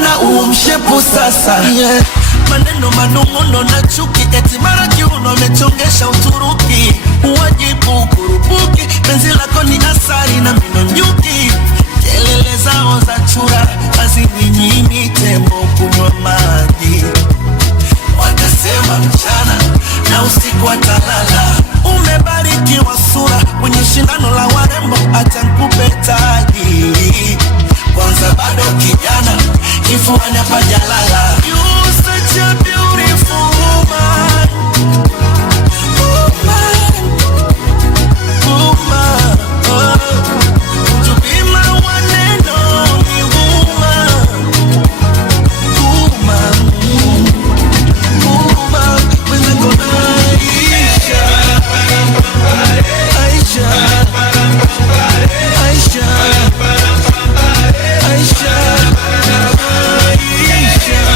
ona uumshepu sasa, yeah. Maneno manung'uno na chuki, eti mara kiuno mechongesha Uturuki. Uwajibu kurupuki, penzi lako ni asari na mino nyuki. Kelele zao za chura, hazininyimi tembo kunywa maji. Watasema mchana na usiku watalala. Umebarikiwa sura, kwenye shindano la warembo acha nikupe taji. Kwanza bado kijana, kifuani hapajalala. You such a beautiful woman, woman, woman, oh. To be my one and only woman, woman, woman. When I go Aisha, Aisha, Aisha, Aisha, Aisha.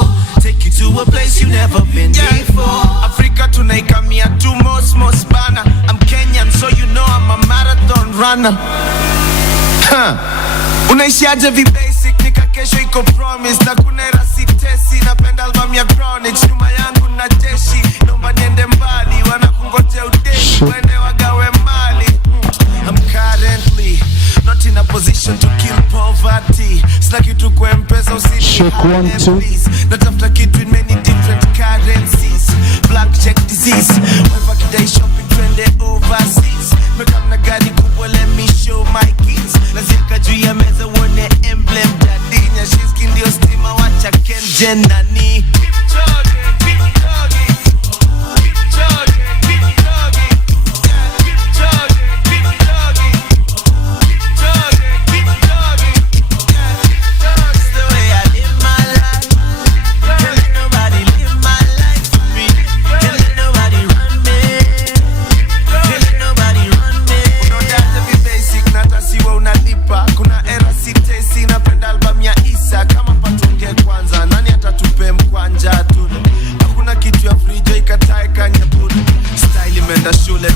before. Take you to a place you never been before. Africa tunaikamia tu most bana. I'm Kenyan so you know I'm a marathon runner. Unaishiaje basic nika kesho iko promise. Na kuna rasitesi napenda album ya Chronics. Nyuma yangu na jeshi naomba niende mbali. Wanakungojea udeshi wende wagawe mali. I'm currently not in a position to kill poverty. Sina kitu kwa M-Pesa usini please. Natafuta kitu in many different currencies. Black check disease. Waifa kidai shopping twende overseas. Mekamna gari kubwa let me show my kids. Lazika juu ya meza uone emblem Dadinya Shiski ndio stima wacha Kenjen nani.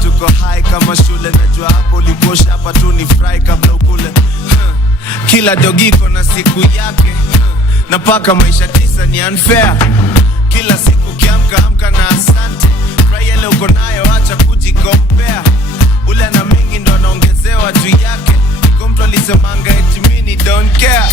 Tuko high kama shule. Najua hapo ulikosha hapa tu ni fry kabla ukule. Kila dogiko na siku yake. Na paka maisha tisa ni unfair. Kila siku kiamka amka na asante. Fry ile uko nayo acha kujikompare. Ule na mingi ndo anaongezewa juu yake. Niko mtu alisemanga eti mini don't care.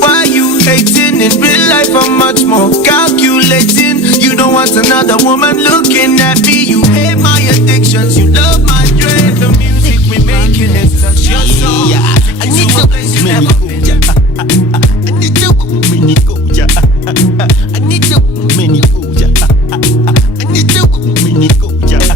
Why you hating? In real life I'm much more calculating. You don't want another woman looking at me. You hate my addictions, you love my dread. The music we making is such your soul. I need to place you never been. I need to many go. I need to many go. I need to many go.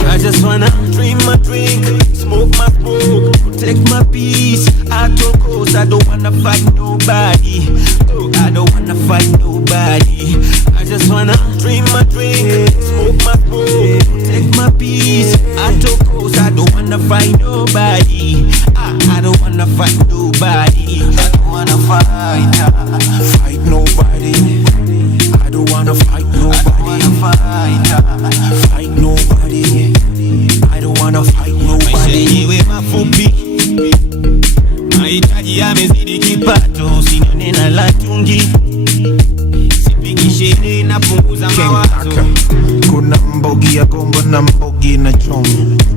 I just wanna drink my drink, smoke my smoke, protect my peace. I told cause I don't wanna fight nobody. Oh, I don't wanna fight nobody. I just wanna drink my drink, smoke my smoke, protect my peace. I told cause I don't wanna fight nobody. I don't wanna fight nobody. I don't wanna fight nobody. I don't wanna fight nobody. Fight nobody. I don't wanna fight nobody. Maisha mafupi. Mahitaji yamezidi kipato. Usinyone na latungi. Sipigi sherehe na punguza mawazo. Kuna mbogi ya gombo na mbogi na choma.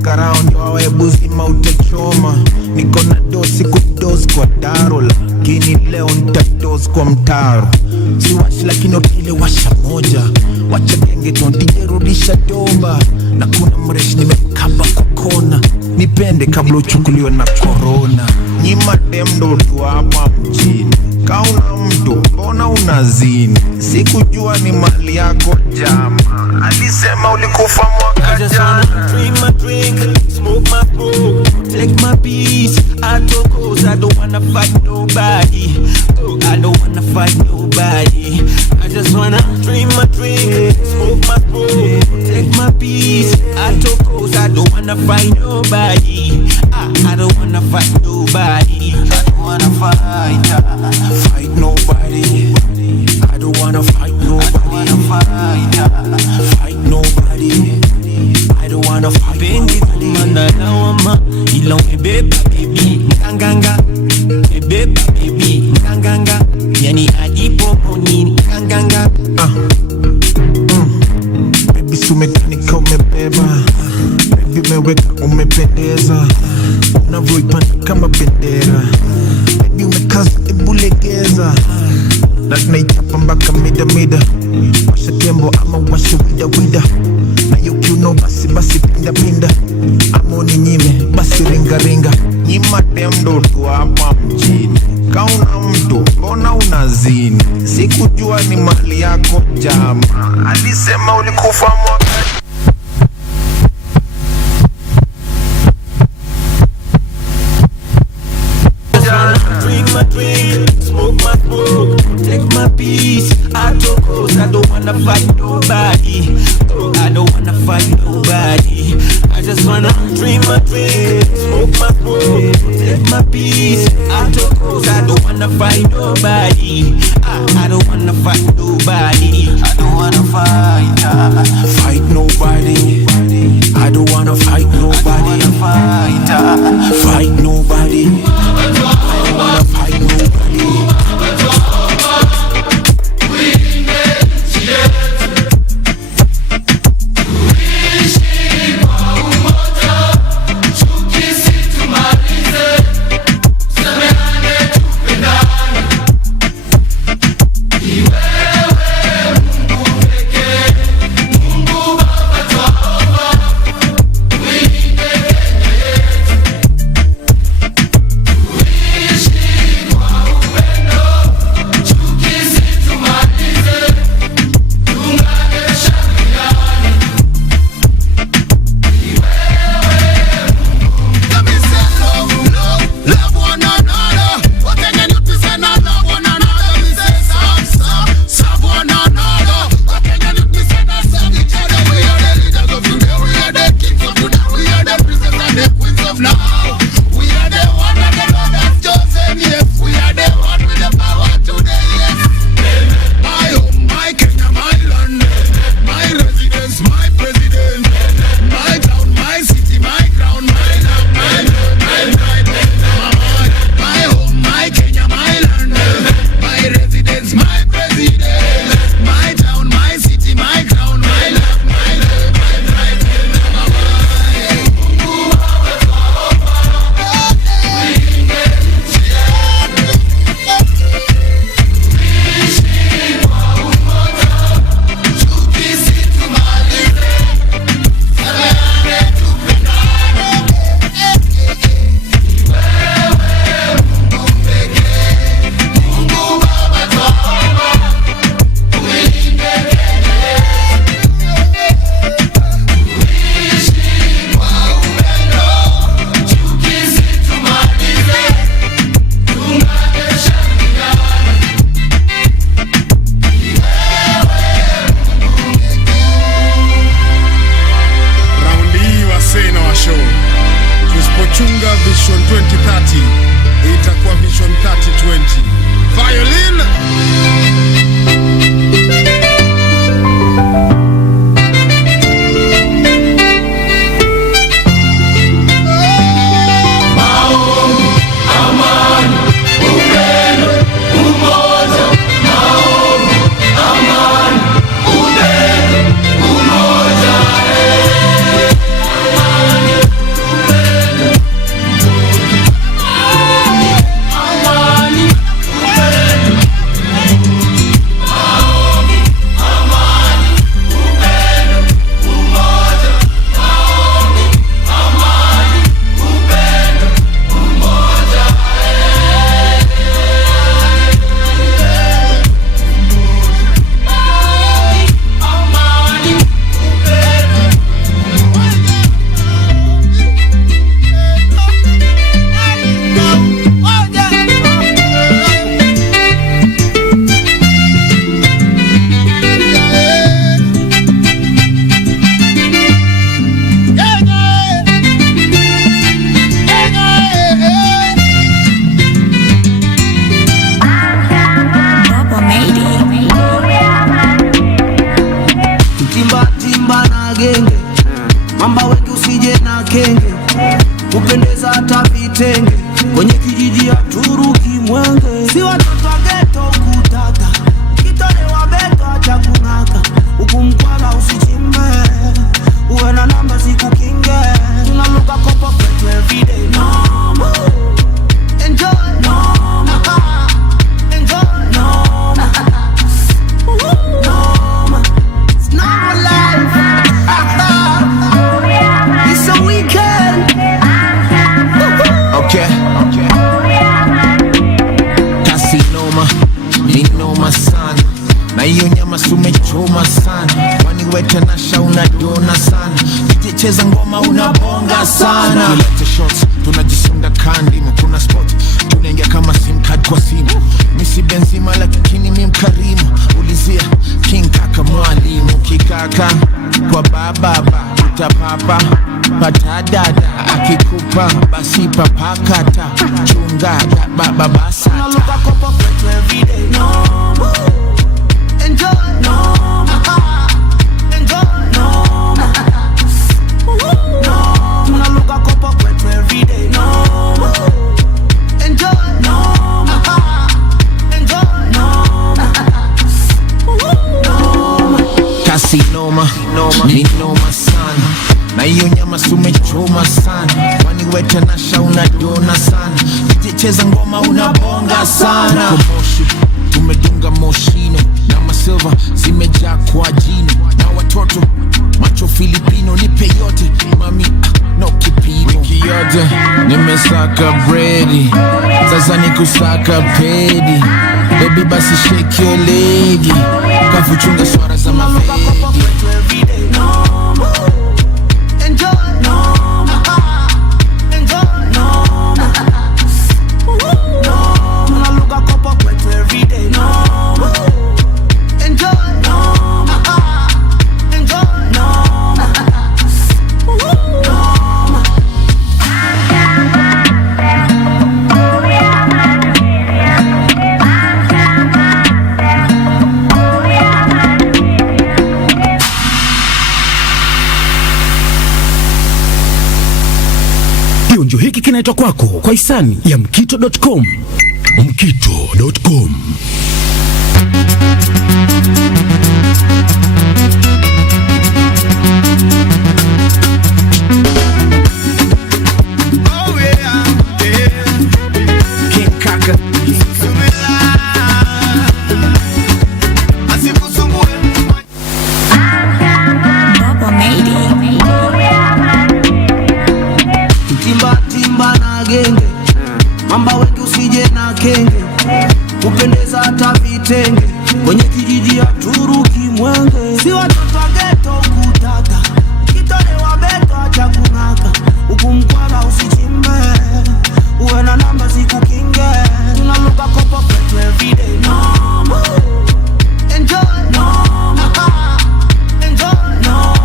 Karao ndio wawe buzima utachoma. Niko na dosi kudosi kwa daro. Lakini leo nitadosi kwa mtaro. Siwashi lakini otile washa moja. Wacha genge tontije rudisha doba. Na kuna mreshi nimekaba kwa kona. Nipende kabla uchukuliwe na corona. Nyima demdo tu hapa mjini. Kauna mtu mbona unazini. Sikujua ni mali yako jama. Alisema ulikufa mwaka jana. Drink my drink, smoke my smoke, protect my peace. I told cause I don't wanna fight nobody. Oh, I don't wanna fight nobody. I just wanna drink my drink, smoke my smoke, protect my peace. I told cause I don't wanna fight nobody. I don't wanna fight nobody. I don't wanna fight nobody. I don't wanna fight nobody. Fight nobody. I don't wanna fight nobody. Manda lawama ila umebeba baby nganganga. Beba baby nganganga. Yani adipo monini nganganga. Baby sumekanika umebeba. Baby umeweka umependeza. Unavyoipanda kama bendera. Baby umekaza ebulegeza. Na tunaichapa mpaka mida. Washa tembo ama washa wida. Na yukiuno basi pinda. Amoni nyime basi ringa. Nyima demdo tu hapa mjini. Kauna mtu mbona unazini. Sikujua ni mali yako jama. Alisema ulikufa mwaka. wanna fight nobody. Oh, I don't wanna fight nobody. I just wanna dream my dream, smoke my smoke, take my peace. I don't wanna fight nobody. I don't wanna fight nobody. I don't wanna fight nobody. I don't wanna fight nobody. Fight nobody. I don't wanna fight nobody. Vision 2030 itakuwa Vision 3020. Violin kupendeza hata vitenge kwenye kijiji ya Turuki Mwenge, si watoto geto kutata kitolewa beto acha kunaka huku mkwala usichimbe uwe na namba siku kinge tunaluka kopo kwetu everyday no enjoy no enjoy no no it's not life it's a weekend. Okay. Kasi noma sana na hiyo nyama sumechoma sana waniweta na shauna dona sana nikicheza ngoma unabonga sana lete shots tunajisunda kandi mkuna spot tunaingia kama sim card kwa simu misi benzima lakini mimi mkarimu ulizia king kaka mwa ukikaka kwa baba utapapa patadada akikupa basi papakata chungaga baba basa tunaluka kopa kwetu everyday no enjoy no enjoy no tunaluka kopa kwetu everyday no enjoy no enjoy no kasi noma ni noma sana na hiyo nyama sumechoma sana waniweta na shauna dona sana nicheza ngoma unabonga sana kumoshi tumedunga moshino na masilva zimejaa kwa jino na watoto macho Filipino nipe yote mami no kipino wiki yote nimesaka bredi sasa nikusaka pedi baby basi shake your legi kafuchunga swara za mavedi Kionjo hiki kinaitwa kwako kwa hisani ya mkito.com. Mkito.com. Oh yeah, yeah. King Kaka Baba made it. Timba na genge mamba wengi usije na kenge kupendeza hata vitenge kwenye kijiji ya Turuki Mwenge si watoto geto kutaka kitolewa beto acha kunaka huku mkwala usichimbe uwe na namba zikukinge tunaluka kopa kwetu everyday no enjoy no enjoy no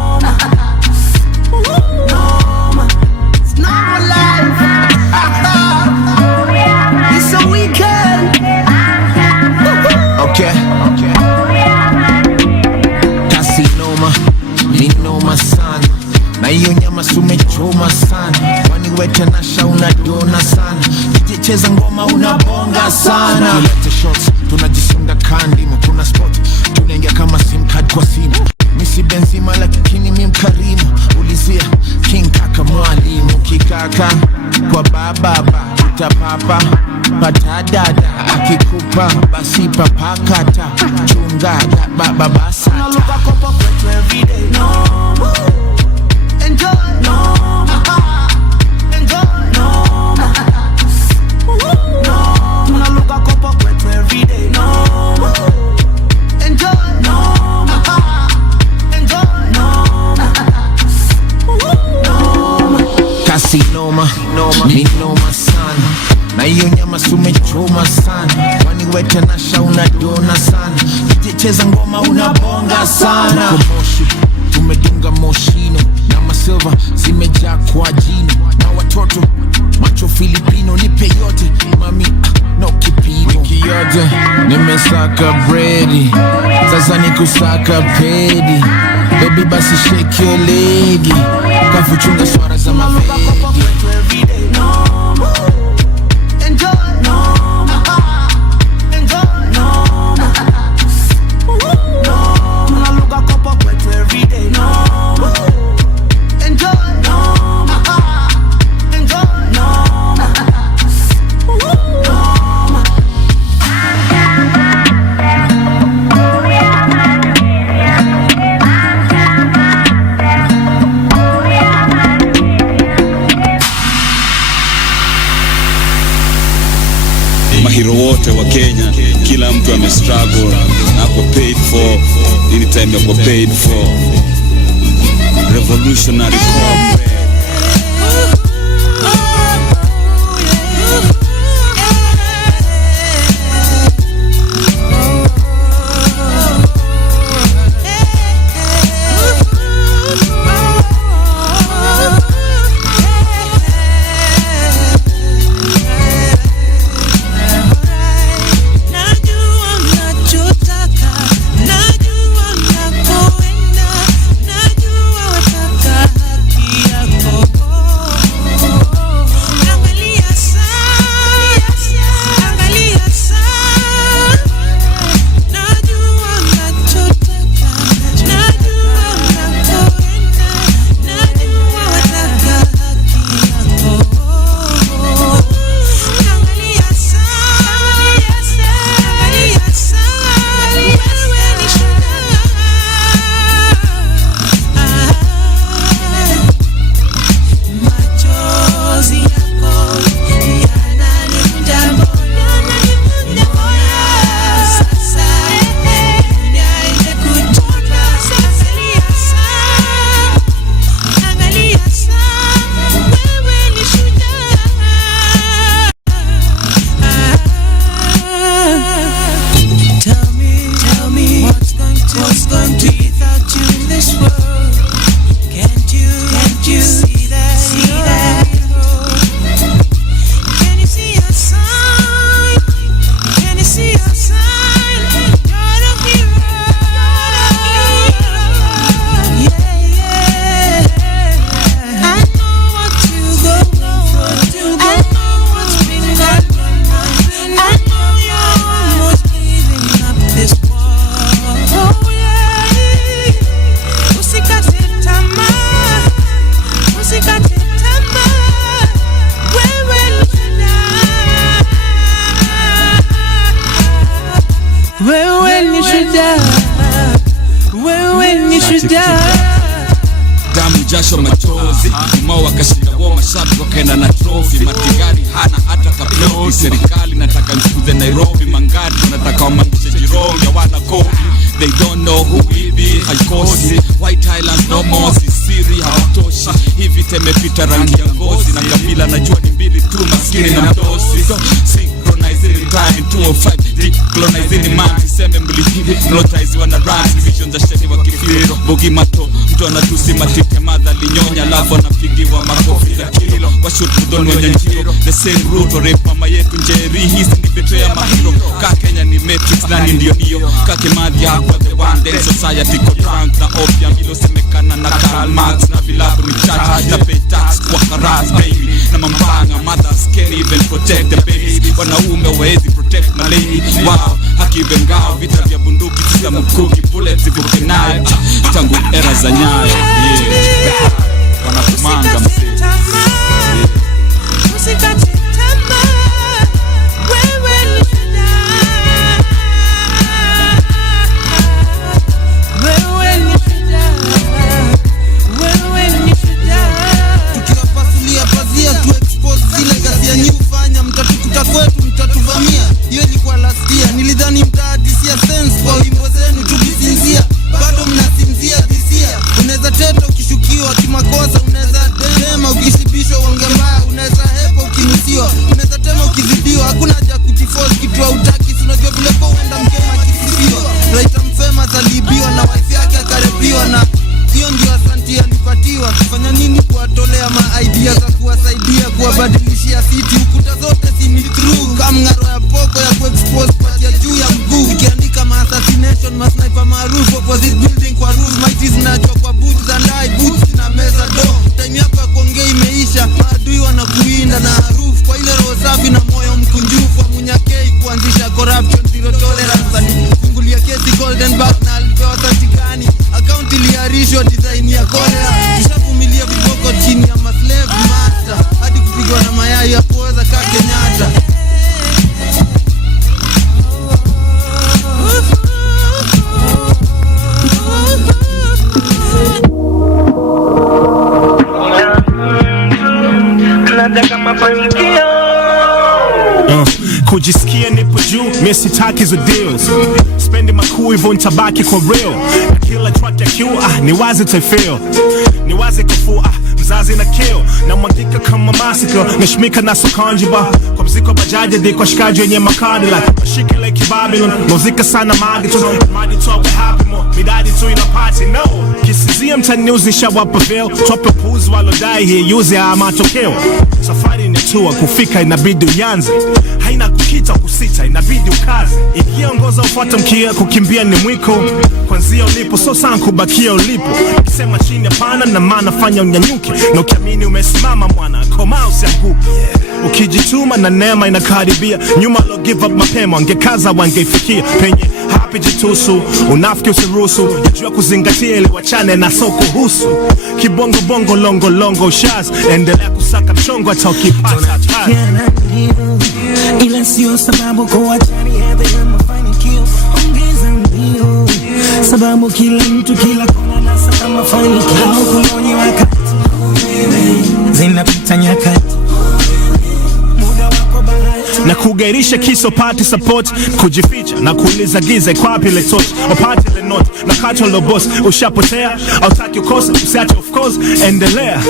okay. Kasi ni noma sana na hiyo nyama sumechoma sana waniweta na shauna dona sana nicheza ngoma unabonga sana tulete shots tunajisunda kandi kuna spot tunaingia kama sim card kwa simu misi benzima lakini mimi mkarimu ulizia King Kaka mwalimu kikaka kwa baba utapapa patadada akikupa basi papakata chungaga baba basa tunaluka kopa kwetu everyday no enjoy no enjoy no tunaluka kopa kwetu everyday no enjoy no enjoy no kasi ni noma sana na hiyo nyama sumechoma sana waniweta na shauna dona sana nicheza ngoma unabonga sana kumoshi tumedunga moshino na masilva zimejaa kwa jino na watoto macho Filipino nipe yote mami no kipino wiki yote nimesaka bredi sasa nikusaka pedi baby basi shake your legi kafuchunga swara za mavedi Mahiro wote wa Kenya, kila mtu amestruggle na ako paid for, ili time yako paid for. Revolutionary comrade. jasho machozi. Umao wakashinda wao mashabiki wakaenda na trophy. Matigari hana hata kaploti. Serikali nataka nikuze Nairobi. Mangati nataka wamamishe Jirongi ya wana kopi. They don't know who we be. Haikosi White Highlands no more. Sisiri hawatoshi. Hivi temepita rangi ya ngozi. Na kabila najua ni mbili tu, maskini na mdosi. Synchronizing time 205 decolonizing man. Siseme hypnotize wana rhymes. Vision za sheni wa kifiro. Bogi mato mtu anatusi matike madha linyonya. Lavo napigiwa makofi za kilo. Washoot mudoni wenye njiro. The same route rape mama yetu njeri. Hizi ni betraya mahiro. Ka Kenya ni Matrix nani ndio niyo. Kake madhi hapa the one day society ko drunk na opium. Ilo semekana na Karl Marx na vilabu ni chachi. Na pay tax kwa karaz baby. Na mambanga mothers can't even protect the babies. Wanaume wezi protect my lady. Wow, haki bengao vita vya bunduki sisa mkuki bullets zivuke nayo. Tangu era za Nyayo, yeah. Wanakumanga mzee. Tukiwapasulia pazia tu expose zile gazi ya nyufanya. Mtatukuta kwetu, mtatuvamia. Hiyo ilikuwa last year. Nilidhani mtaadisia sense kwa wimbo zenu tukisinzia. Bado mnasinzia this year. Unaweza teta ukishukiwa kimakosa. Unaweza tema ukisibishwa uonge mbaya. Unaweza hepa ukinusiwa. Unaweza tema ukizidiwa. Hakuna haja kujiforce kitu hautaki. Unajua vile kwa uenda mkema kisisiwa. Raita mfema talibiwa na wife yake akarepiwa. Na hiyo ndio asanti alipatiwa. Kufanya nini kuwatolea ma-idea za kuwasaidia kuwabadilishia city. Ukuta zote si ni true. Kama ngaro ya poko ya kuexpose pati ya juu ya mguu. Ikiandika ma-assassination, ma-sniper maarufu. Opposite building kwa rules. Mighty zinachwa kwa boots and eye boots na meza do. Time hapa kuongea imeisha. Maadui wanakuinda na harufu. Kwa ile roho safi na moyo mkunjufu wa Munyakei kuanzisha corruption zero tolerance. Fungulia kesi golden back na alipewa sati gani. Account iliarishwa design ya kolera. Tushavumilia viboko chini ya maslave master. Hadi kupigwa na mayai ya kuweza kaa Kenyatta. Kujisikia nipo juu, mimi sitaki hizo deals. Spendi makuu hivyo nitabaki kwa real. Kila track ya Q, ni wazi taifeel. Ni wazi kufua, mzazi na kill. Na mwagika kama massacre, nashmika na sokanjiba. Kwa mziko bajaji di kwa shikaji wenye makadi like mashike like Babylon. Muzika sana magi tu, madi tu we happy mo. Midadi tu ina party, no. Kisizia mtani uzisha wapa veil. Tope puzi walodai hii yuzi ya matokeo. Safari ni tua kufika inabidi uyanze. Haina kukita kusita inabidi ukaze. Ikiongoza ufuata mkia kukimbia ni mwiko. Kwanzia ulipo so sana kubakia ulipo. Kisema chini hapana na maana fanya unyanyuke. Na ukiamini umesimama mwana koma usianguke. Ukijituma na neema inakaribia. Nyuma lo give up mapema wangekaza wangeifikia. Penye hapi jitusu unafiki usiruhusu. Yajua kuzingatia ili wachane na soko husu. Kibongo bongo longo longo shaz. Endelea kusaka mchongo hata ukipata ila sio sababu kwa chani hadhi ya mafanikio. Ongeza mbio sababu kila mtu kila kona nasa mafanikio. Kulonyi wakati zinapita nyakati. Muda wako bahati na kugairisha kiso party support. Kujificha na kuuliza giza kwa pile torch. Opati le note na kato lo boss. Ushapotea autaki ukosa usiache of course. Endelea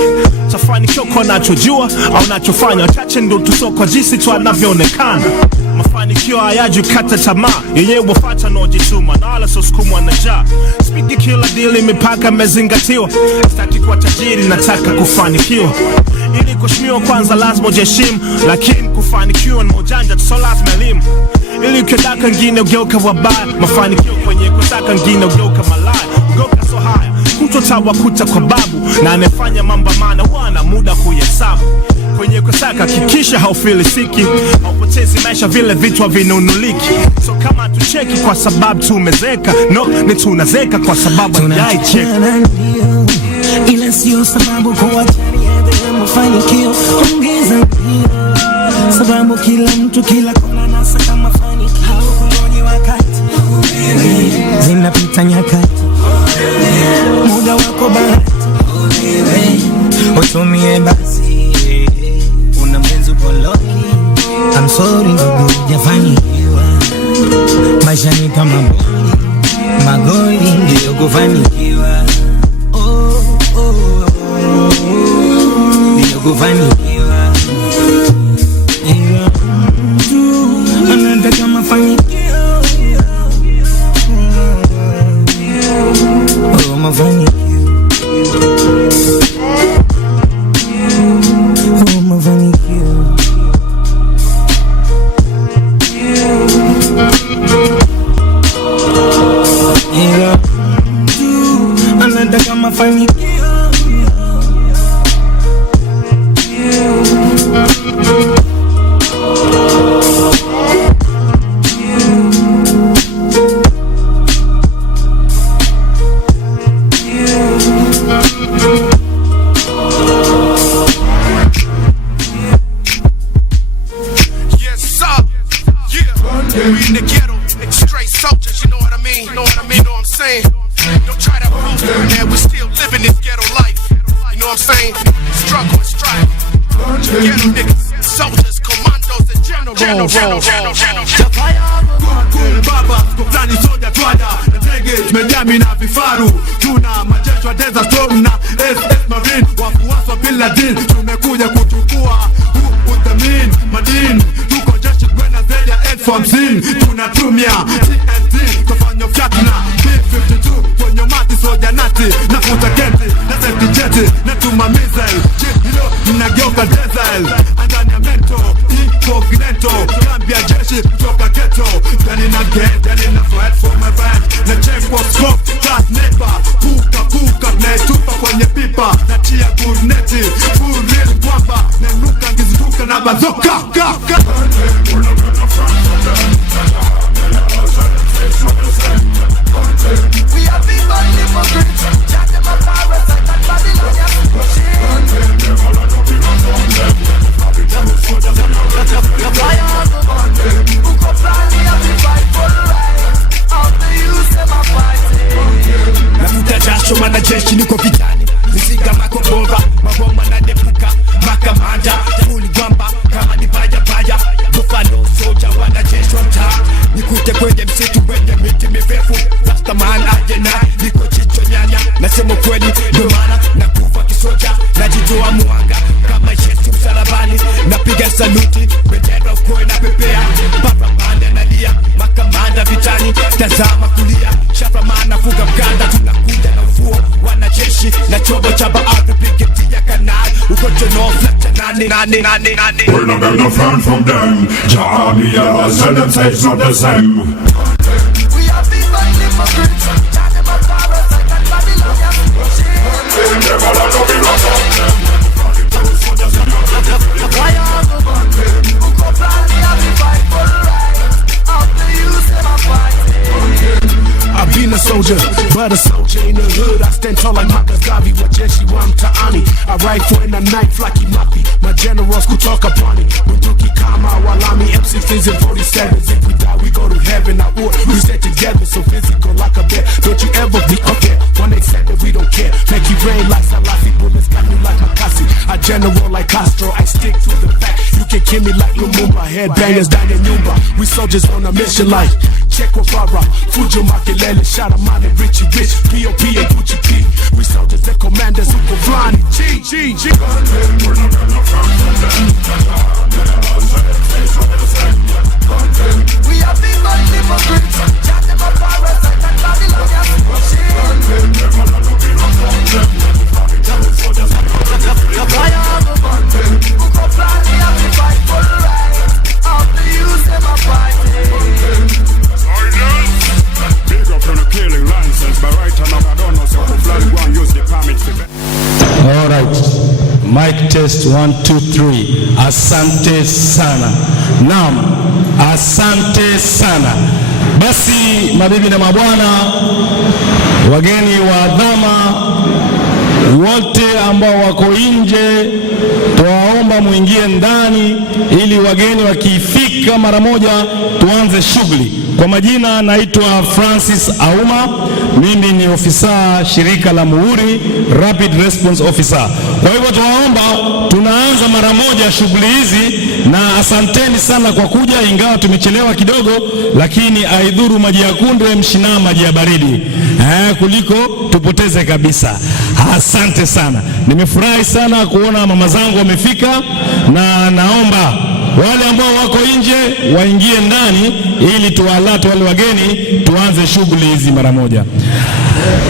tafanikiwa kwa nachojua au nachofanya. Wachache ndo tusoko jinsi tu anavyoonekana. Mafanikio hayaji kata tamaa. Yeye wafata no jituma na wala sosukumwa na njaa. Speedy kila deal mipaka mezingatiwa. Sitaki kuwa tajiri nataka kufanikiwa. Ili kushmiwa kwanza lazima ujiheshimu. Lakini kufanikiwa na ujanja so lazima elimu. Ili ukidaka ngine ugeuka wabaya. Mafanikio kwenye kutaka ngine ugeuka malaya. Ugeuka so haya kutotawa kuta kwa babu. Na anefanya mambo maana wana muda kuhesabu. Kwenye kusaka kikisha haufilisiki. Haupotezi maisha vile vitu vinunuliki. So kama tucheki kwa sababu tumezeka. No, ni tunazeka kwa sababu tunai cheki. Ila sio sababu kwa chani hadhi ya mafanikio. Ongeza mbio sababu kila mtu kila kona nasa kama mafanikio. Kulonyi wakati zinapita nyakati. Muda wako bahati sorry ndugu, hujafanikiwa. Maisha ni kama magoli, ndio kufanikiwa. Ndio kufanikiwa. Anataka mafanikio. Mafanikio. Anataka mafanikio. Tumejami na vifaru, tuna majeshi wa Desert Storm na SS Marine, wafuasi wa Bin Laden, tumekuja kuchukua udhamini madini, tuko jeshi kwenda zaidi ya 850, tunatumia TNT kufanya fiatna B-52 kwenye mati soja nati, na kuta kenti, na safety jeti, na tuma missile, hilo mnageuka diesel, andani ya mento, incognito, kambia jeshi kutoka ghetto, dani na get, dani na fight for my band, na check for scope, class neighbor, puka, na tupa kwenye pipa, na chia gurneti, full real kwamba, na nuka ngizuka na bazoka, we are people hypocrites, chat them a parasite and Babylonian machine. Why are the one who could finally have to fight for the right? How they use them a fighting. Nafuta jasho mana jeshi niko vitani, misiga makombora, maboma na depuka, makamanda, muli gwamba, kama ni baya, buffalo soldier wana jeshi wa mtaa, nikute kwenye msitu wenye miti mirefu, Rastaman ajena, niko jicho nyanya, nasema kweli, ndio maana nakufa kisoja, najitoa muanga, kama Yesu msalabani, napiga saluti, bendera ukoe na pepea, parambanda nalia, makamanda vitani, tazama kulia, shaframana fuga mkanda, tunakuja na ufuo, wanajeshi, na chombo cha baadhi, pigetia kanal, uko jono, fletcha nani. We're not gonna run from them, Jamia, send them say it's not the same. We are people hypocrites, chat them a parasite and Babylonian machine. Never let them be lost on them. Why are the one who could finally have to fight for the right? How they use them a fighting. I've been a soldier, but a soldier in the hood. I stand tall like Makazavi, wajeshi wa mtaani. I ride for in the night, flaky mapi. My generals kutoka pwani, bunduki kama walami, M16s and 47s. If we die, we go to heaven. I would, we stay together, so physical like a bear. Don't you ever be okay, when they said that we don't care. Make you rain like Salasi, bullets got me like Makasi. I general like Castro, I stick to the fact. You can kill me like Lumumba, headbangers down in Nyumba. We soldiers on a mission like Che Guevara, Fujo Makelele, Sharamani, Richie Rich, P.O.P. and Gucci P. We soldiers and commanders who go flying. G. We're not gonna run from them. We are people hypocrites, chat them a parasite and Babylonian machine. Never let them be lost on them. Why are the one who could finally have to fight for the right? How they use them a fighting. Big up on a clearing license, but right now I don't know, so I'm flying go and use the permit to. All right, mic test 1 2 3. Asante sana. Naam, asante sana. Basi mabibi na mabwana, wageni wa dhama wote ambao wako nje, tuwaomba muingie ndani ili wageni wakifika mara moja tuanze shughuli. Kwa majina naitwa Francis Auma, mimi ni ofisa shirika la Muhuri, Rapid Response Officer. Kwa hivyo tuwaomba tunaanza mara moja shughuli hizi, na asanteni sana kwa kuja, ingawa tumechelewa kidogo, lakini aidhuru maji ya kunde mshina maji ya baridi kuliko tupoteze kabisa. Asante sana, nimefurahi sana kuona mama zangu wamefika, na naomba wale ambao wako nje waingie ndani ili tuwalate wale wageni, tuanze shughuli hizi mara moja.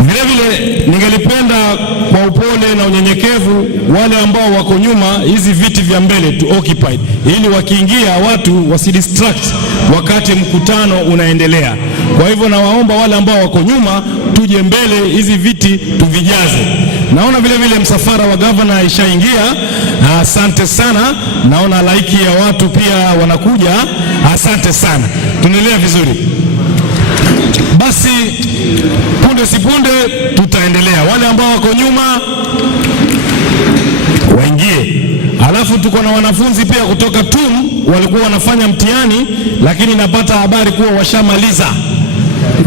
Vile vile ningelipenda kwa upole na unyenyekevu wale ambao wako nyuma, hizi viti vya mbele to occupied, ili wakiingia watu wasidistract wakati mkutano unaendelea. Kwa hivyo nawaomba wale ambao wako nyuma tuje mbele, hizi viti tuvijaze. Naona vile vile msafara wa gavana ishaingia. Asante sana, naona laiki ya watu pia wanakuja. Asante sana, tunaendelea vizuri. Basi punde si punde tutaendelea. Wale ambao wako nyuma waingie. Alafu tuko na wanafunzi pia kutoka TUM walikuwa wanafanya mtihani, lakini napata habari kuwa washamaliza,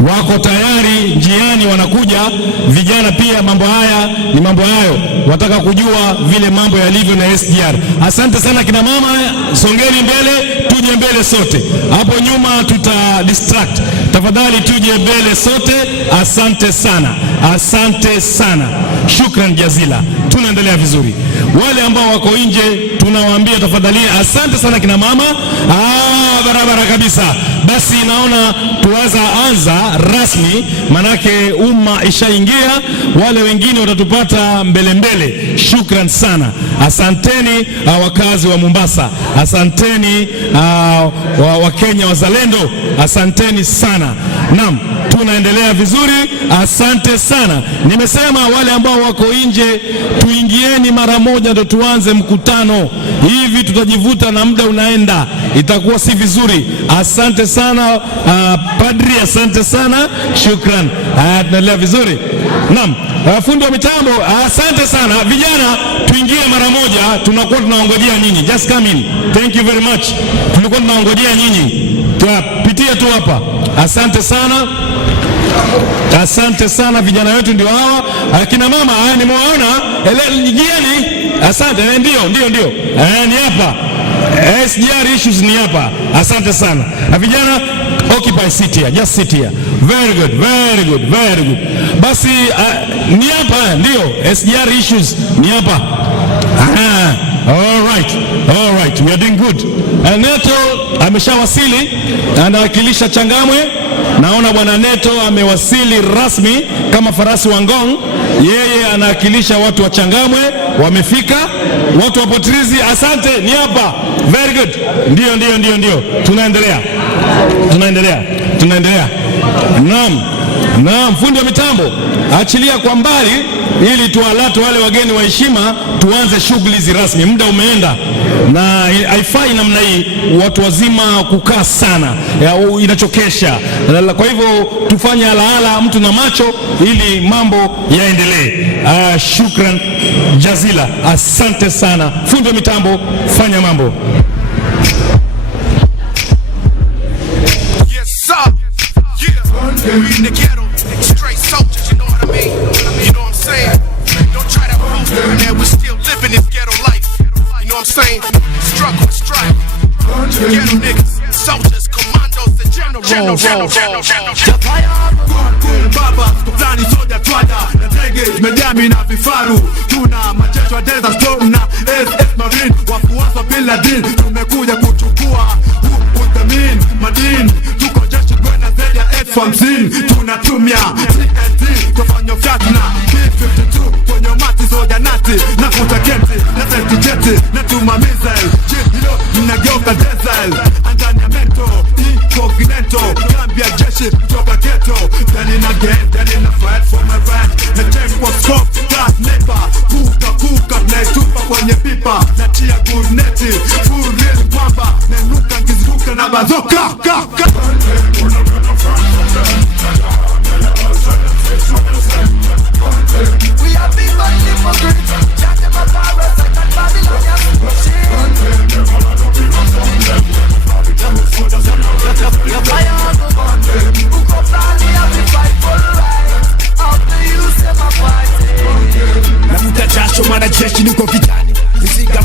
wako tayari njiani wanakuja. Vijana pia mambo haya ni mambo hayo, wataka kujua vile mambo yalivyo na SGR. Asante sana kina mama, songeni mbele, tuje mbele sote. Hapo nyuma tuta distract, tafadhali tuje mbele sote. Asante sana, asante sana, shukran jazila. Tunaendelea vizuri. Wale ambao wako nje tunawaambia tafadhali asante sana kina mama. Barabara kabisa. Basi naona anza rasmi, manake umma ishaingia, wale wengine watatupata mbele mbele. Shukran sana, asanteni wakazi wa Mombasa, asanteni wa Kenya wazalendo, asanteni sana. Naam, tunaendelea vizuri, asante sana. Nimesema wale ambao wako nje tuingieni mara moja ndo tuanze mkutano. Hivi tutajivuta na muda unaenda, itakuwa si vizuri. Asante sana padri, asante sana, shukran. Tunaendelea vizuri. Naam, fundi wa mitambo, asante sana. Vijana tuingie mara moja, tunakuwa tunaongojea nyinyi. Just come in. Thank you very much. Tulikuwa tunaongojea nyinyi. Tupitie tu hapa. Asante sana. Asante sana, vijana wetu ndio hawa. Akina mama nimewaona, ingieni. Asante, ndio. Ni hapa. SGR issues ni hapa. Asante sana. Vijana occupy seat here, just sit here. Very good. Basi ni hapa ndio SGR issues ni hapa. All right, we are doing good. Neto ameshawasili, anawakilisha Changamwe. Naona bwana Neto amewasili rasmi kama farasi wa ngong. Yeye anawakilisha watu wa Changamwe, wamefika. Watu wa Potrizi, asante, ni hapa. Very good. Ndio. Tunaendelea. Naam, fundi wa mitambo, achilia kwa mbali ili tuwalate wale wageni wa heshima, tuanze shughuli hizi rasmi. Muda umeenda na haifai namna hii watu wazima kukaa sana, inachokesha. Kwa hivyo tufanye alaala mtu na macho ili mambo yaendelee. Shukran jazila, asante sana. Fundi wa mitambo, fanya mambo. We in the ghetto, straight soldiers, you know what I mean? You know what I'm saying? Don't try to prove that we're still living this ghetto life. You know what I'm saying? Struggle and strife. Ghetto niggas, soldiers, commandos, and generals. Baba, tuplani soja twada na tege medami na vifaru. Tuna majeshi wa Desert Storm na SS Marine, wafuasi wa Bin Laden. Tumekuja kuchukua utamin madini, tuko jeshi kwenda zaidi ya F-50. Tunatumia TNT kufanya fyatu na B-52 kwenye mati soja nati na kutakenti na sentijeti na tumamiza hilo mnageuka diesel andani ya mento incognito kambi ya jeshi kutoka ghetto. Then in a fight for my right na check what's up class neighbor kuka tupa kwenye pipa na tia good neti full real kwamba na nuka kizuka na bazoka We are people hypocrites, judge them as parasites and Babylonians. Your fire go burn, who come down here to fight for right. After you say my fighting. Nafuta jasho mara jeshi niko vitani. Nisiga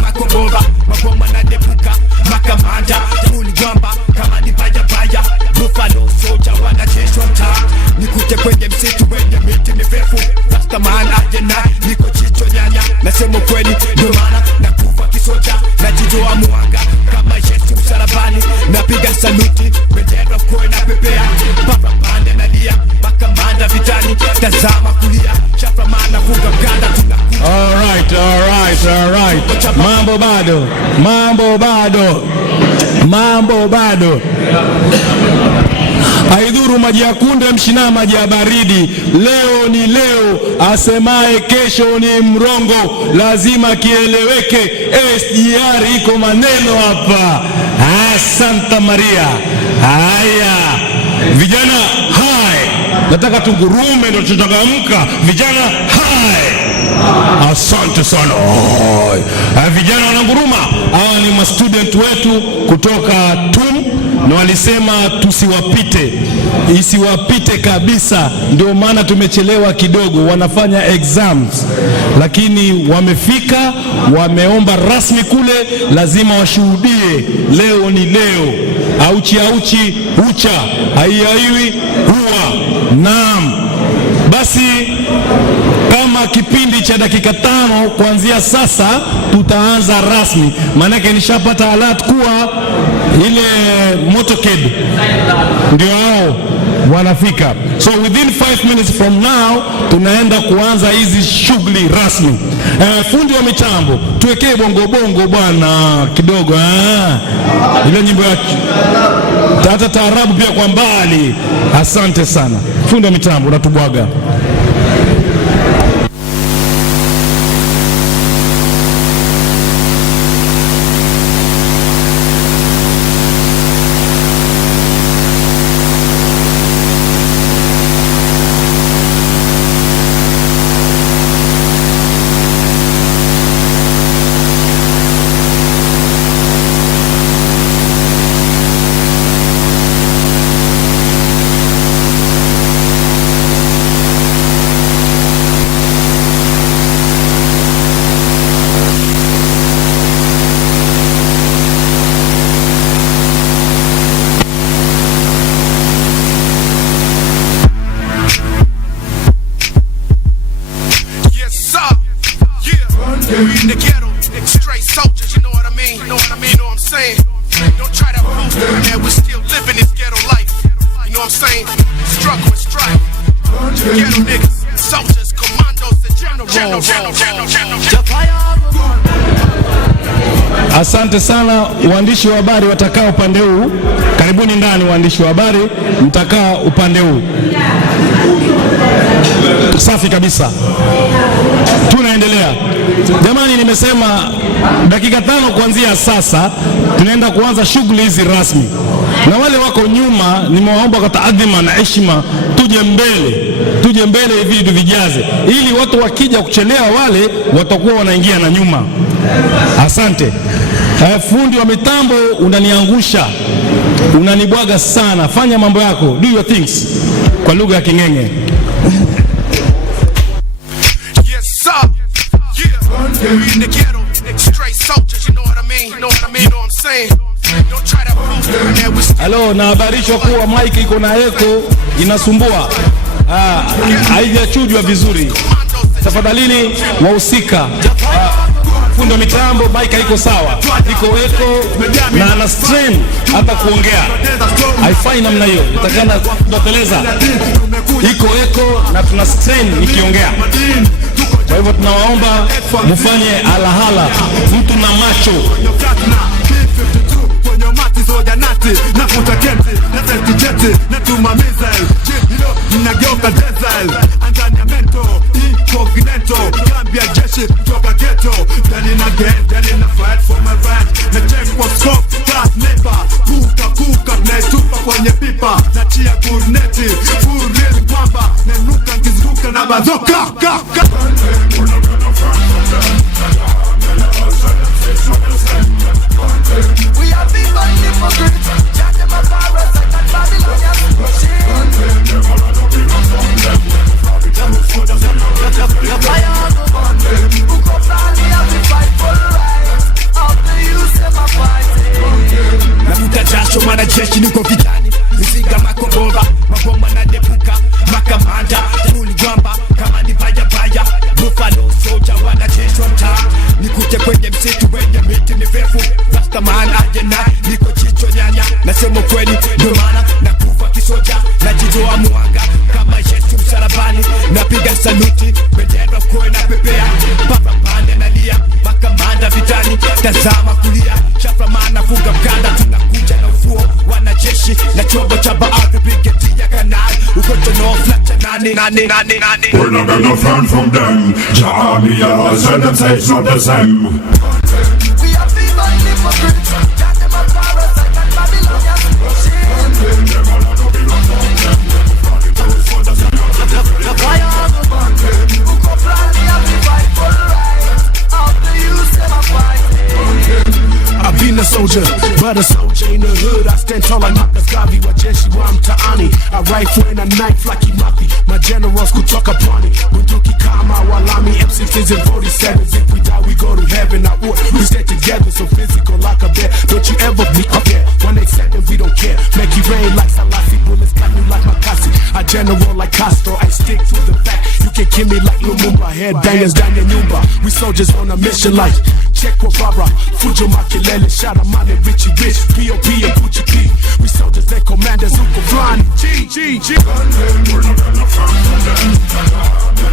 najitoa mwanga kama Yesu msalabani, napiga saluti, bendera koe na pepea, parapanda nalia, makamanda vitani, tazama kulia, shafamana funga mkanda tunakuja. Alright. Mambo bado. Haidhuru maji ya kunde mshina maji ya baridi, leo ni leo, asemaye kesho ni mrongo, lazima kieleweke. SGR iko maneno hapa. Santa Maria. Haya vijana, hai, nataka tungurume, ndio tutangamka. Vijana, hai, asante sana. Vijana wananguruma. Hawa ni ma student wetu kutoka TUM, na walisema tusiwapite, isiwapite kabisa. Ndio maana tumechelewa kidogo, wanafanya exams, lakini wamefika, wameomba rasmi kule, lazima washuhudie. Leo ni leo, auchi ucha, haiwi huwa. Naam, basi kama kipindi cha dakika 5 kuanzia sasa tutaanza rasmi, manake nishapata alert kuwa ile motorcade ndio hao wanafika. So within 5 minutes from now tunaenda kuanza hizi shughuli rasmi. Fundi wa mitambo, tuwekee bongo bwana kidogo, ile nyimbo ya tata taarabu pia kwa mbali. Asante sana fundi wa mitambo, unatubwaga. We in the ghetto, straight soldiers, you know what I mean? You know what I'm saying? Don't try to prove that we're still living this ghetto life. You know what I'm saying? Struggle and strife. Ghetto niggas, soldiers, commandos, and generals. Asante sana waandishi wa habari watakaa upande huu. Karibuni ndani waandishi wa habari, mtakaa upande huu. Safi kabisa. Tunaendelea. Jamani, nimesema dakika 5 kuanzia sasa tunaenda kuanza shughuli hizi rasmi. Na wale wako nyuma nimewaomba kwa taadhima na heshima tuje mbele hivi tuvijaze, ili watu wakija kuchelewa wale watakuwa wanaingia na nyuma. Asante. Fundi wa mitambo, unaniangusha, unanibwaga sana. Fanya mambo yako, do your things, kwa lugha ya Kingenge. We in the ghetto, straight soldiers, you know what I mean? You know what I'm saying? Don't try to prove that we're still. Hello, nahabarishwa kuwa mic iko na echo, inasumbua. Haijachujwa vizuri. Tafadhalini wahusika. Fundi wa mitambo, mic haiko sawa. Iko echo na ana strain hata kuongea. Haifai namna hiyo. Itakana kutoteleza. Iko echo na tuna strain nikiongea. Kwa hivyo tunawaomba mufanye alahala, mtu na macho. We are people hypocrites, judging my virus like a Babylonian machine. The fire go burn, who come down here to fight for rights. After you say my fighting. Nafuta jasho mana jeshi niko vitani, misiga makombora, mabomba na depuka, makamanda, tuli gwamba, kama ni baya, buffalo soldier wanajeshi wa mtaa, nikute kwenye msitu wenye miti mirefu. mpaka maana ajena niko chicho nyanya. Nasema kweli ndio maana nakufa kisoja, najitoa mwanga kama Yesu msalabani, napiga saluti bendera kwa na pepea, papa pande nalia makamanda vitani, tazama kulia shafra maana funga mkanda, tunakuja na ufuo wanajeshi na chombo cha baadhi brigedia kanali ukoto no flacha nani. We're not gonna run from them. Jamia, tell them say it's not the same. We are people hypocrites. Got them a parasite and Babylonians. The fire of the man who go plan to fight for right. After you say my fight. I've been a soldier, but a soldier in the hood. I stand tall like Makaskavi, wajeshi wa mtaani. I rifle in a knife like Imapi. My generals could talk upon it. Bunduki kama walami, M16s and 47s. If we die, we go to heaven. I would, we stay together, so physical like a bear. Don't you ever be up there. 187, we don't care. Make it rain like Salasi, bullets got me like Makasi. I general like Castro, I stick to the fact. You can kill me like Lumumba, headbangers down your Nyumba. We soldiers on a mission like Che Guevara, Fujo Makelele, Sharamani, Richie Rich, P.O.P. and Gucci P. We soldiers, they commanders who go flying. G. We're not gonna run from them.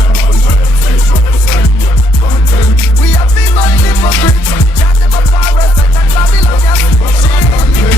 We are people hypocrites. Got them a parasite and Babylonians.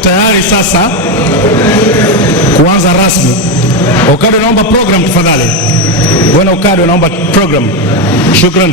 tayari sasa kuanza rasmi. Okado, naomba program tafadhali. Bwana Okado, naomba program. Shukran.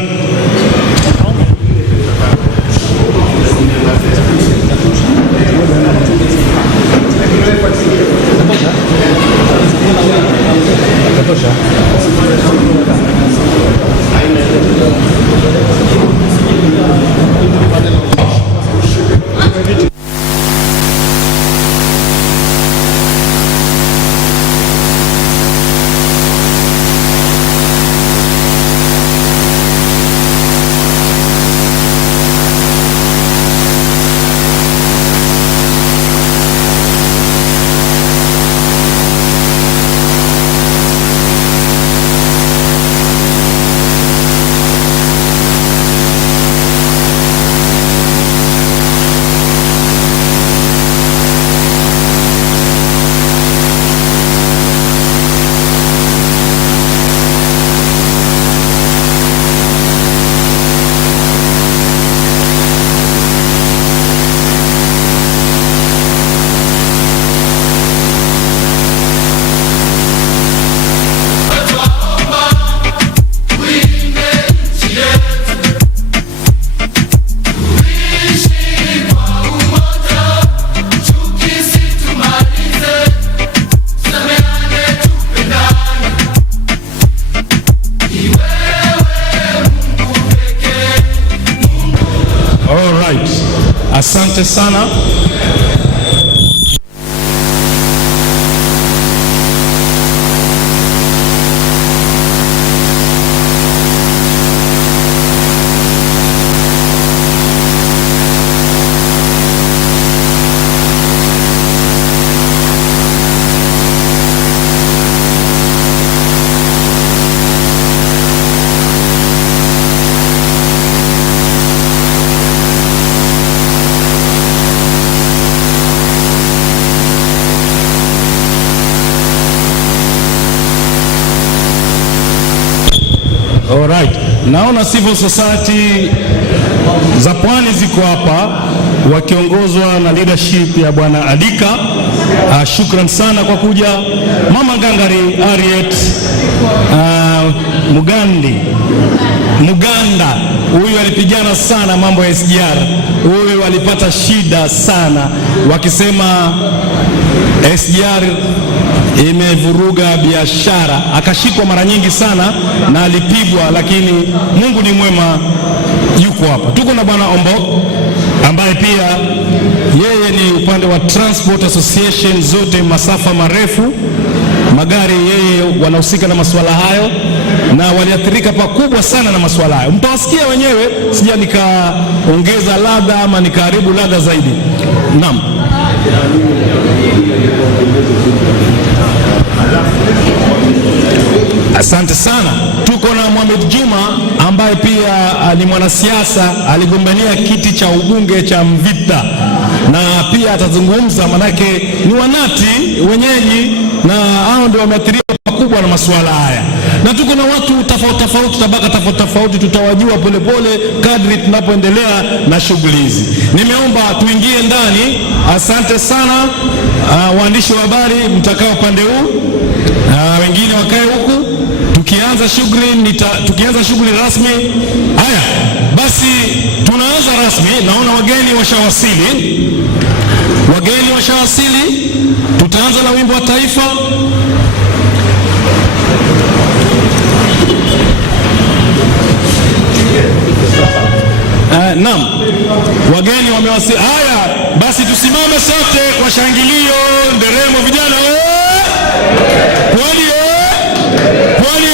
Asante sana. Alright. Naona civil society za Pwani ziko hapa wakiongozwa na leadership ya Bwana Adika. Shukran sana kwa kuja. Mama Gangari Ariet Muganda, huyu alipigana sana mambo ya SGR. Huyu walipata shida sana wakisema SGR imevuruga biashara, akashikwa mara nyingi sana na alipigwa, lakini Mungu ni mwema, yuko hapa. Tuko na Bwana Ombo ambaye pia yeye ni upande wa Transport Association zote masafa marefu magari, yeye wanahusika na masuala hayo na waliathirika pakubwa sana na masuala hayo. Mtawasikia wenyewe, sija nikaongeza ladha ama nikaharibu ladha zaidi. Naam. Asante sana. Tuko na Mohamed Juma ambaye pia ni mwanasiasa, aligombania kiti cha ubunge cha Mvita na pia atazungumza, manake ni wanati wenyeji na hao ndio wameathiriwa pakubwa na masuala haya. Na tuko na watu tofauti tofauti, tabaka tofauti tofauti, tutawajua polepole kadri tunapoendelea na shughuli hizi. Nimeomba tuingie ndani. Asante sana waandishi wa habari mtakao pande huu, wengine wakae huku. Tukianza shughuli rasmi. Haya, basi tunaanza rasmi. Naona wageni washawasili. Tutaanza na wimbo wa taifa. Naam, wageni wamewasili. Haya, basi tusimame sote kwa shangilio, nderemo vijana. Pwani Pwani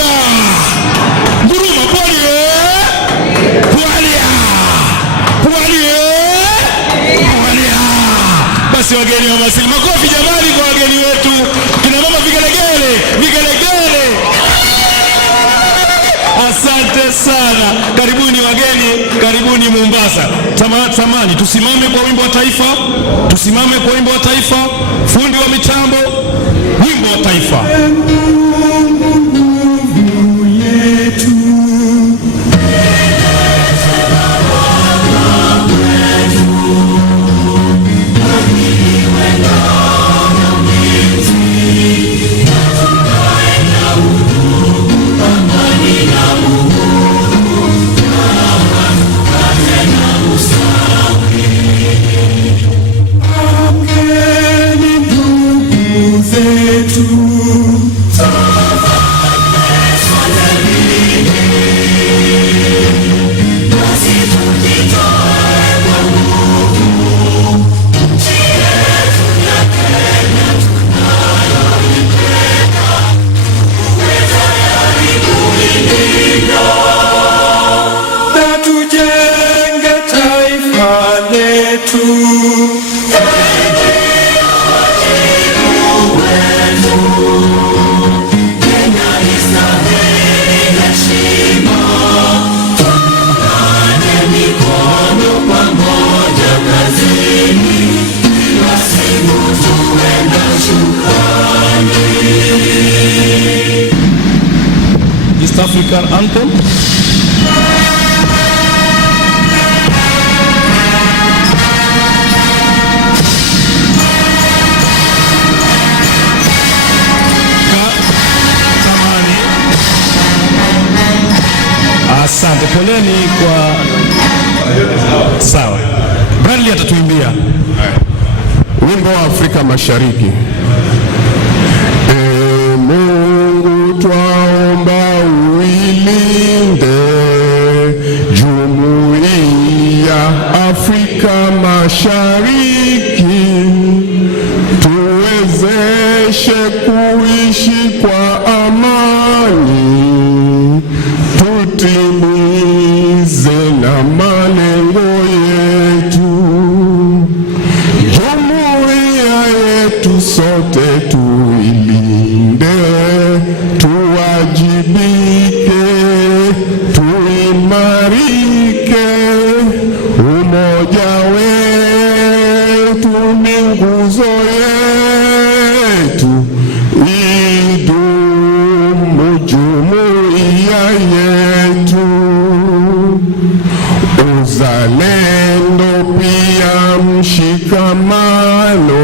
Nguruma, Pwani Basi wageni wamewasili. Makofi jamani kwa wageni wetu. Kina mama vigelegele. Asante sana. Karibuni wageni, karibuni Mombasa. Tamani tusimame kwa wimbo wa taifa. Fundi wa mitambo, wimbo wa taifa. Wewe letu. Na tujenge taifa letu. East African anthem. Asante, poleni kwa sawa. Bradley atatuimbia wimbo wa Afrika Mashariki. Mungu twaomba uilinde Jumuiya Afrika Mashariki, tuwezeshe kuishi kwa amani, tutimize na malengo yetu. Jumuiya yetu sote tuilinde, tuwajibike, tuimarike. Umoja wetu ni nguzo yetu, idumu jumuiya yetu. Uzalendo pia mshikamano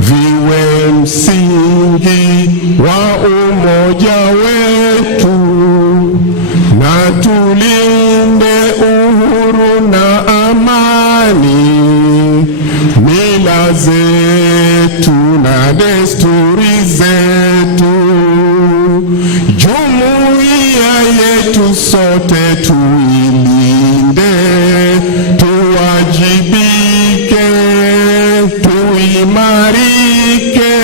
viwe msingi wa umoja wetu, na tulinde uhuru na amani, mila zetu na desturi zetu. Jumuiya yetu sote tuilinde, tuwajibike, tuimarike.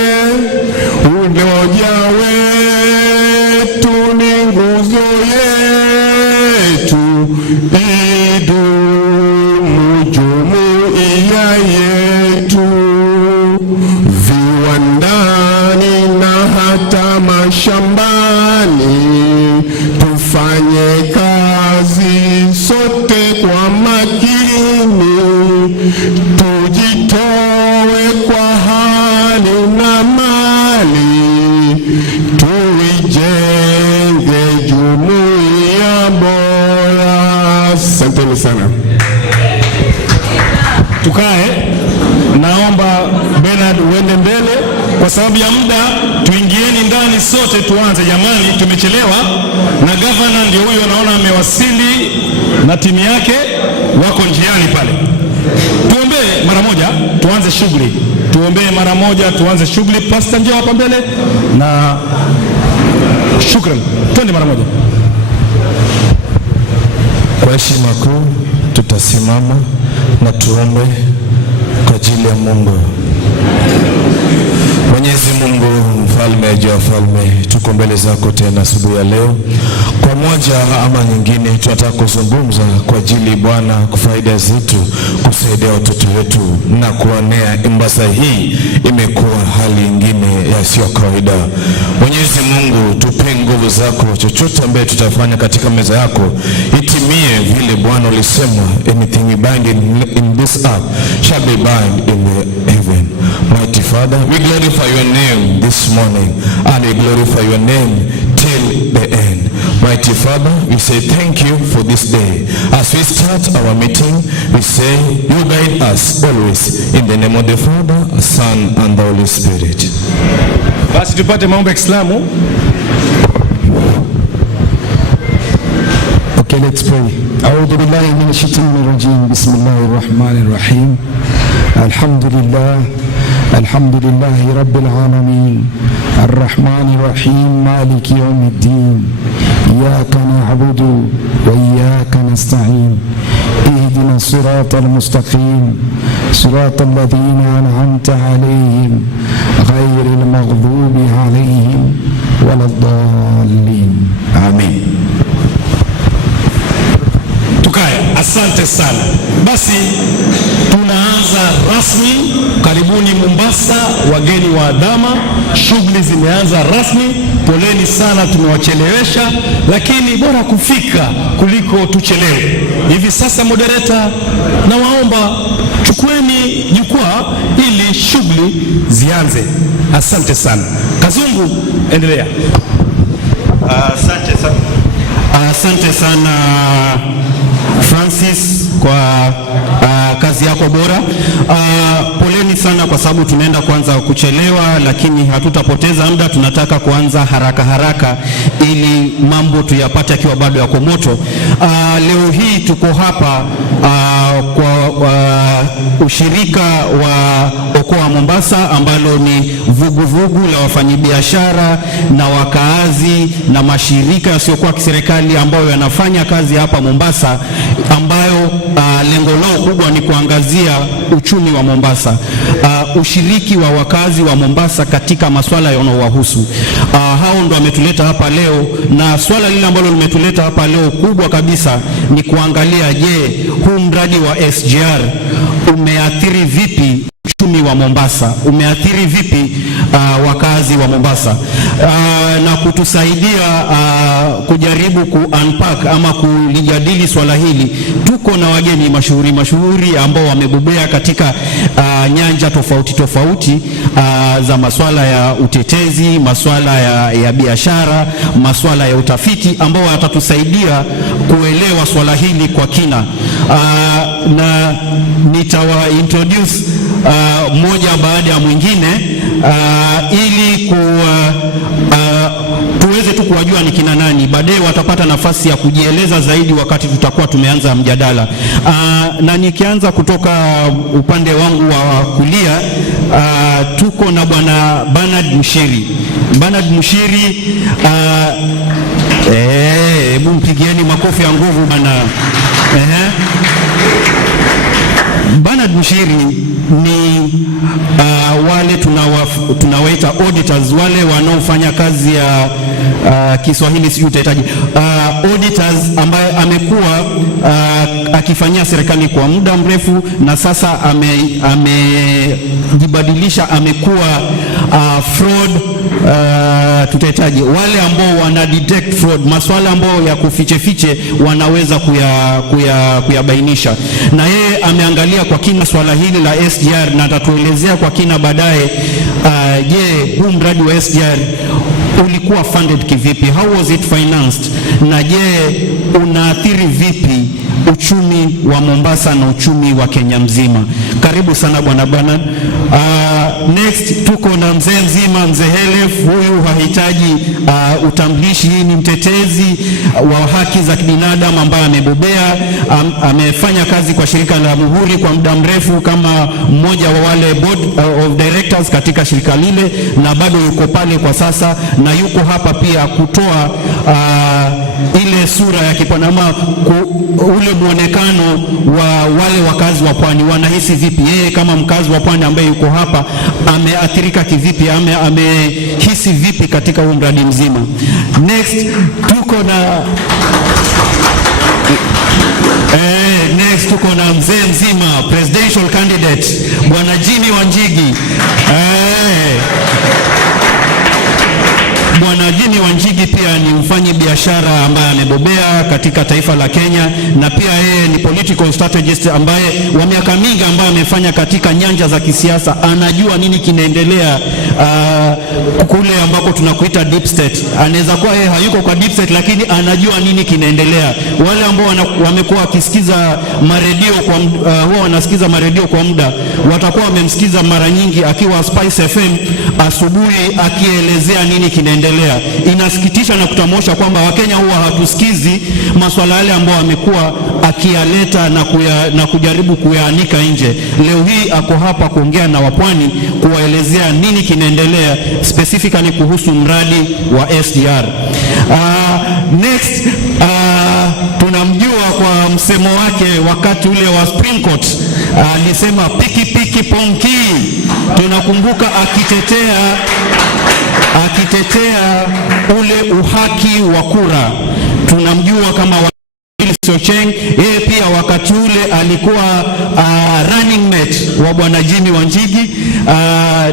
Umoja wetu ni nguzo yetu, idumu jumuiya yetu. Viwandani na hata mashambani, tufanye kazi sote kwa makini, tujitoe kwa hali na mali, tuijenge jumuiya bora. Asanteni sana. Tukae, naomba Bernard uende mbele kwa sababu ya muda. Tuingieni ndani sote tuanze jamani, tumechelewa. Na governor ndio huyo, naona amewasili na timu yake wako njiani pale. Tuombee mara moja tuanze shughuli. Tuombee mara moja tuanze shughuli. Pastor njoo hapa mbele na shukrani. Twende mara moja. Kwa heshima kuu tutasimama na tuombe kwa ajili ya Mungu. Mwenyezi Mungu, mfalme juu ya falme, tuko mbele zako tena asubuhi ya leo. Kwa moja ama nyingine tunataka kuzungumza kwa ajili Bwana, kwa faida zetu, kusaidia watoto wetu na kuonea Mombasa hii imekuwa hali nyingine ya sio kawaida. Mwenyezi Mungu, tupe nguvu zako, chochote ambaye tutafanya katika meza yako itimie vile Bwana ulisema, anything we bind in this earth shall be bound in the heaven. Mighty Father, we glorify your name this morning and we glorify your name till the end. Mighty Father, we say thank you for this day. As we start our meeting, we say you guide us always in the name of the Father, Son and the Holy Spirit. Basi tupate maombi ya Kiislamu. Okay, let's pray. A'udhu billahi minash shaitani rajim. Bismillahir rahmanir rahim. Alhamdulillah الحمد لله رب العالمين الرحمن الرحيم مالك يوم الدين إياك نعبد وإياك نستعين اهدنا الصراط المستقيم صراط الذين أنعمت عليهم غير المغضوب عليهم ولا الضالين آمين. Tukae, asante sana. Basi tunaanza rasmi. Karibuni Mombasa, wageni wa adama. Shughuli zimeanza rasmi. Poleni sana tumewachelewesha, lakini bora kufika kuliko tuchelewe. Hivi sasa moderator, na waomba chukueni jukwaa ili shughuli zianze. Asante sana. Kazungu, endelea. Asante sana. Asante sana Francis kwa kazi yako bora. Poleni sana kwa sababu tunaenda kuanza kuchelewa, lakini hatutapoteza muda. Tunataka kuanza haraka haraka ili mambo tuyapate akiwa bado yako moto. Leo hii tuko hapa kwa ushirika wa Okoa Mombasa, ambalo ni vuguvugu la wafanyabiashara na wakaazi na mashirika yasiokuwa kiserikali ambayo yanafanya kazi hapa Mombasa, ambayo lengo lao kubwa ni kuangazia uchumi wa Mombasa, ushiriki wa wakazi wa Mombasa katika masuala yanayowahusu. Hao ndo wametuleta hapa leo, na swala lile ambalo limetuleta hapa leo kubwa kabisa ni kuangalia, je, huu mradi wa SGR umeathiri vipi uchumi wa Mombasa, umeathiri vipi wakazi wa Mombasa, na kutusaidia kujaribu ku-unpack ama kulijadili swala hili. Tuko na wageni mashuhuri ambao wamebobea katika nyanja tofauti za masuala ya utetezi, masuala ya biashara, masuala ya utafiti, ambao watatusaidia kuelewa swala hili kwa kina. Na nitawa introduce moja baada ya mwingine ili tuweze tu kuwajua ni kina nani. Baadaye watapata nafasi ya kujieleza zaidi wakati tutakuwa tumeanza mjadala. Na nikianza kutoka upande wangu wa kulia, tuko na bwana Bernard Mushiri. Bernard Mushiri, hebu mpigieni makofi ya nguvu bana. Bernard Mushiri ni wale tunawaita auditors, wale wanaofanya kazi ya Kiswahili sijui utahitaji auditors, ambaye amekuwa akifanyia serikali kwa muda mrefu, na sasa amejibadilisha, amekuwa fraud, tutahitaji wale ambao wana detect fraud, masuala ambayo ya kufiche wanaweza kuyabainisha. Na yeye ameangalia kwa kina swala hili la SGR, na atatuelezea kwa kina baadaye, je, huu mradi wa SGR ulikuwa funded kivipi, how was it financed, na je, unaathiri vipi uchumi wa Mombasa na uchumi wa Kenya mzima. Karibu sana bwana Bernard. Next tuko na mzee mzima, mzee Helef. Huyu hahitaji utambulishi, ni mtetezi wa haki za kibinadamu ambaye amebobea, amefanya kazi kwa shirika la Muhuri kwa muda mrefu kama mmoja wa wale board of directors katika shirika lile, na bado yuko pale kwa sasa, na yuko hapa pia kutoa ile sura ya kipanama, ule muonekano wa wale wakazi wa pwani wanahisi vipi, yeye kama mkazi wa pwani ambaye yuko hapa ameathirika kivipi, amehisi vipi katika huu mradi mzima. Next tuko na mzee mzima, presidential candidate bwana Jimmy Wanjigi. Bwana Jimmy Wanjigi pia ni mfanyi biashara ambaye amebobea katika taifa la Kenya, na pia yeye ni political strategist ambaye wa miaka mingi ambaye amefanya katika nyanja za kisiasa. Anajua nini kinaendelea kule ambako tunakuita deep state. Anaweza kuwa yeye hayuko kwa deep state, lakini anajua nini kinaendelea. Wale ambao wamekuwa wakisikiza maredio huwa wanasikiza maredio kwa muda, watakuwa wamemsikiza mara nyingi akiwa Spice FM asubuhi akielezea nini kinaendelea. Inasikitisha na kutamosha kwamba Wakenya huwa hatusikizi masuala yale ambayo amekuwa akiyaleta na kujaribu kuyaanika nje. Leo hii ako hapa kuongea na wapwani, kuwaelezea nini kinaendelea specifically kuhusu mradi wa SGR. Next, tunamjua kwa msemo wake wakati ule wa Supreme Court, alisema piki piki ponki. Tunakumbuka akitetea ule uhaki wa kura. Tunamjua kama Socheng. Yeye pia wakati ule alikuwa running mate wa bwana Jimmy Wanjigi,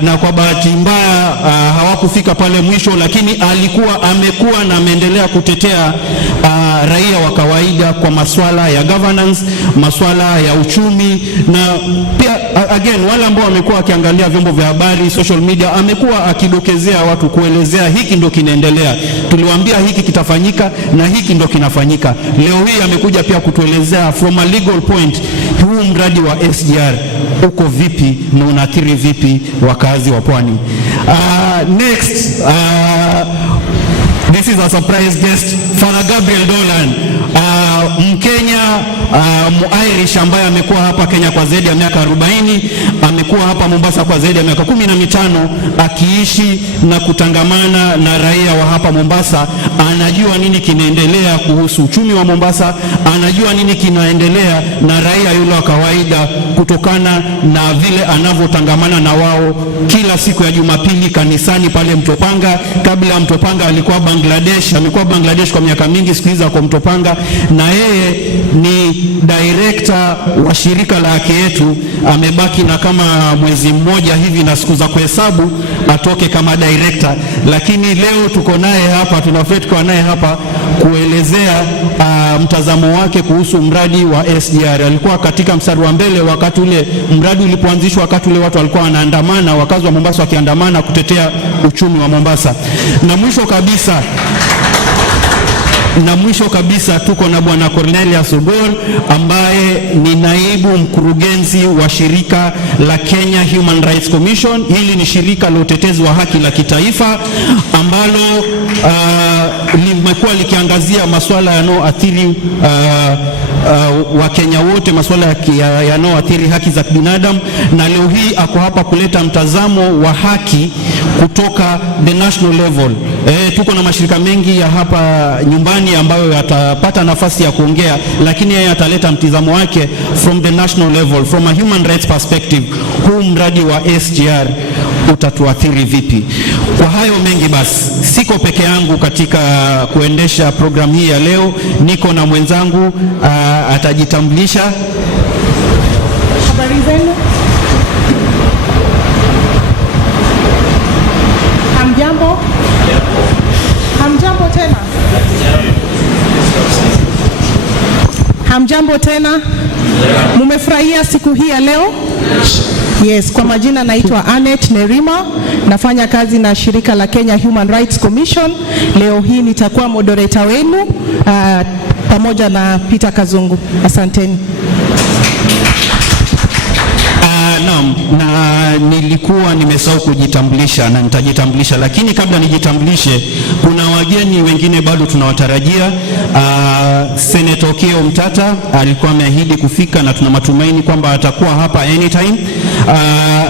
na kwa bahati mbaya hawakufika pale mwisho, lakini amekuwa na ameendelea kutetea raia wa kawaida kwa masuala ya governance, masuala ya uchumi, na pia again wale ambao wamekuwa akiangalia vyombo vya habari, social media, amekuwa akidokezea watu, kuelezea hiki ndo kinaendelea, tuliwaambia hiki kitafanyika na hiki ndo kinafanyika. Leo hii amekuja pia kutuelezea from a legal point huu mradi wa SGR uko vipi na unaathiri vipi wakazi wa pwani. Next, this is a surprise guest, Father Gabriel Dolan, Mkenya Mu-Irish ambaye amekuwa hapa Kenya kwa zaidi ya miaka 40, amekuwa hapa Mombasa kwa zaidi ya miaka 15 akiishi na kutangamana na raia wa hapa Mombasa. Anajua nini kinaendelea kuhusu uchumi wa Mombasa, anajua nini kinaendelea na raia yule wa kawaida kutokana na vile anavyotangamana na wao kila siku ya Jumapili kanisani pale Mtopanga. Kabla ya Mtopanga alikuwa Bangladesh, amekuwa Bangladesh kwa miaka mingi, siku hizi kwa Mtopanga, na yeye ni director wa shirika la Haki Yetu. Amebaki na kama mwezi mmoja hivi na siku za kuhesabu atoke kama director, lakini leo tuko naye hapa, tunafurahi tuko naye hapa kuelezea mtazamo wake kuhusu mradi wa SGR. Alikuwa katika mstari wa mbele wakati ule mradi ulipoanzishwa, wakati ule watu walikuwa wanaandamana, wakazi wa Mombasa wakiandamana kutetea uchumi wa Mombasa. Na mwisho kabisa tuko na bwana Cornelius Ogol ambaye ni naibu mkurugenzi wa shirika la Kenya Human Rights Commission. Hili ni shirika la utetezi wa haki la kitaifa ambalo limekuwa likiangazia masuala yanayoathiri Wakenya wote, masuala yanayoathiri haki za binadamu, na leo hii ako hapa kuleta mtazamo wa haki kutoka the national level. Tuko na mashirika mengi ya hapa nyumbani ambayo yatapata nafasi ya kuongea, lakini yeye ataleta mtazamo wake from the national level, from a human rights perspective. Huu mradi wa SGR utatuathiri vipi? Kwa hayo mengi basi, siko peke yangu katika kuendesha programu hii ya leo, niko na mwenzangu atajitambulisha. Habari zenu? Hamjambo? Hamjambo tena? Hamjambo tena? Mumefurahia siku hii ya leo? Yes, kwa majina naitwa Anet Nerima, nafanya kazi na shirika la Kenya Human Rights Commission. Leo hii nitakuwa moderator wenu pamoja na Peter Kazungu. Asanteni. Naam, na nilikuwa nimesahau kujitambulisha na nitajitambulisha, lakini kabla nijitambulishe, kuna wageni wengine bado tunawatarajia. Senator Okiya Mtata alikuwa ameahidi kufika na tuna matumaini kwamba atakuwa hapa anytime.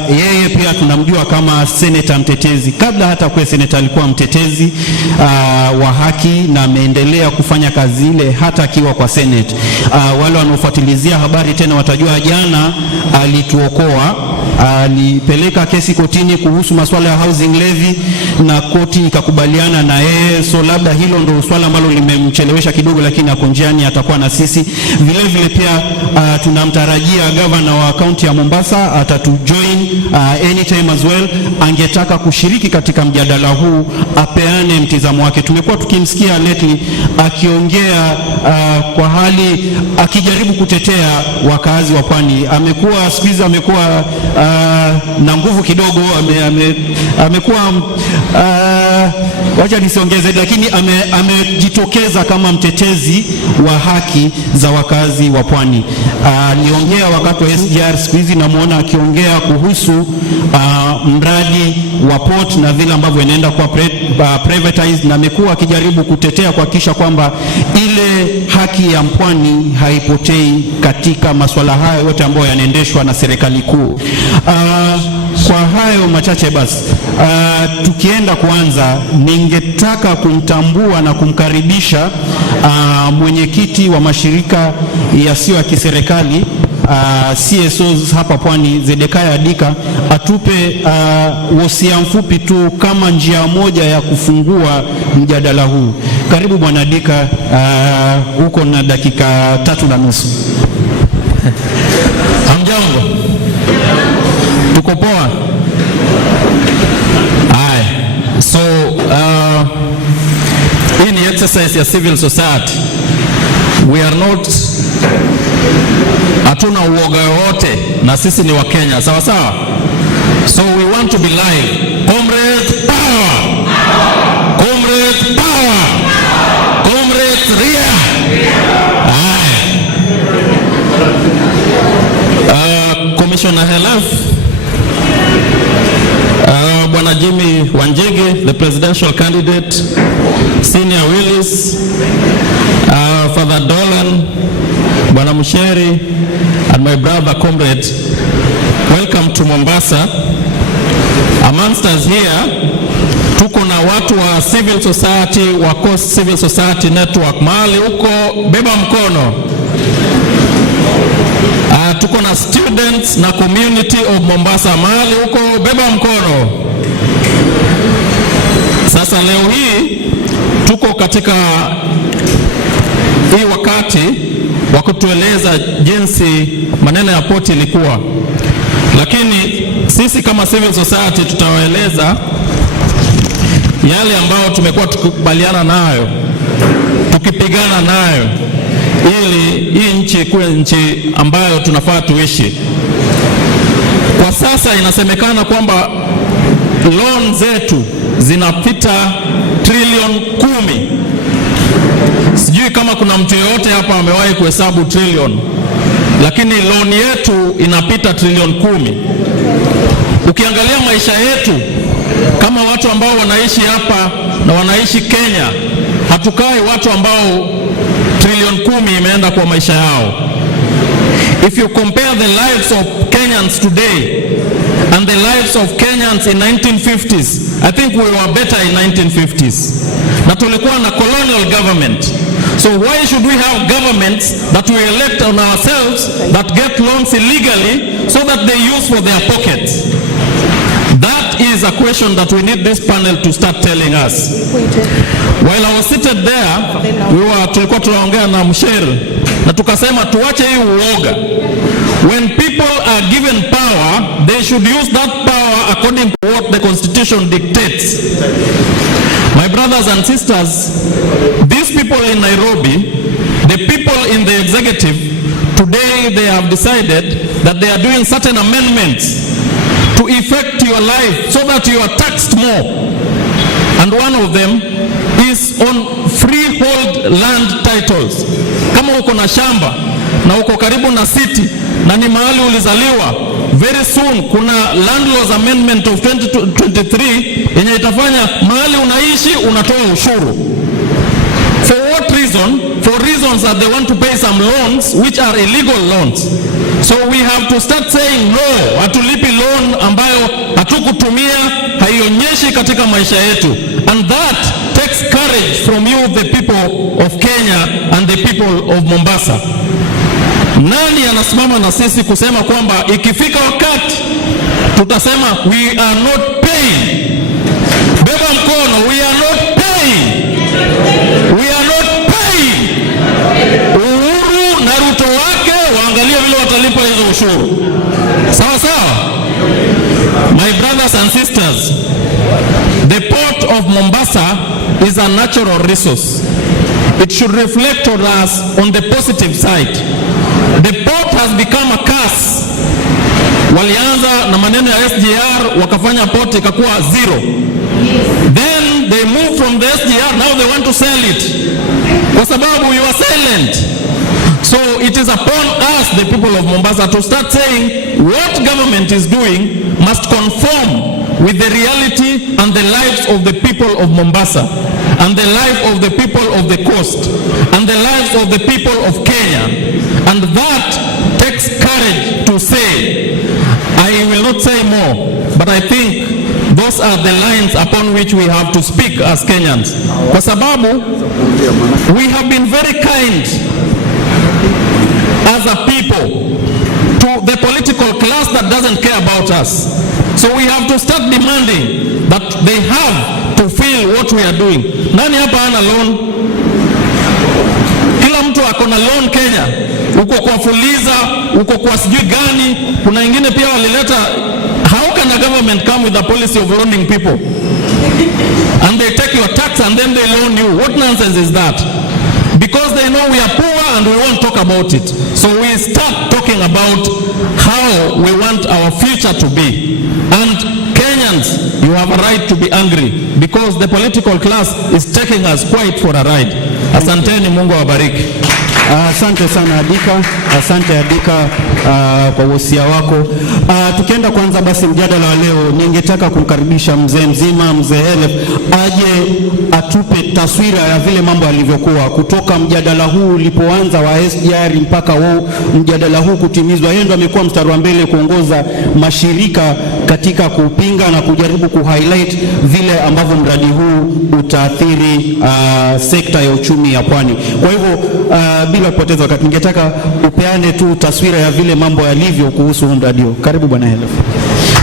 Yeye pia tunamjua kama senator mtetezi. Kabla hata kuwa senator alikuwa mtetezi wa haki na ameendelea kufanya kazi ile hata akiwa kwa Senate. Wale wanaofuatilizia habari tena watajua jana alituokoa, alipeleka kesi kotini kuhusu masuala ya housing levy na koti ikakubaliana na yeye, so labda hilo ndo swala ambalo limemchelewesha kidogo, lakini ako njiani, atakuwa na sisi. Vile vile pia tunamtarajia governor wa kaunti ya Mombasa atatujoin anytime as well. Angetaka kushiriki katika mjadala huu, apeane mtizamo wake. Tumekuwa tukimsikia lately akiongea kwa hali akijaribu kutetea wakazi wa pwani. Amekuwa siku hizi amekuwa na nguvu kidogo, amekuwa wacha nisiongeze, lakini amejitokeza kama mtetezi wa haki za wakazi wa pwani. Aliongea wakati wa SGR, siku hizi namuona akiongea kuhusu mradi wa port na vile ambavyo inaenda kwa privatized, na amekuwa akijaribu kutetea kuhakikisha kwamba ile haki ya mpwani haipotei katika masuala hayo yote ambayo yanaendeshwa na serikali kuu. Kwa hayo machache basi, tukienda kuanza, ningetaka kumtambua na kumkaribisha mwenyekiti wa mashirika yasiyo ya kiserikali CSOs hapa Pwani, Zedekaya Adika, atupe wosia mfupi tu kama njia moja ya kufungua mjadala huu. Karibu Bwana Adika, huko na dakika 3:30. Hamjambo? Tuko poa? Haya. So, hii ni exercise ya civil society. We are not, hatuna uoga wote, na sisi ni wa Kenya, sawa sawa? So we want to be live. Comrade power! Comrade power! Comrade ria! Commissioner Helaf, Bwana Jimmy Wanjege, the presidential candidate, Senior Willis, Father Dolan, Bwana Musheri, and my brother comrade, welcome to Mombasa. Amongst us here, tuko na watu wa civil society, wa Coast Civil Society Network. Mahali huko, beba mkono. Tuko na students na community of Mombasa. Mahali huko, beba mkono. Sasa leo hii tuko katika hii wakati wa kutueleza jinsi maneno ya poti ilikuwa, lakini sisi kama civil society tutawaeleza yale ambayo tumekuwa tukikubaliana nayo, tukipigana nayo, ili hii nchi kuwe nchi ambayo tunafaa tuishi. Kwa sasa inasemekana kwamba loan zetu zinapita trilioni 10. Sijui kama kuna mtu yoyote hapa amewahi kuhesabu trilioni, lakini loan yetu inapita trilioni 10. Ukiangalia maisha yetu kama watu ambao wanaishi hapa na wanaishi Kenya, hatukai watu ambao trilioni 10 imeenda kwa maisha yao. If you compare the lives of Kenyans today and the lives of Kenyans in 1950s, I think we were better in 1950s. Na tulikuwa na colonial government. So why should we have governments that we elect on ourselves that get loans illegally so that they use for their pockets? That is a question that we need this panel to start telling us. While I was seated there, tulikuwa tunaongea na Msheri na tukasema tuache hii uoga. When people are given power, they should use that power according to what the Constitution dictates. My brothers and sisters, these people in Nairobi, the people in the executive, today they have decided that they are doing certain amendments to affect your life so that you are taxed more. And one of them is on freehold land titles. Kama uko na shamba na uko karibu na city na ni mahali ulizaliwa, very soon kuna Land Laws Amendment of 2023 yenye itafanya mahali unaishi unatoa ushuru. For what reason? For reasons that they want to pay some loans which are illegal loans. So we have to start saying no, hatulipi loan ambayo hatukutumia, haionyeshi katika maisha yetu. And that takes courage from you, the people of Kenya and the people of Mombasa. Nani anasimama na sisi kusema kwamba ikifika wakati tutasema we are not paying? Beba mkono, we are not paying. We are not paying. Uhuru na Ruto wake waangalia vile watalipa hizo ushuru. Sawa sawa? My brothers and sisters, the port of Mombasa is a natural resource. It should reflect on us on the positive side. The port has become a curse. Walianza na maneno ya SGR, wakafanya port ikakuwa zero. Then they moved from the SGR, now they want to to sell it kwa sababu you are silent. So it is upon us, the people of Mombasa, to start saying what government is doing must conform with the reality and the lives of the people of Mombasa, and the life of the people of the coast, and the lives of the people of Kenya. And that takes courage to say. I will not say more, but I think those are the lines upon which we have to speak as Kenyans. Kwa sababu we have been very kind as a people to the political class that doesn't care about us. So we have to start demanding that they have to feel what we are doing. Nani hapa ana loan? Kila mtu akona loan Kenya. Uko kwa Fuliza, uko kwa sijui gani. Kuna wengine pia walileta, how can a government come with a policy of loaning people? And they take your tax and then they loan you. What nonsense is that? Because they know we are poor and we won't talk about it. So we start talking about how we want our future to be. And Kenyans, you have a right to be angry because the political class is taking us quite for a ride. Asanteni, Mungu awabariki. Asante sana Adika, asante Adika kwa wosia wako. Tukienda kwanza basi mjadala wa leo, ningetaka kumkaribisha mzee mzima, mzee Helef, aje atupe taswira ya vile mambo yalivyokuwa kutoka mjadala huu ulipoanza wa SGR mpaka mjadala huu kutimizwa. Yeye ndo amekuwa mstari wa mbele kuongoza mashirika katika kupinga na kujaribu kuhighlight vile ambavyo mradi huu utaathiri sekta ya uchumi ya pwani. Kwa hivyo bila kupoteza wakati, ningetaka upeane tu taswira ya vile mambo yalivyo kuhusu mradi huu. Karibu bwana Helef.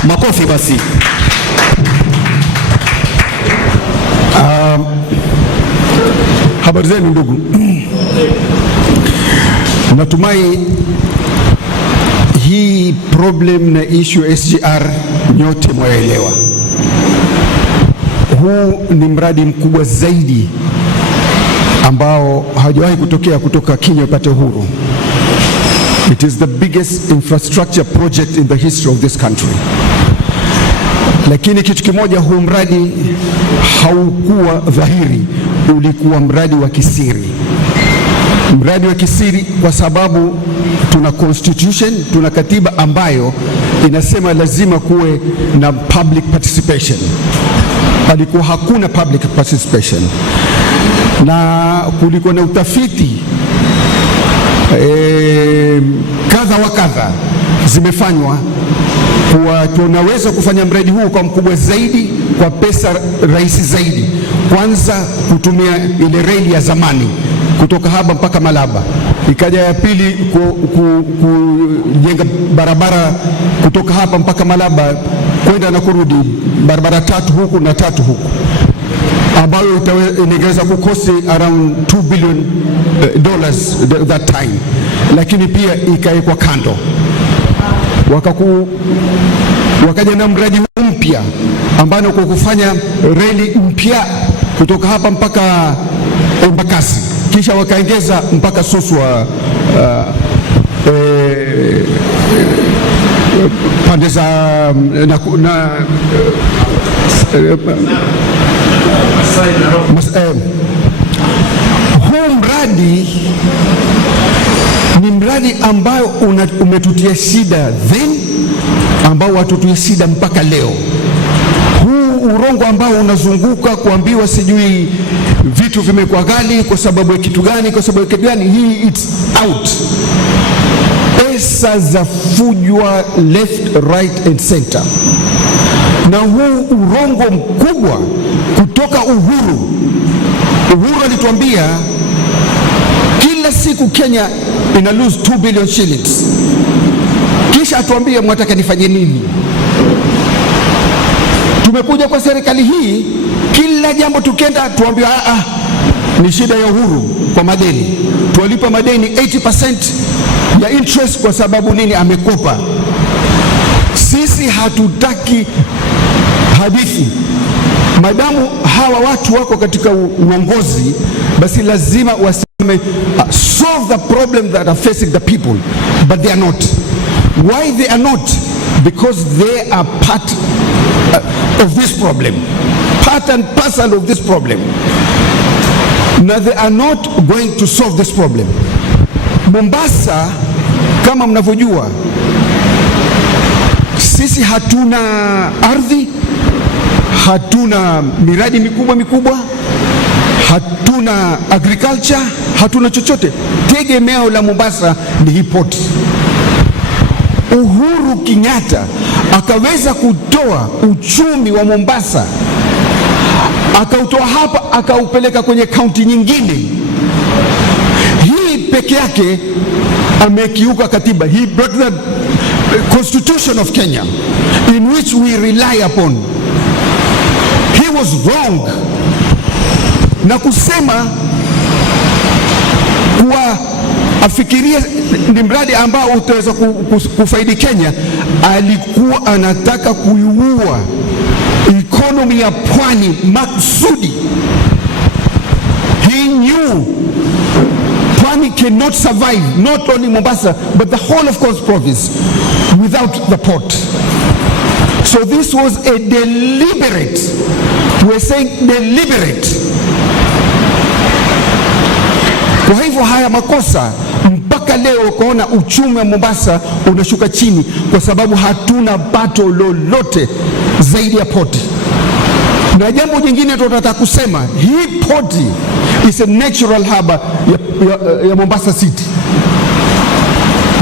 Makofi basi. Habari zenu ndugu. Natumai hii problem na issue SGR nyote mwaelewa. Huu ni mradi mkubwa zaidi ambao hajawahi kutokea kutoka Kenya ipate uhuru. It is the biggest infrastructure project in the history of this country. Lakini kitu kimoja, huu mradi haukuwa dhahiri, ulikuwa mradi wa kisiri. Mradi wa kisiri kwa sababu tuna constitution, tuna katiba ambayo inasema lazima kuwe na public participation. Palikuwa hakuna public participation. Na kulikuwa na utafiti kadha wa kadha zimefanywa kwa tunaweza kufanya mradi huu kwa mkubwa zaidi kwa pesa rahisi zaidi. Kwanza kutumia ile reli ya zamani kutoka hapa mpaka Malaba, ikaja ya pili kujenga barabara kutoka hapa mpaka Malaba kwenda na kurudi, barabara tatu huku na tatu huku, ambayo inaweza kukosti around $2 billion that time, lakini pia ikaekwa kando. Wakaja na mradi mpya ambao kwa kufanya reli mpya kutoka hapa mpaka Embakasi, kisha wakaongeza mpaka Suswa pande za huu mradi ni mradi ambao umetutia shida then, ambao watutia shida mpaka leo. Huu urongo ambao unazunguka kuambiwa sijui vitu vimekuwa ghali kwa sababu ya kitu gani, kwa sababu ya kitu gani, hii it's out. Pesa za fujwa left, right and center. Na huu urongo mkubwa kutoka Uhuru. Uhuru alituambia kila siku Kenya ina lose 2 billion shillings. Kisha atuambia mwataka nifanye nini? Tumekuja kwa serikali hii, kila jambo tukenda tuambia ni shida ya Uhuru kwa madeni. Tuwalipa madeni 80% ya interest kwa sababu nini? Amekopa. Sisi hatutaki hadithi. Madamu hawa watu wako katika uongozi, basi lazima waseme solve the problem that are facing the people, but they are not. Why they are not? Because they are part of this problem, part and parcel of this problem. na they are not going to solve this problem. Mombasa, kama mnavyojua, sisi hatuna ardhi, hatuna miradi mikubwa, hatuna agriculture, hatuna chochote. Tegemeo la Mombasa ni hii port. Uhuru Kenyatta akaweza kutoa uchumi wa Mombasa, akautoa hapa akaupeleka kwenye kaunti nyingine. Hii peke yake amekiuka katiba. He broke the constitution of Kenya in which we rely upon. He was wrong. Na kusema kuwa afikiria ni mradi ambao utaweza kufaidi Kenya, alikuwa anataka kuiua economy ya pwani maksudi. He knew Pwani cannot survive, not only Mombasa but the whole of Coast Province without the port. So this was a deliberate, we're saying deliberate. Kwa hivyo haya makosa mpaka leo ukaona uchumi wa Mombasa unashuka chini kwa sababu hatuna pato lolote zaidi ya poti. Na jambo jingine tunataka kusema, hii poti is a natural hub ya Mombasa City.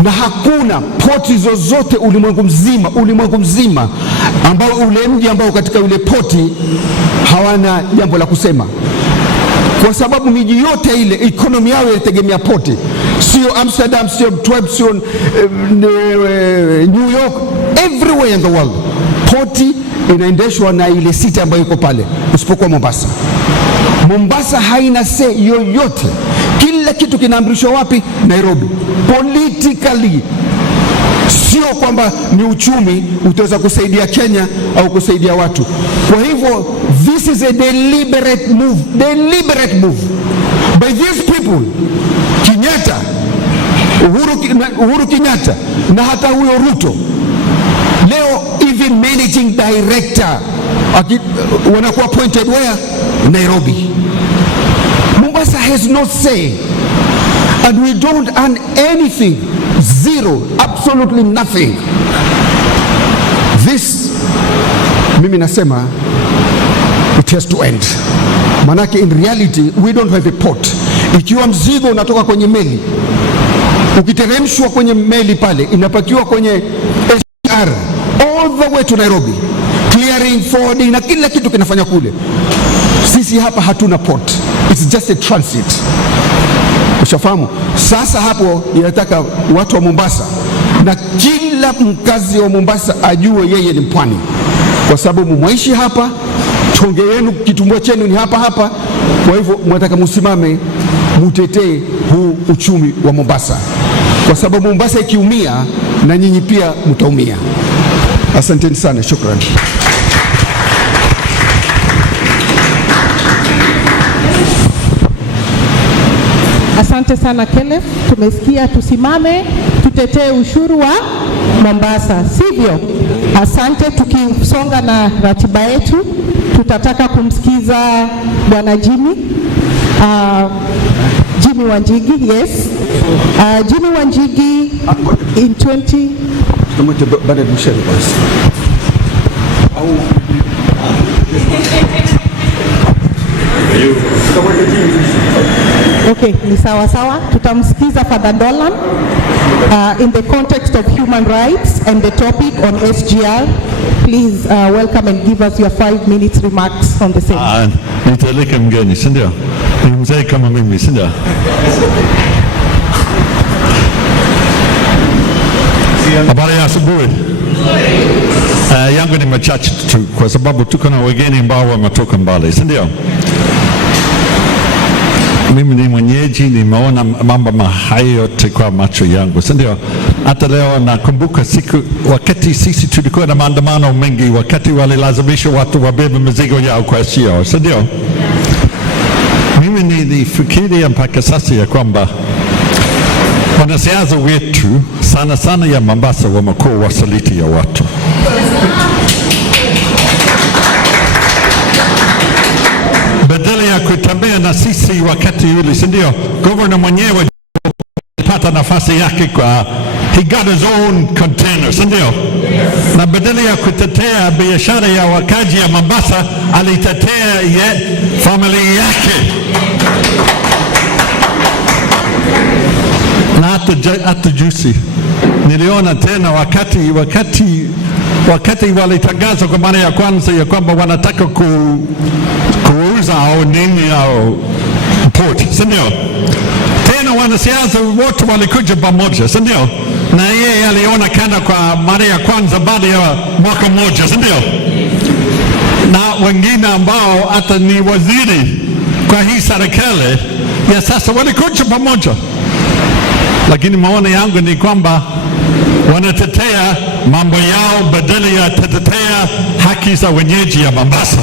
Na hakuna poti zozote ulimwengu mzima ambao ule mji ambao katika ule poti hawana jambo la kusema. Kwa sababu miji yote ile economy yao inategemea poti. Sio Amsterdam, sio Antwerp, sio New York, everywhere in the world poti inaendeshwa na ile city ambayo iko pale, isipokuwa Mombasa. Mombasa haina say yoyote. Kila kitu kinaamrishwa wapi? Nairobi. Politically, sio kwamba ni uchumi utaweza kusaidia Kenya au kusaidia watu. Kwa hivyo this is a deliberate move by these people. Kenyatta, Uhuru Kenyatta na hata huyo Ruto leo even managing director wanakuwa appointed where? Nairobi. Mombasa has no say and we don't earn anything. Zero, absolutely nothing. This, mimi nasema, it has to end. Manake in reality we don't have a port. Ikiwa mzigo unatoka kwenye meli, ukiteremshwa kwenye meli pale, inapakiwa kwenye SGR all the way to Nairobi, clearing, forwarding na kila kitu kinafanya kule. Sisi hapa hatuna port, it's just a transit. Ushafahamu? Sasa hapo inataka watu wa Mombasa na kila mkazi wa Mombasa ajue yeye ni mpwani, kwa sababu mwaishi hapa, tonge yenu, kitumbua chenu ni hapa. Kwa hivyo mwataka musimame mutetee huu uchumi wa Mombasa, kwa sababu Mombasa ikiumia na nyinyi pia mtaumia. Asanteni sana, shukrani. Asante sana Caleb, tumesikia, tusimame tutetee ushuru wa Mombasa, sivyo? Asante. Tukisonga na ratiba yetu, tutataka kumsikiza Bwana Jimmy Wanjigi. Yes, Jimmy Wanjigi in 20 Okay, ni sawa. Tutamsikiza Father Dolan in the context of human rights and the topic on SGR. Please welcome and give us your 5 minutes remarks on the same. Nitaleka mgeni, si ndio? Ni mzee kama mimi, si ndio? Habari ya asubuhi. Yangu ni machache tu kwa sababu tuko na wageni ambao wametoka mbali, si ndio? Mimi ni mwenyeji, nimeona mambo haya yote kwa macho yangu, si ndio? Hata leo nakumbuka siku wakati sisi tulikuwa na maandamano mengi, wakati walilazimisha watu wabebe mizigo yao kwa SGR, si ndio? Mimi nilifikiria mpaka sasa ya kwamba wanasiasa wetu sana ya Mombasa wamekuwa wasaliti ya watu. Badala ya alitembea na sisi wakati ule, si ndio? Governor mwenyewe pata nafasi yake kwa he got his own container, si ndio? Na badala ya kutetea biashara ya wakaji ya Mombasa, alitetea familia yake. Na hata juzi niliona tena wakati walitangaza kwa mara ya kwanza ya kwamba wanataka kuuza au nini au port, si ndio? Tena wanasiasa wote walikuja pamoja, si ndio? Na yeye aliona kana kwa mara ya kwanza baada ya mwaka mmoja, si ndio? Na wengine ambao hata ni waziri kwa hii serikali ya sasa walikuja pamoja. Lakini maoni yangu ni kwamba wanatetea mambo yao badala ya kutetea haki za wenyeji ya Mombasa.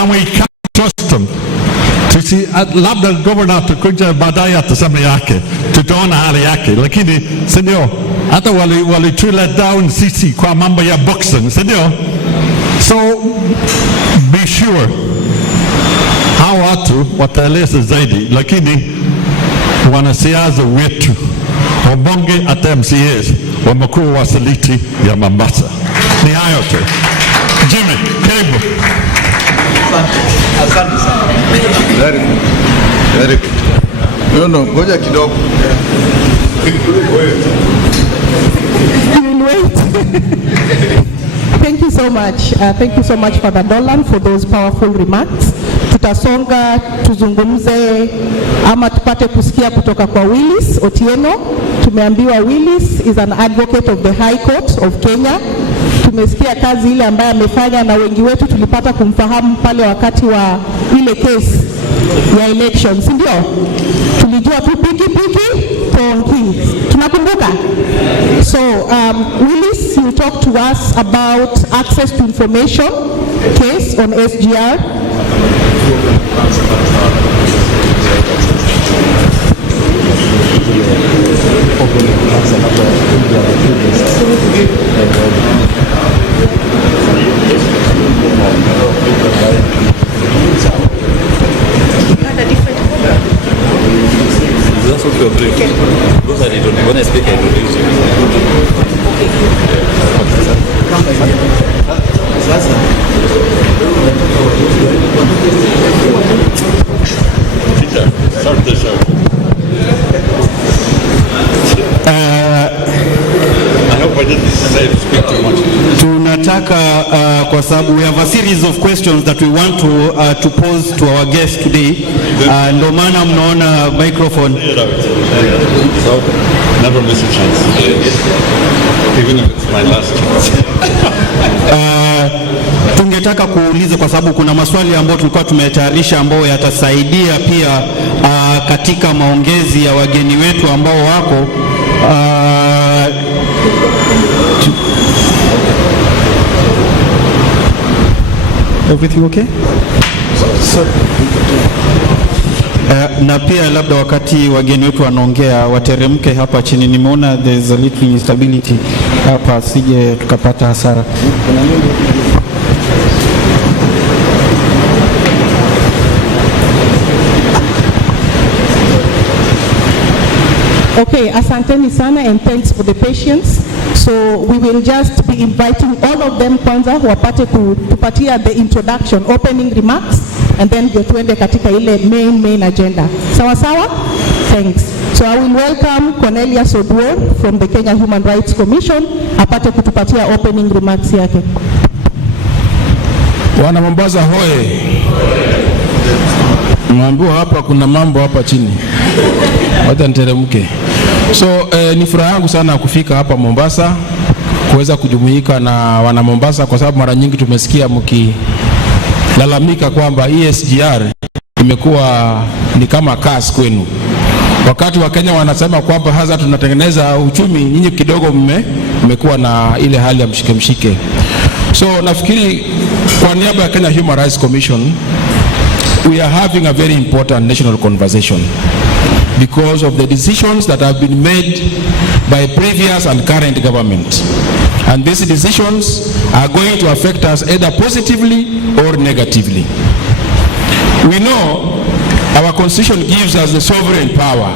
And we can't trust them. Labda governor atakuja baadaye atasema yake, tutaona hali yake, lakini si ndio? Hata wali let down sisi kwa mambo ya boxing, si ndio? So be sure hawa watu wataeleza zaidi, lakini wanasiasa wetu wabunge hata MCAs wamekuwa wasaliti ya Mombasa. Ni hayo tu. Jimmy, karibu. Asante sana. Very good. Very good. No, ngoja kidogo. Thank you so much. Thank you so much Father Dolan for those powerful remarks. Tutasonga tuzungumze ama tupate kusikia kutoka kwa Willis Otieno. Tumeambiwa Willis is an advocate of the High Court of Kenya. Tumesikia kazi ile ambayo amefanya na wengi wetu tulipata kumfahamu pale wakati wa ile case ya elections, ndio? Tulijua tu piki tonki. Tunakumbuka? So Willis, you talk to us about access to information case on SGR. Tunataka kwa sababu we have a series of questions that we want to pose to our guest today. Ndio maana mnaona microphone. So, never miss a chance. Even if it's my last chance. Tungetaka kuuliza kwa sababu kuna maswali ambayo tulikuwa tumetayarisha ambayo yatasaidia pia katika maongezi ya wageni wetu ambao wako Everything okay? Na pia labda wakati wageni wetu wanaongea wateremke hapa chini. Nimeona there's a little instability hapa, sije tukapata hasara. Okay, asanteni sana and thanks for the patience. So we will just be inviting all of them kwanza wapate kutupatia the introduction, opening remarks, and then ndio tuende katika ile main agenda. Sawa sawa? Thanks. So I will welcome Cornelius Oduor from the Kenya Human Rights Commission apate kutupatia opening remarks yake. Wana Mombasa hoye. Mwambiwa hapa kuna mambo hapa chini. Wacha niteremke. So ni furaha yangu sana kufika hapa Mombasa kuweza kujumuika na wana Mombasa, kwa sababu mara nyingi tumesikia mkilalamika kwamba SGR imekuwa ni kama kasi kwenu. Wakati wa Kenya wanasema kwamba hasa tunatengeneza uchumi, nyinyi kidogo mmekuwa na ile hali ya mshike. So nafikiri kwa niaba ya Kenya Human Rights Commission we are having a very important national conversation. because of the decisions that have been made by previous and current government. And these decisions are going to affect us either positively or negatively. We know our constitution gives us the sovereign power,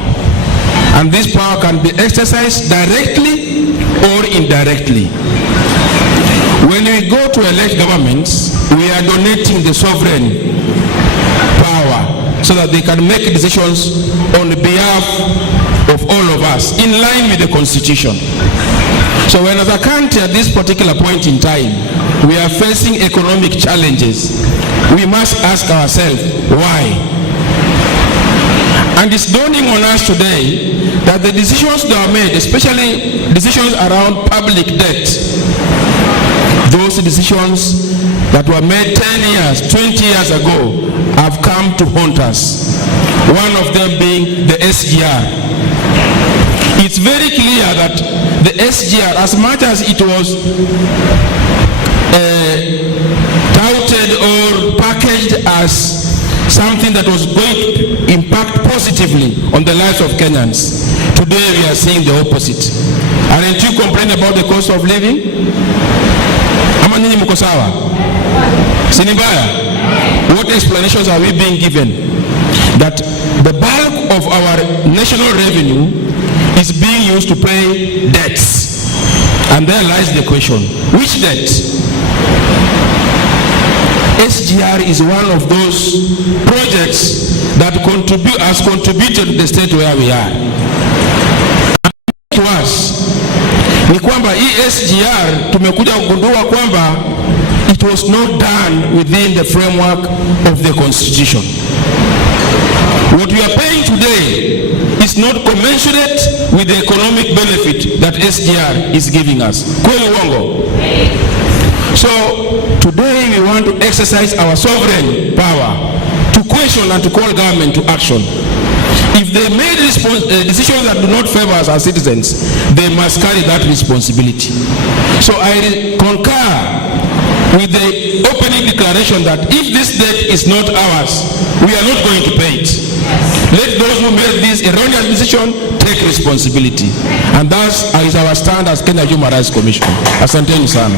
and this power can be exercised directly or indirectly. When we go to elect governments, we are donating the sovereign power so that they can make decisions on behalf of all of us in line with the constitution. So when as a country at this particular point in time we are facing economic challenges, we must ask ourselves why. And it's dawning on us today that the decisions that are made, especially decisions around public debt, those decisions that were made 10 years, 20 years ago have come to haunt us. One of them being the SGR. It's very clear that the SGR, as much as it was touted or packaged as something that was going to impact positively on the lives of Kenyans, today we are seeing the opposite. Aren't you complaining about the cost of living? Ama nyinyi mko sawa? Si ni mbaya? What explanations are we being given? That the bulk of our national revenue is being used to pay debts. And there lies the question, which debt? SGR is one of those projects that has contributed to the state where we are. To us, ni kwamba hii SGR tumekuja kugundua kwamba it was not done within the framework of the constitution. What we are paying today is not commensurate with the economic benefit that SGR is giving us. Kweli uongo? So today we want to exercise our sovereign power to question and to call government to action. If they made decisions that do not favor us as citizens, they must carry that responsibility. So I concur with the opening declaration that if this debt is not ours, we are not going to pay it. Let those who made this erroneous decision take responsibility. And that is our stand as Kenya Human Rights Commission. Asanteni sana.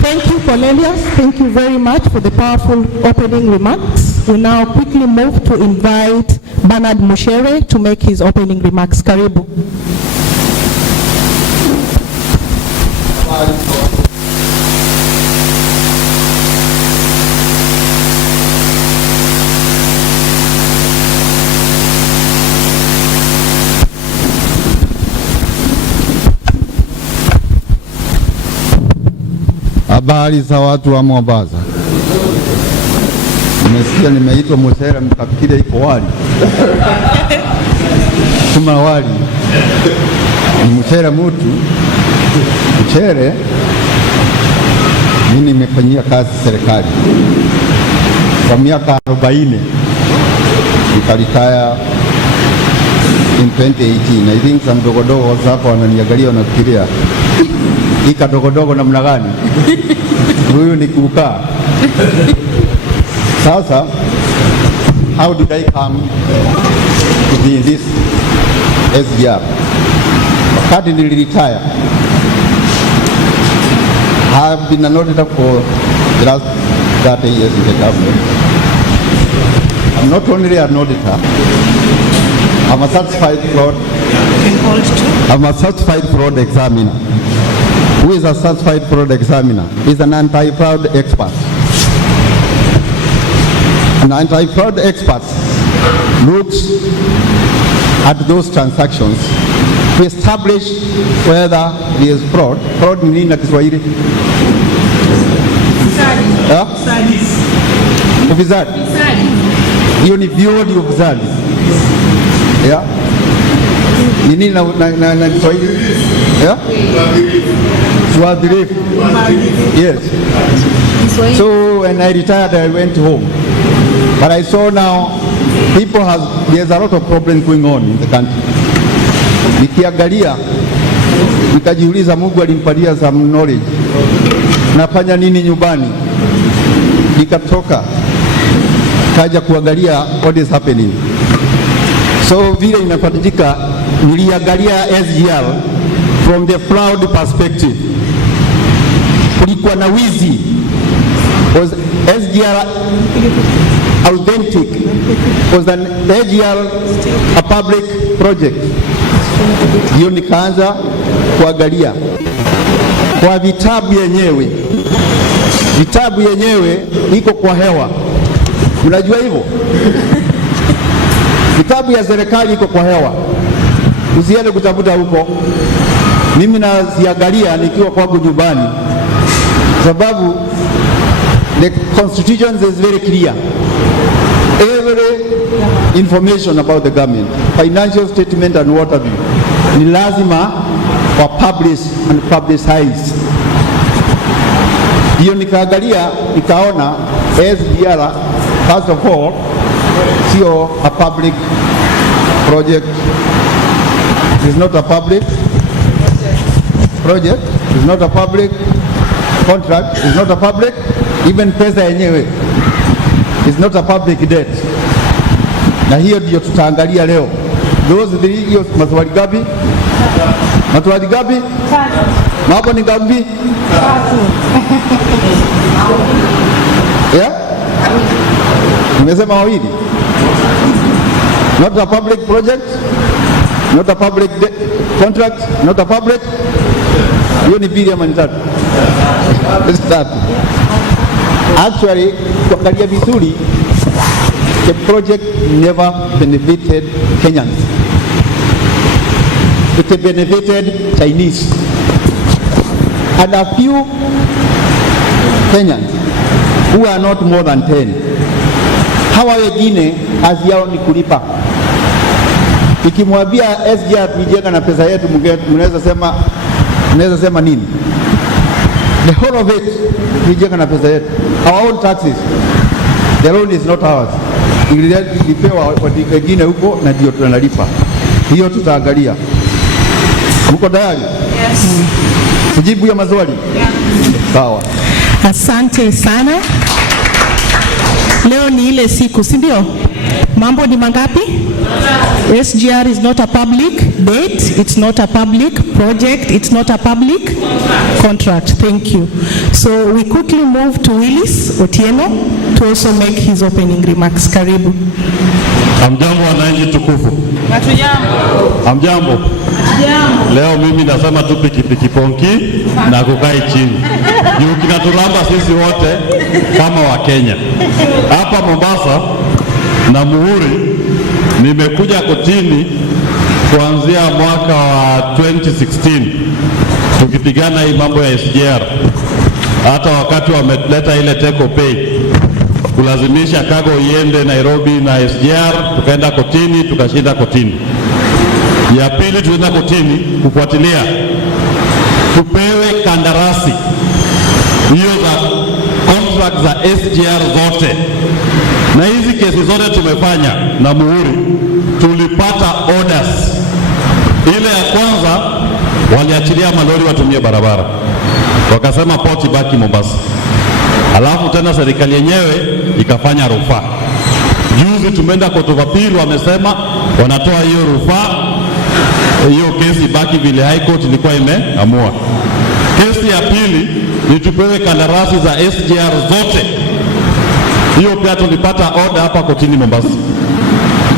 Thank you, Cornelius. Thank you very much for the powerful opening remarks. We now quickly move to invite Bernard Mushere to make his opening remarks. Karibu. Habari za watu wa Mombasa. Nimesikia nimeitwa Mushere mkafikiri iko wali. Kuma wali. Ni Mushere mtu. Mushere mimi nimefanyia kazi serikali kwa miaka 40. Nikalitaya in 2018. I think some dogodogo hapo wananiangalia wanafikiria ika dogodogo namna gani? Huyu ni kukaa. Sasa, how did I come to be in this SGR? Wakati niliretire, I have been an auditor for the last 30 years in the government. I'm not only an auditor, I'm a certified fraud examiner. Who is a certified fraud examiner? Is an anti-fraud expert. An anti-fraud expert looks at those transactions to establish whether there is fraud. Fraud ni nini na Kiswahili? Ufisadi. Hiyo ni viodi ufisadi. Yeah. Ni nini na Kiswahili? Yeah? Swadrif. Yes. So when I retired, I went home. But I saw now there's a lot of problems going on in the country. Nikiangalia, nikajiuliza Mungu alimpatia some knowledge. Nafanya nini nyumbani? Nikatoka, kaja kuangalia what is happening. So vile inafatikika, niliangalia SGR from the flood perspective. Kulikuwa na wizi. Was SGR authentic? Was an SGR a public project? Hiyo nikaanza kuangalia kwa vitabu yenyewe. Vitabu yenyewe iko kwa hewa. Unajua hivyo? Vitabu ya serikali iko kwa hewa. Usiende kutafuta huko. Mimi naziangalia nikiwa kwangu nyumbani. Sababu the constitution is very clear. Every information about the government, financial statement and what have you, ni lazima wa publish and publicize. Hiyo nikaangalia nikaona SGR first of all sio a public project. It is not a public project. It is not a public contract. It is not a public, even pesa yenyewe. It is not a public debt. Na hiyo ndio tutaangalia leo. Those three, hiyo maswali gapi? Maswali gapi? Mambo ni gapi? Yeah? Nimesema mawili. Not a public project, not a public contract, not a public. Hiyo ni pili ama ni tatu? Tatu. Actually, kuangalia vizuri, the project never benefited Kenyans. It benefited Chinese and a few Kenyans who are not more than 10. Hawa wengine kazi yao ni kulipa. Ikimwambia SGR tuijenga na pesa yetu, mnaweza sema nini? The whole of it tuijenga na pesa yetu, our own taxes. The loan is not ours. Ilipewa wengine huko na ndio tunalipa. Hiyo tutaangalia. Mko tayari? Yes. Kujibu ya maswali? Yeah. Sawa. Asante sana. Leo ni ile siku, si ndio? Mambo ni mangapi? SGR is not a public debt, it's not a public project, it's not a public contract. Thank you. So we quickly move to Willis Otieno to also make his opening remarks. Karibu. Hamjambo wananchi tukufu. Hatujambo. Hamjambo. Hatujambo. Leo mimi nasema tu pikipiki ponki na kukai chini. Juu kinatulamba sisi wote kama wa Kenya. Hapa Mombasa na Muhuri nimekuja kotini kuanzia mwaka wa 2016 tukipigana hii mambo ya SGR. Hata wakati wameleta ile take or pay kulazimisha cargo iende Nairobi na SGR, tukaenda kotini, tukashinda kotini. Ya pili tuenda kotini kufuatilia tupewe kandarasi hiyo za contract za SGR zote. Na hizi kesi zote tumefanya na Muhuri, tulipata orders. Ile ya kwanza waliachilia malori watumie barabara, wakasema port ibaki Mombasa. Alafu tena serikali yenyewe ikafanya rufaa. Juzi tumeenda Court of Appeal, wamesema wanatoa hiyo rufaa, hiyo kesi ibaki vile High Court ilikuwa imeamua. Kesi ya pili ni tupewe kandarasi za SGR zote. Hiyo pia tulipata order hapa kotini Mombasa.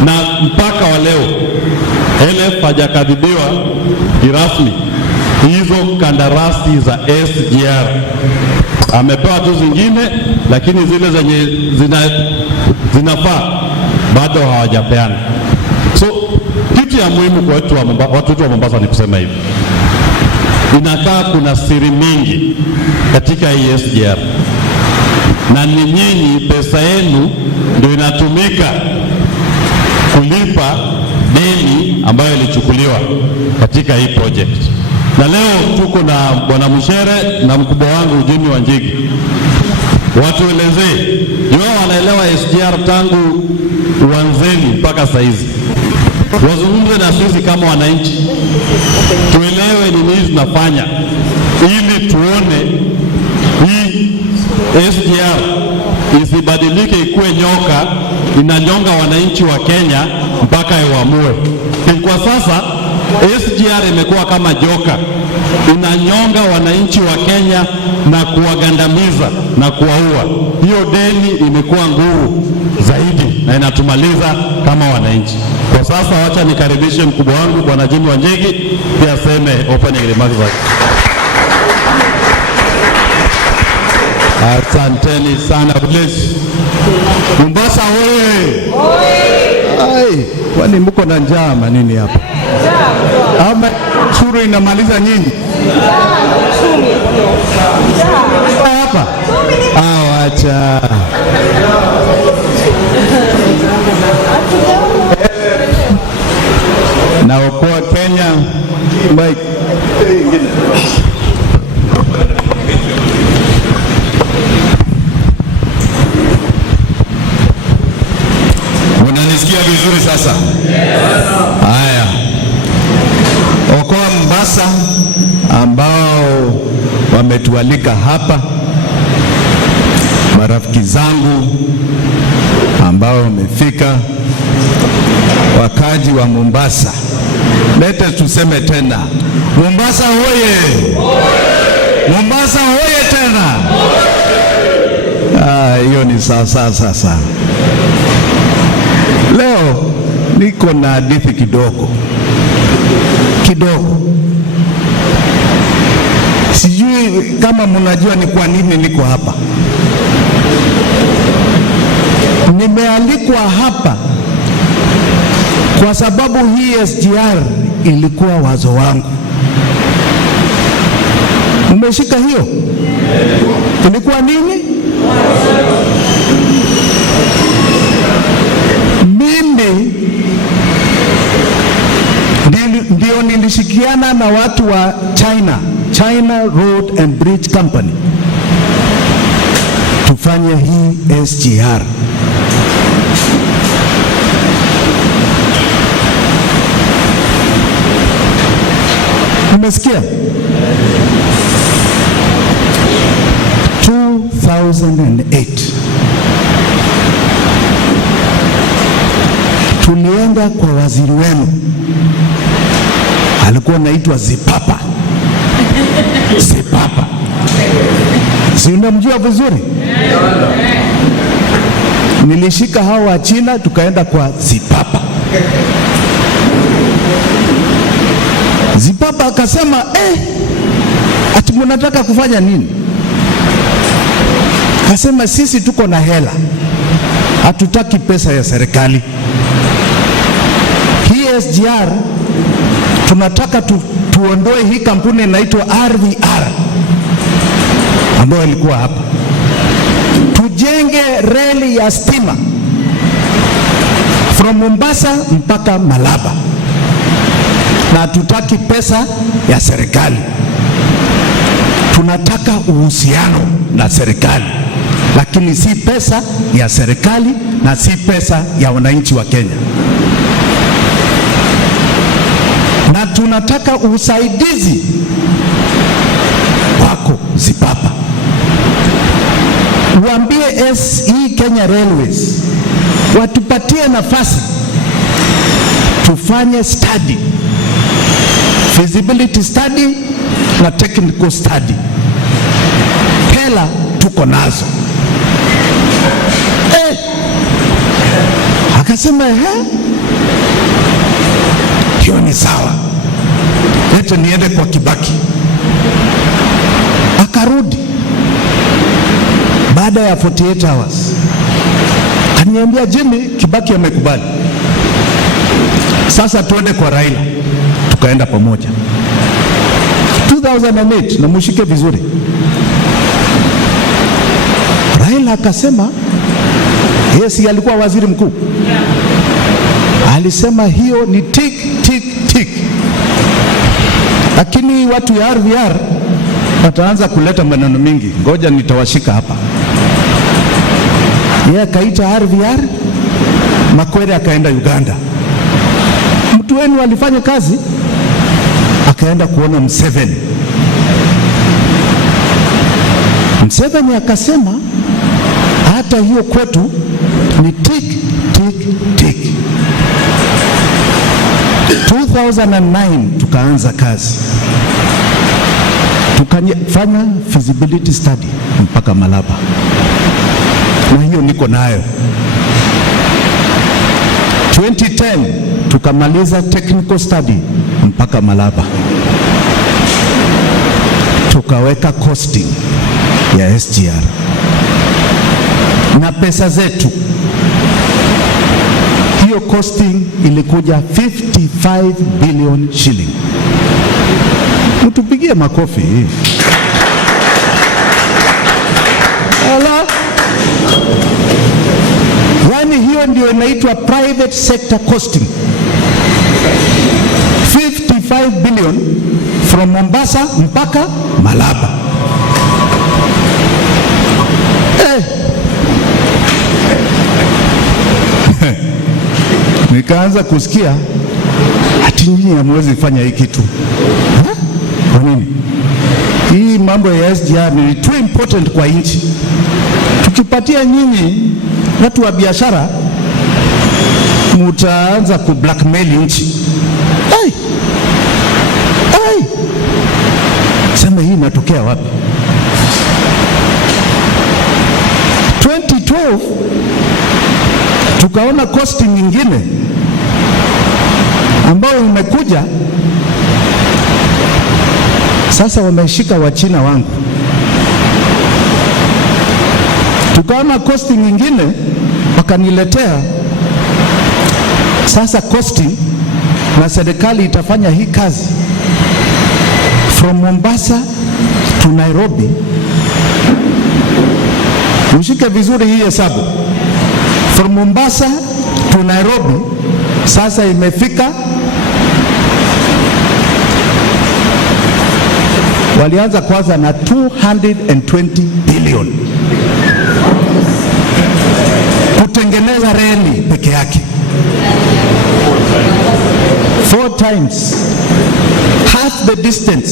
Na mpaka wa leo LF hajakadhibiwa kirasmi hizo kandarasi za SGR. Amepewa tu zingine, lakini zile zenye zinafaa bado hawajapeana. So kitu ya muhimu kwa watu wetu wa Mombasa ni kusema hivi, inakaa kuna siri mingi katika hii SGR, na ni nyinyi pesa yenu ndio inatumika kulipa deni ambayo ilichukuliwa katika hii project. Na leo tuko na Bwana Mushere na mkubwa wangu Jimmy Wanjigi. Watu elezee, wao wanaelewa SGR tangu uanzeni mpaka saizi. Wazungumze na sisi kama wananchi, tuelewe ni nini tunafanya ili tuone hii SGR isibadilike ikuwe nyoka inanyonga wananchi wa Kenya mpaka iwaamue. Kwa sasa SGR imekuwa kama joka, inanyonga wananchi wa Kenya na kuwagandamiza na kuwaua. Hiyo deni imekuwa nguvu zaidi na inatumaliza kama wananchi. Kwa sasa wacha nikaribishe mkubwa wangu Bwana Jimmy Wanjigi pia aseme opening remarks zake. Asanteni sana. Bless. Mombasa oye! Ai, kwani mko na njaa manini hapa? Ama shuru inamaliza nyinyi? Hapa. Acha. Naokoa Kenya. Mike. Unanisikia vizuri sasa? Haya. Okoa Mombasa ambao wametualika hapa, marafiki zangu ambao wamefika, wakaji wa Mombasa. Lete tuseme tena, Mombasa hoye! Mombasa hoye tena! Hiyo ni sasa. Leo niko na hadithi kidogo. Sijui kama mnajua ni kwa nini niko hapa. Nimealikwa hapa kwa sababu hii SGR ilikuwa wazo wangu. Umeshika hiyo? Ilikuwa nini? Mimi ndio nilishikiana na watu wa China Road and Bridge Company tufanye hii SGR. Umesikia? 2008 tulienda kwa waziri wenu, alikuwa anaitwa Zipapa. Si unamjua vizuri? Nilishika hao wa China tukaenda kwa Zipapa. Zipapa akasema ati mnataka kufanya nini? Akasema sisi tuko na hela, hatutaki pesa ya serikali. Hii SGR tunataka tuondoe hii kampuni inaitwa RVR ambayo ilikuwa hapa, tujenge reli ya stima from Mombasa mpaka Malaba, na hatutaki pesa ya serikali. Tunataka uhusiano na serikali, lakini si pesa ya serikali na si pesa ya wananchi wa Kenya. Na tunataka usaidizi wako Zipapa. Uambie hii Kenya Railways watupatie nafasi tufanye study, feasibility study na technical study. Hela tuko nazo. Akasema hiyo ni sawa, leta niende kwa Kibaki. Akarudi baada ya 48 hours kaniambia, Jimmy, Kibaki amekubali, sasa tuende kwa Raila. Tukaenda pamoja 2008, na mushike vizuri. Raila akasema, yes, alikuwa waziri mkuu, alisema hiyo ni tik. Lakini watu ya RVR wataanza kuleta maneno mingi, ngoja nitawashika hapa. Yeye akaita RVR, Makwere akaenda Uganda. Mtu wenu alifanya kazi, akaenda kuona Museveni. Museveni akasema Hata hiyo kwetu ni tick tick tick. 2009 tukaanza kazi, tukafanya feasibility study mpaka Malaba, na hiyo niko nayo. 2010 tukamaliza technical study mpaka Malaba, tukaweka costing ya SGR na pesa zetu. Hiyo costing ilikuja 55 billion shilling. Mtupigie makofi. Ala, yani hiyo ndio inaitwa private sector costing. 55 billion from Mombasa mpaka Malaba. Nikaanza kusikia ati nyinyi hamwezi fanya hii kitu. Kwa nini? Hii mambo ya SGR ni too important kwa nchi. Tukipatia nyinyi watu wa biashara, mutaanza ku blackmail nchi. Sema hii inatokea wapi? 2012 tukaona costing nyingine ambayo imekuja sasa, wameshika Wachina wangu. Tukaona costing nyingine wakaniletea sasa costing, na serikali itafanya hii kazi from Mombasa to Nairobi. Mshike vizuri hii hesabu. From Mombasa to Nairobi sasa imefika, walianza kwanza na 220 billion kutengeneza reli peke yake, 4 times half the distance,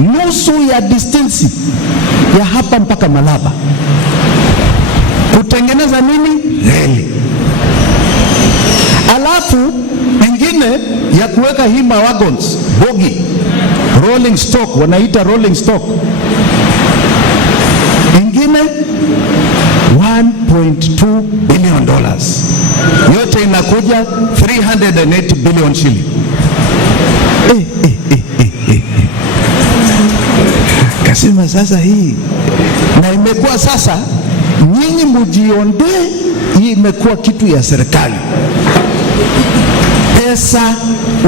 nusu ya distance ya hapa mpaka Malaba, kutengeneza nini? Reli. Alafu ingine ya kuweka hima wagons, bogi, rolling stock, wanaita rolling stock, ingine $1.2 billion. Yote inakuja 380 billion shilling. Kasema sasa hii na imekuwa sasa, nyinyi mjiondoe, hii imekuwa kitu ya serikali. Pesa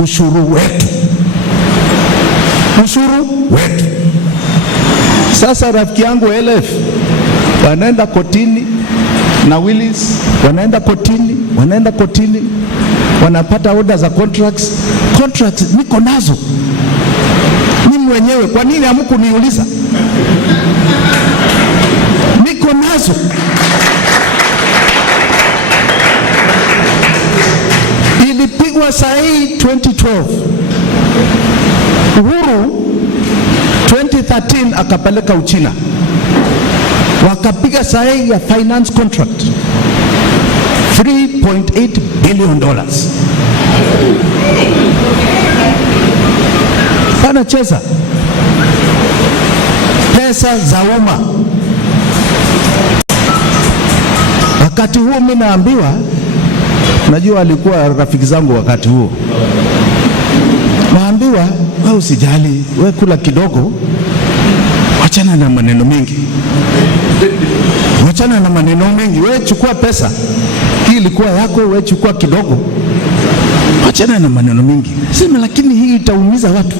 ushuru wetu, ushuru wetu. Sasa rafiki yangu LF wanaenda kotini na Willis, wanaenda kotini, wanapata order za contracts niko nazo mimi mwenyewe. Kwa nini hamkuniuliza? Niko nazo. Ilipigwa sahihi 2012. Uhuru 2013 akapeleka Uchina, wakapiga sahihi ya finance contract $3.8 billion. Panacheza pesa za umma. Wakati huo mimi naambiwa, najua alikuwa rafiki zangu wakati huo, naambiwa wewe usijali, wewe kula kidogo, wachana na maneno mengi, wewe chukua pesa hii ilikuwa yako, wewe chukua kidogo, wachana na maneno mengi. Sema lakini hii itaumiza watu,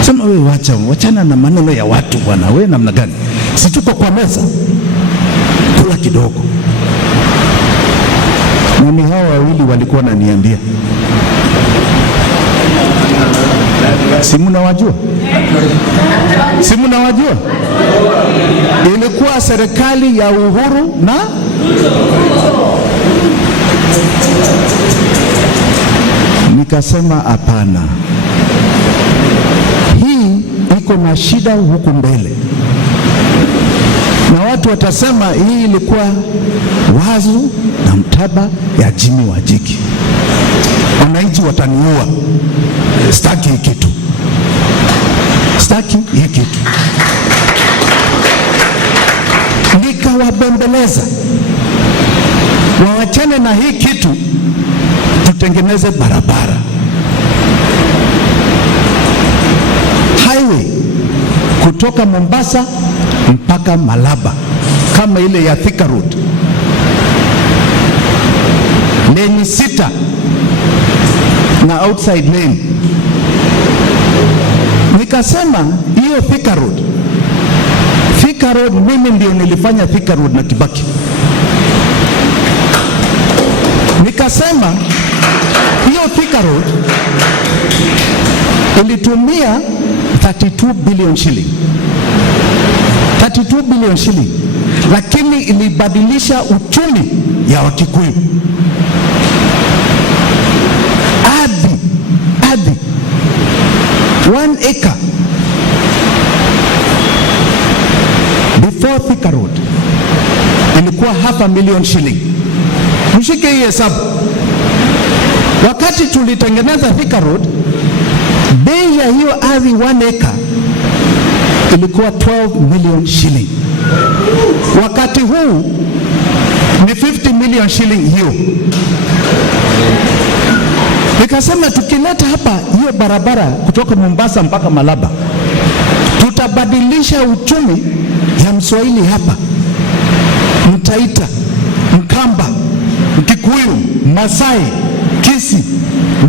Sema wewe wachana na maneno ya watu bwana. Wewe namna gani? Si tuko kwa meza, kula kidogo. Na ni hao wawili walikuwa wananiambia, si mnawajua? Ilikuwa serikali ya Uhuru na nikasema hapana, hii iko tuko na shida huku mbele, na watu watasema hii ilikuwa wazo na mtaba ya Jimmy Wanjigi. Wananchi wataniua. Sitaki hii kitu, sitaki hii kitu. Nikawabembeleza wawachane na hii kitu, tutengeneze barabara highway kutoka Mombasa mpaka Malaba kama ile ya Thika Road, lane 6 na outside lane. Nikasema hiyo Thika Road, mimi ndio nilifanya Thika Road na Kibaki. Nikasema hiyo Thika Road ilitumia 32 billion shilling. 32 billion shilling, lakini ilibadilisha uchumi ya Wakikuyu. Ardhi 1 acre before Thika Road ilikuwa 500,000 shilling. Mshike hii hesabu. Wakati tulitengeneza Thika Road, bei ya hiyo ardhi 1 acre ilikuwa 12 million shilling. Wakati huu ni 50 million shilling hiyo. Nikasema tukileta hapa hiyo barabara kutoka Mombasa mpaka Malaba, tutabadilisha uchumi ya Mswahili hapa, Mtaita, Mkamba, Mkikuyu, Masai, Kisi,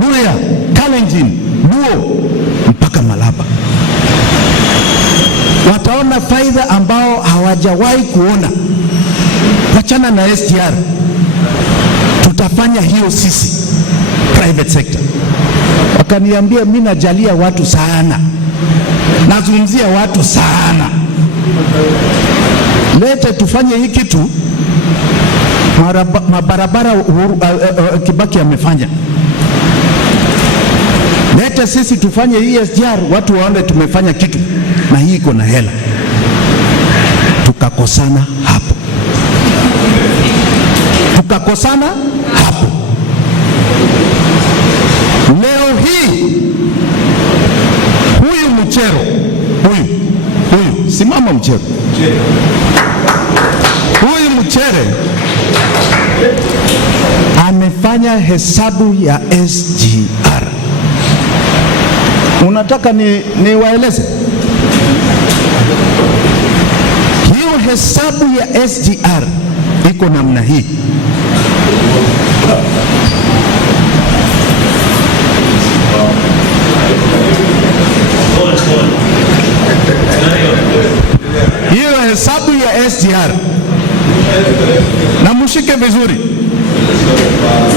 Luya, Kalenjin, Luo mpaka Malaba. Wataona faida ambao hawajawahi kuona. Wachana na SGR, tutafanya hiyo sisi private sector. Wakaniambia mimi najalia watu sana, nazungumzia watu sana, lete tufanye hii kitu. Mabarabara Kibaki amefanya, lete sisi tufanye hii SGR, watu waone tumefanya kitu na hii iko na hela. Tukakosana hapo, Leo hii huyu Mchero, huyu simama Mchero, huyu Mchere amefanya hesabu ya SGR. Unataka niwaeleze hiyo hesabu ya SGR iko namna hii. Hiyo hesabu ya SGR, na mshike vizuri,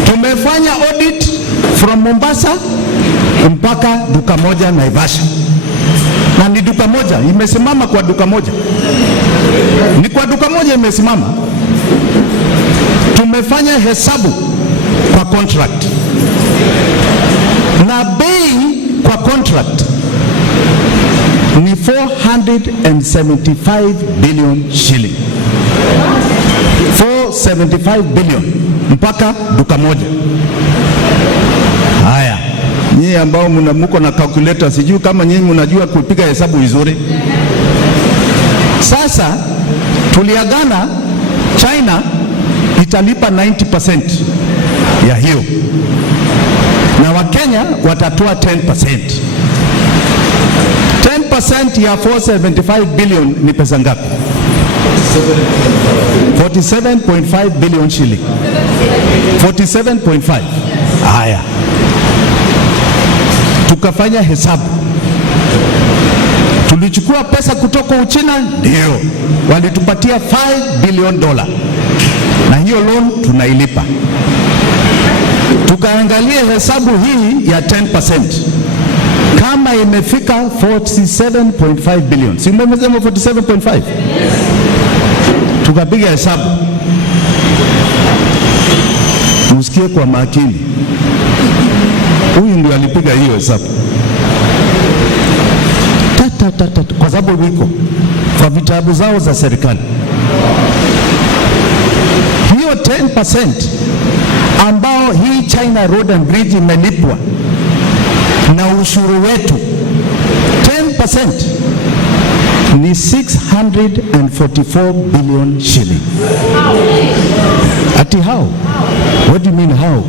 tumefanya audit from Mombasa mpaka duka moja Naivasha, na ni duka moja imesimama, kwa duka moja ni kwa duka moja imesimama. Tumefanya hesabu kwa contract, na bei kwa contract ni 475 billion shilling. 475 billion mpaka duka moja. Haya, nyinyi ambao mko na calculator, sijui kama nyinyi mnajua kupiga hesabu vizuri. Sasa tuliagana China italipa 90% ya hiyo, na Wakenya watatoa 10%. 10% ya 475 billion ni pesa ngapi? 47.5 billion shilling. 47.5. Haya, tukafanya hesabu, tulichukua pesa kutoka Uchina, ndio walitupatia $5 billion, na hiyo loan tunailipa. Tukaangalia hesabu hii ya 10% kama imefika 47.5 billion. Si mmesema 47.5? Tukapiga hesabu, usikie kwa makini, huyu ndio alipiga hiyo hesabu. kwa sababu wiko kwa vitabu zao za serikali. Hiyo 10% ambao hii China Road and Bridge imelipwa na ushuru wetu 10% ni 644 billion shilling. Ati how? What do you mean how?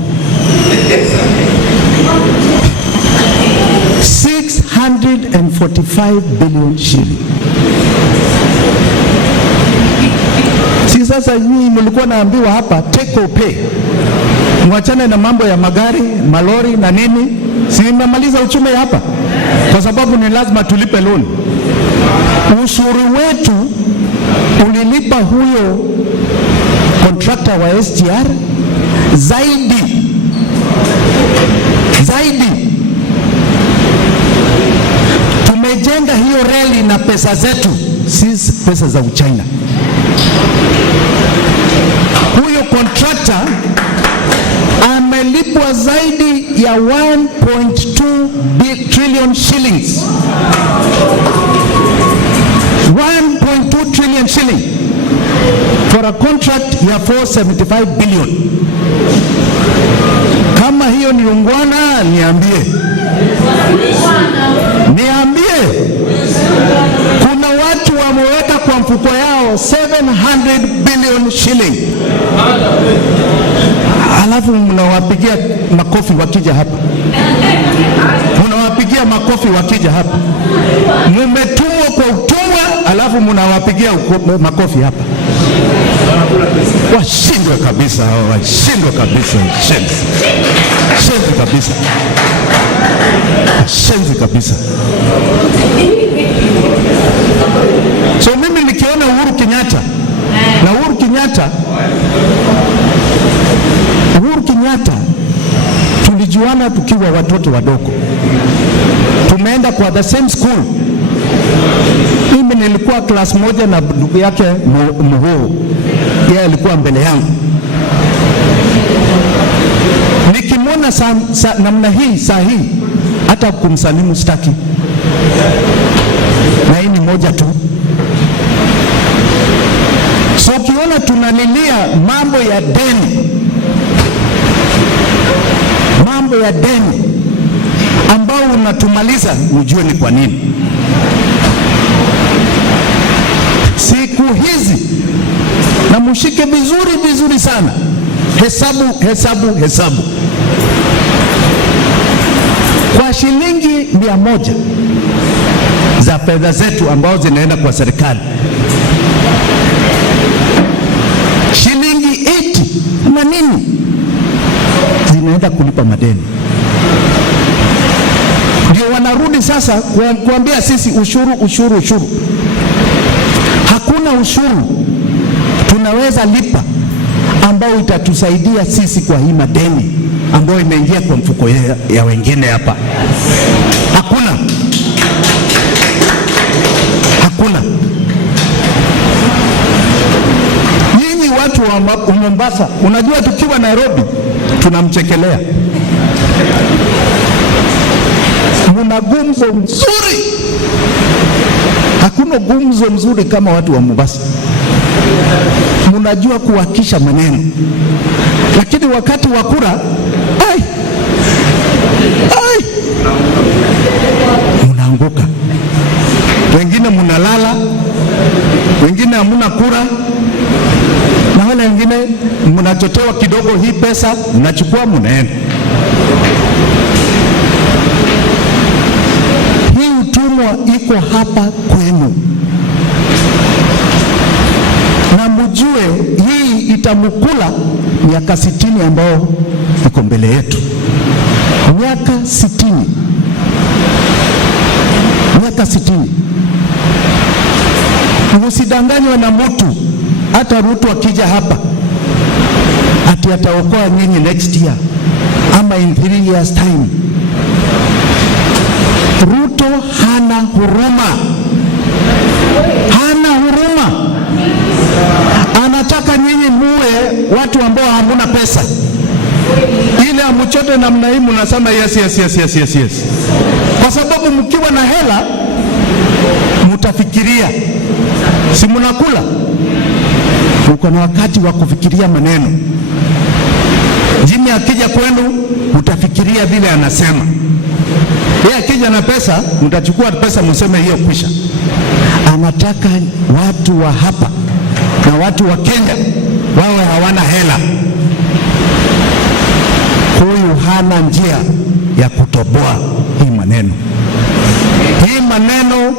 645 billion shilling. Si sasa nyinyi mlikuwa naambiwa hapa take or pay, mwachane na mambo ya magari, malori na nini. Si mmemaliza uchumi hapa, kwa sababu ni lazima tulipe loan. Ushuru wetu ulilipa huyo contractor wa SGR zaidi. Tumejenga hiyo reli na pesa zetu, si pesa za Uchina. Huyo contractor amelipwa zaidi ya 1.2 trillion shillings. 1.2 trillion shilling for a contract ya 475 billion. Kama hiyo ni ungwana, niambie. Kuna watu wameweka kwa mfuko yao 700 billion shilling, alafu mnawapigia makofi wakija hapa. Mumetumwa kwa utumwa, alafu mnawapigia makofi hapa. Washindwe kabisa hao, washindwe kabisa. Shenzi kabisa. So mimi nikiona Uhuru Kenyatta tulijuana tukiwa watoto wadogo, tumeenda kwa the same school. Mimi nilikuwa class moja na ndugu yake Muhuru, yeye alikuwa mbele yangu. Nikimwona namna hii saa hii, hata kumsalimu sitaki, na hii ni moja tu. So ukiona tunalilia mambo ya deni ambao unatumaliza, ujue ni kwa nini. Siku hizi na mshike vizuri sana, hesabu kwa shilingi 100 za fedha zetu ambao zinaenda kwa serikali, shilingi 80 na nini zinaenda kulipa madeni. Ndio wanarudi sasa kuambia sisi ushuru. Hakuna ushuru tunaweza lipa ambao itatusaidia sisi kwa hii madeni ambayo imeingia kwa mfuko ya wengine hapa. Hakuna. Nyinyi watu wa Mombasa, unajua tukiwa Nairobi tunamchekelea, muna gumzo mzuri. Hakuna gumzo mzuri kama watu wa Mombasa, munajua kuhakisha maneno, lakini wakati wa kura munaanguka. Wengine munalala, wengine hamuna kura, na wale wengine munachotewa kidogo hii pesa, munachukua munaenda. Hii utumwa iko hapa kwenu, na mjue hii itamukula miaka 60 ambao iko mbele yetu. Miaka 60. Msidanganywe na mtu. Hata Ruto akija hapa ati ataokoa nyinyi next year ama in 3 years time. Ruto hana huruma. Anataka nyinyi muwe watu ambao hamuna pesa, ile amuchote namna hii mnasema yes. Kwa sababu mkiwa na hela kufikiria. Si mnakula, uko na wakati wa kufikiria maneno. Jimmy akija kwenu mtafikiria vile anasema. Yeye akija na pesa mtachukua pesa mseme hiyo kwisha. Anataka watu wa hapa na watu wa Kenya wawe hawana hela. Huyu hana njia ya kutoboa hii maneno. Hii maneno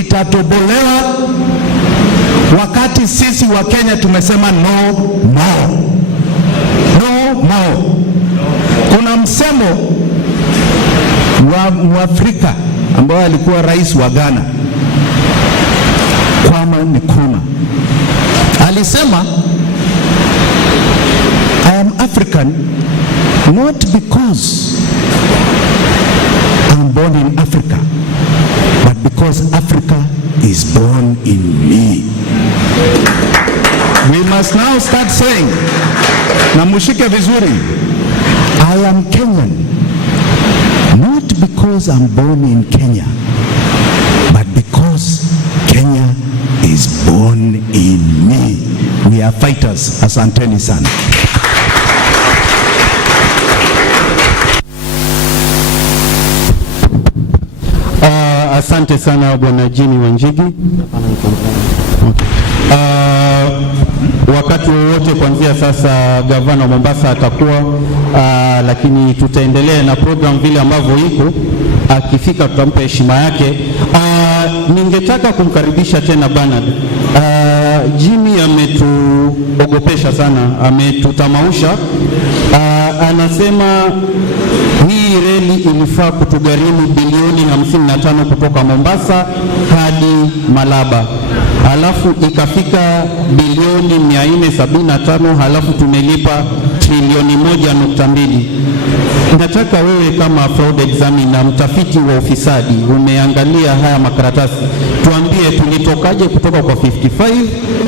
itatobolewa wakati sisi wa Kenya tumesema no more. No more. Kuna msemo wa Mwafrika ambaye alikuwa rais wa Ghana, Kwame Nkrumah, alisema, I am African not because I'm born in Africa, but because Africa is born in me. We must now start saying, na mushike vizuri, I am Kenyan not because I'm born in Kenya, but because Kenya is born in me. We are fighters. Asanteni sana. Asante sana Bwana Jimmy Wanjigi. Wakati wowote kuanzia sasa gavana wa Mombasa atakuwa lakini tutaendelea na program vile ambavyo iko. Akifika tutampa heshima yake. Ningetaka kumkaribisha tena Bernard. Jimmy ametuogopesha sana, ametutamausha. Anasema hii reli ilifaa kutugharimu bilioni 55 kutoka Mombasa hadi Malaba, halafu ikafika bilioni 475, halafu tumelipa trilioni 1.2. Nataka wewe kama fraud examiner, mtafiti wa ufisadi, umeangalia haya makaratasi, tuambie tulitokaje kutoka kwa 55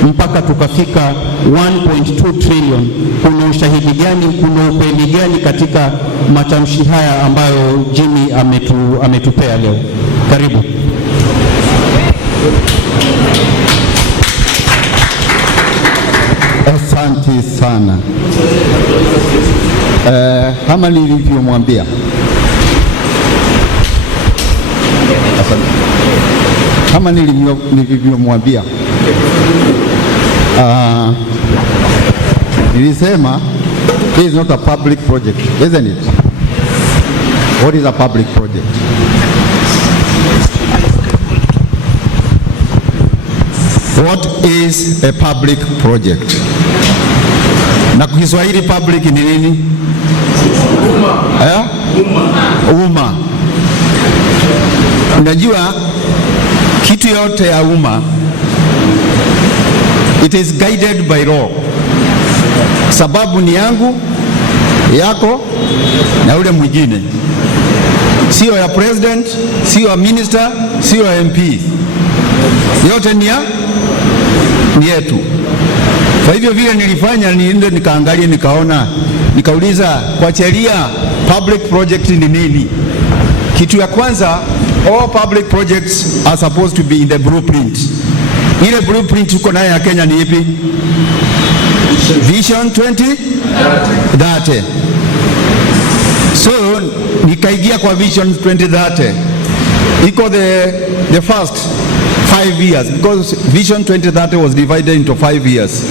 mpaka tukafika 1.2 trillion. Kuna ushahidi gani, kuna ukweli gani katika matamshi haya ambayo Jimmy ametupea leo? Karibu. Asante sana. Kama nilivyomwambia, nilisema this is not a public project, isn't it? What is a public project? What is a public project? Na kwa Kiswahili public ni nini? Umma. Unajua kitu yote ya umma, it is guided by law. Sababu ni yangu, yako na ule mwingine, sio ya president, sio ya minister, sio ya MP. Yote ni yetu. Kwa hivyo vile nilifanya, niende nikaangalia, nikaona, nikauliza kwa sheria public project ni nini? Kitu ya kwanza, all public projects are supposed to be in the blueprint. Ile blueprint uko nayo ya Kenya ni ipi? Vision 2030. So nikaigia kwa Vision 2030. Iko the first 5 years, because Vision 2030 was divided into 5 years.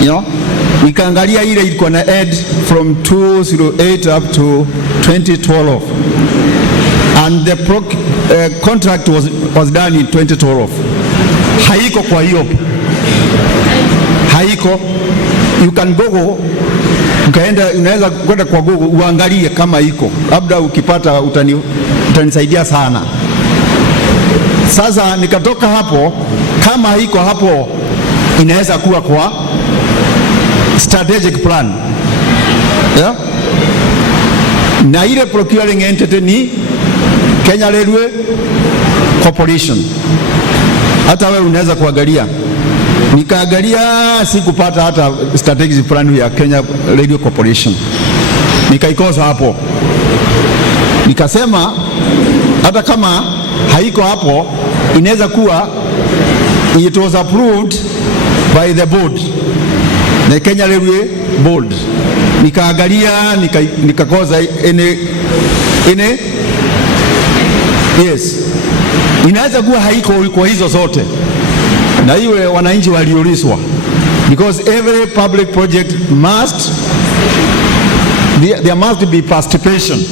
You know, nikaangalia ile ilikuwa na aid from 2008 up to 2012, and the contract was done in 2012. Haiko kwa hiyo, haiko. You can Google, unaweza kwenda kwa Google uangalie kama iko, labda ukipata utanisaidia sana. Sasa nikatoka hapo, kama haiko hapo inaweza kuwa kwa strategic plan, yeah? Na ile procuring entity ni Kenya Railway Corporation. Hata wewe unaweza kuangalia. Nikaangalia, sikupata hata strategic plan ya Kenya Railway Corporation, nikaikosa hapo. Nikasema hata kama haiko hapo, inaweza kuwa it was approved by the board, the Kenya Railway Board. Nikaangalia nikakoza ene yes, inaweza kuwa haiko kwa hizo zote, na iwe wananchi waliulizwa, because every public project must there must be participation.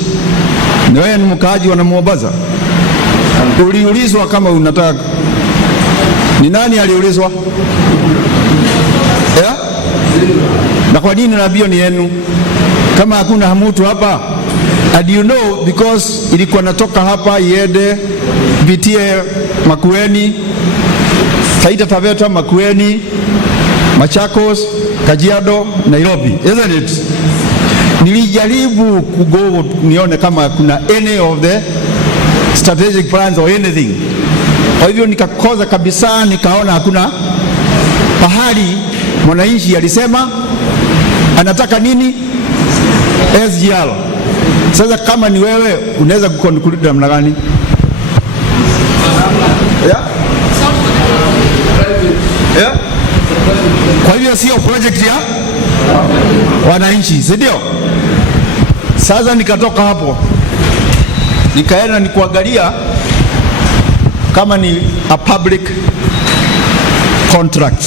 Na wewe ni mkaaji wa Mombasa, uliulizwa kama unataka. Ni nani aliulizwa? Yeah? Na kwa nini nabio ni yenu kama hakuna mtu hapa? And you know, because ilikuwa natoka hapa iende bitie Makueni, Taita Taveta, Makueni, Machakos, Kajiado, Nairobi, isn't it? Nilijaribu kugo nione kama kuna any of the strategic plans or anything. Kwa hivyo nikakoza kabisa, nikaona hakuna pahali mwananchi alisema anataka nini SGR. Sasa kama ni wewe unaweza kuconclude namna gani? Yeah? Yeah? Kwa hivyo sio project ya wananchi, si ndio? Sasa nikatoka hapo nikaenda nikuangalia kama ni a public contract.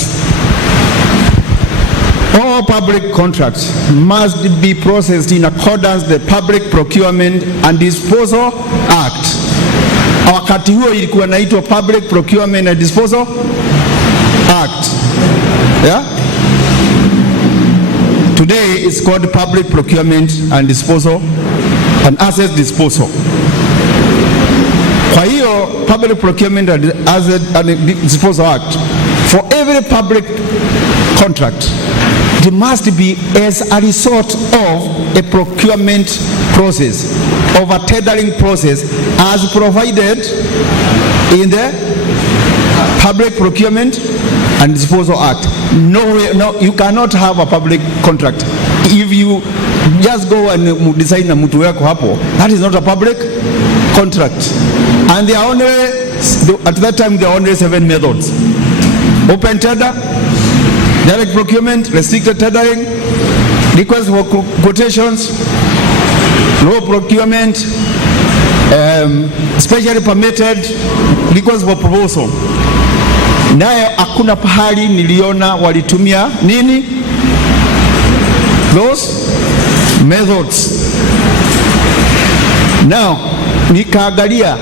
All public contracts must be processed in accordance with the Public Procurement and Disposal Act. Wakati huo ilikuwa inaitwa Public Procurement and Disposal Act. Yeah? Today it's called Public Procurement and Disposal and Asset Disposal. Kwa hiyo Public Procurement and Asset Disposal Act, for every public contract, it must be as a result of a procurement process, of a tendering process as provided in the Public Procurement and Disposal Act. No, you cannot have a public contract if you just go and design na mtu wako hapo. That is not a public contract. And there are only, at that time there are only 7 methods: open tender, direct procurement, restricted tendering, request for quotations, low procurement, specially permitted, request for proposal. Nayo hakuna pahali niliona walitumia nini those methods. Now nikaangalia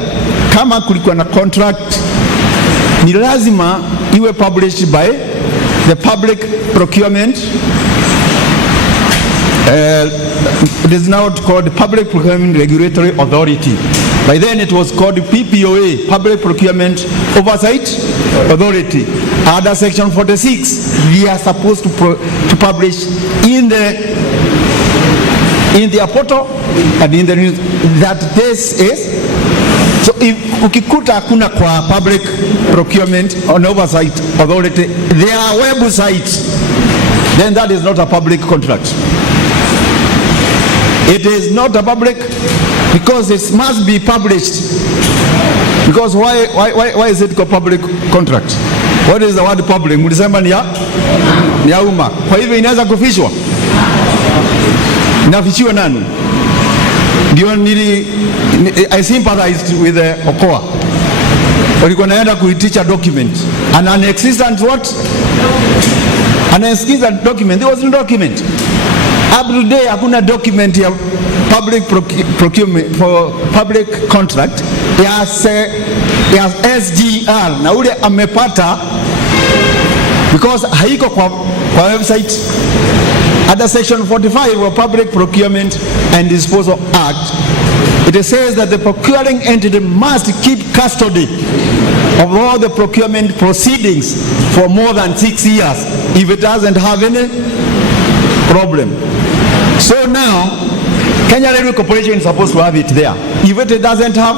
kama kulikuwa na contract, ni lazima iwe published by the Public Procurement, it is now called Public Procurement Regulatory Authority. By then it was called PPOA, Public Procurement Oversight Authority. Under Section 46, we are supposed to publish in their portal and in the news that this is. So if ukikuta hakuna kwa Public Procurement and Oversight Authority their website, then that is not a public contract. It is not a public, because it must be published. Because why is it called public contract? What is the word public? Mlisema ni ya umma. Kwa hivyo inaweza kufishwa. Inafichiwa nani? Ndio I sympathized with the Okoa. Walikuwa naenda kuitisha document. An existent what? An existent document. There was no document. Up to today hakuna document ya public procurement for public contract ya SGR, na ule amepata because haiko kwa website. Under Section 45 of Public Procurement and Disposal Act, it says that the procuring entity must keep custody of all the procurement proceedings for more than 6 years if it doesn't have any problem. So now, Kenya Railway Corporation is supposed to have it there. If it doesn't have,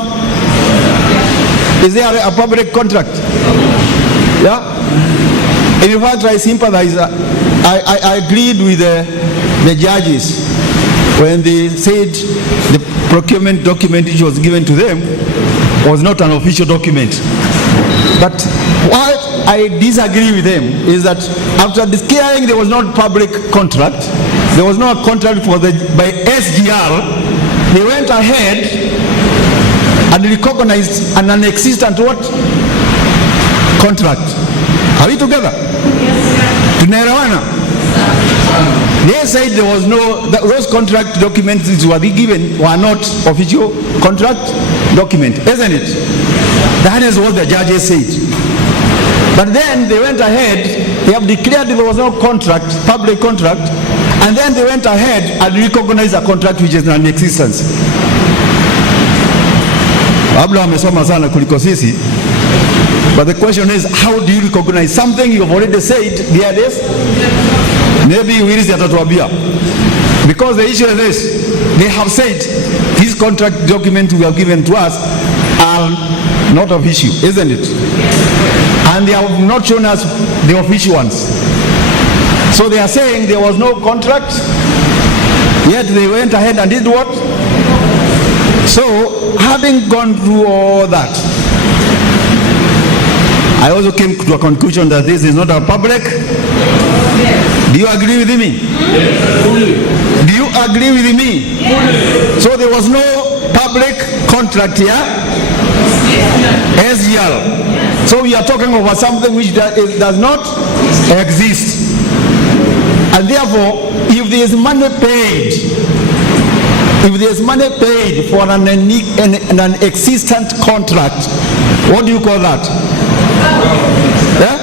is there a public contract? Yeah? In fact, I sympathize. I agreed with the judges when they said the procurement document which was given to them was not an official document. But what I disagree with them is that after declaring there was not public contract, there was no contract by SGR, they went ahead and recognized an non-existent what? Contract. Are we together? Tunaelewana? They said there was no, those contract documents which were given were not official contract document, isn't it? That is what the judges said. But then they went ahead, they have declared there was no contract, public contract, and then they went ahead and recognized a contract which is non-existence. Abla amesoma sana kuliko sisi. But the question is, how do you recognize something you have already said there it is? Maybe we are atatuambia. Because the issue is this, they have said these contract documents we have given to us are not of issue, isn't it? And they have not shown us the official ones. So they are saying there was no contract, yet they went ahead and did what? So, having gone through all that, I also came to a conclusion that this is not a public. Do you agree with me? Do you agree with me? So there was no public contract here. SGR. So we are talking about something which does not exist. And therefore, if there is money paid, for an existent contract, what do you call that? Yeah?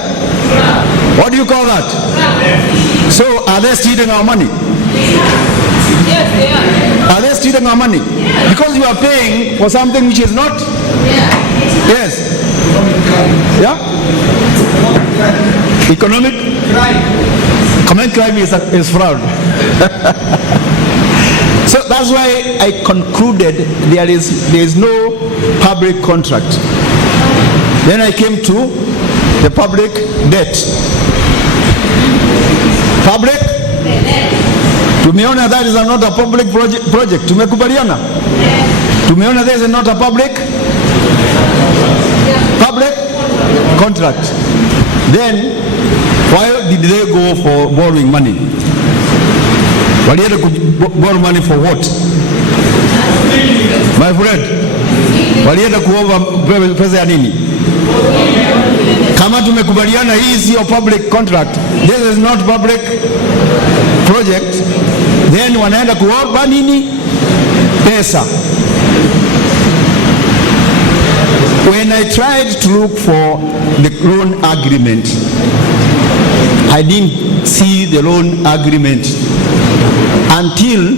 What do you call that? So are they stealing our money? Yes, they are. Are they stealing our money? Because you are paying for something which is not? Yes. Yeah? Economic crime is fraud. So that's why I concluded there is no public contract. Then I came to the public debt. Public? Tumeona that is not a public project. Tumekubaliana? Tumeona that is not a public contract. Then why did they go for borrowing money? Walienda borrow money for what? My friend, walienda kuomba pesa ya nini? Kama tumekubaliana hii sio public contract, this is not public project, then wanaenda kuomba nini? Pesa. When I tried to look for the loan agreement, I didn't see the loan agreement until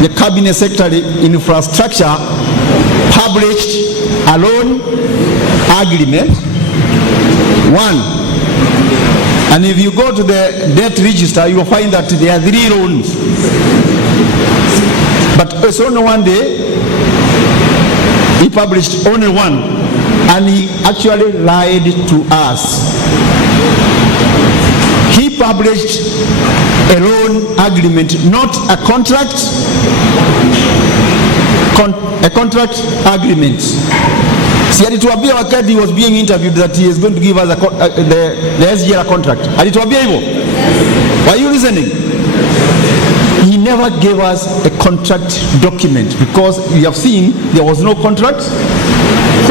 the Cabinet Secretary Infrastructure published a loan agreement. One, and if you go to the debt register, you will find that there are 3 loans. But it's only one day, he published only one, and he actually lied to us. He published a loan agreement, not a contract, a contract agreement. Si alituambia wakati he was being interviewed that he is going to give us the SGR contract. Alituambia hivyo? Were you listening? He never gave us a contract document because we have seen there was no contract.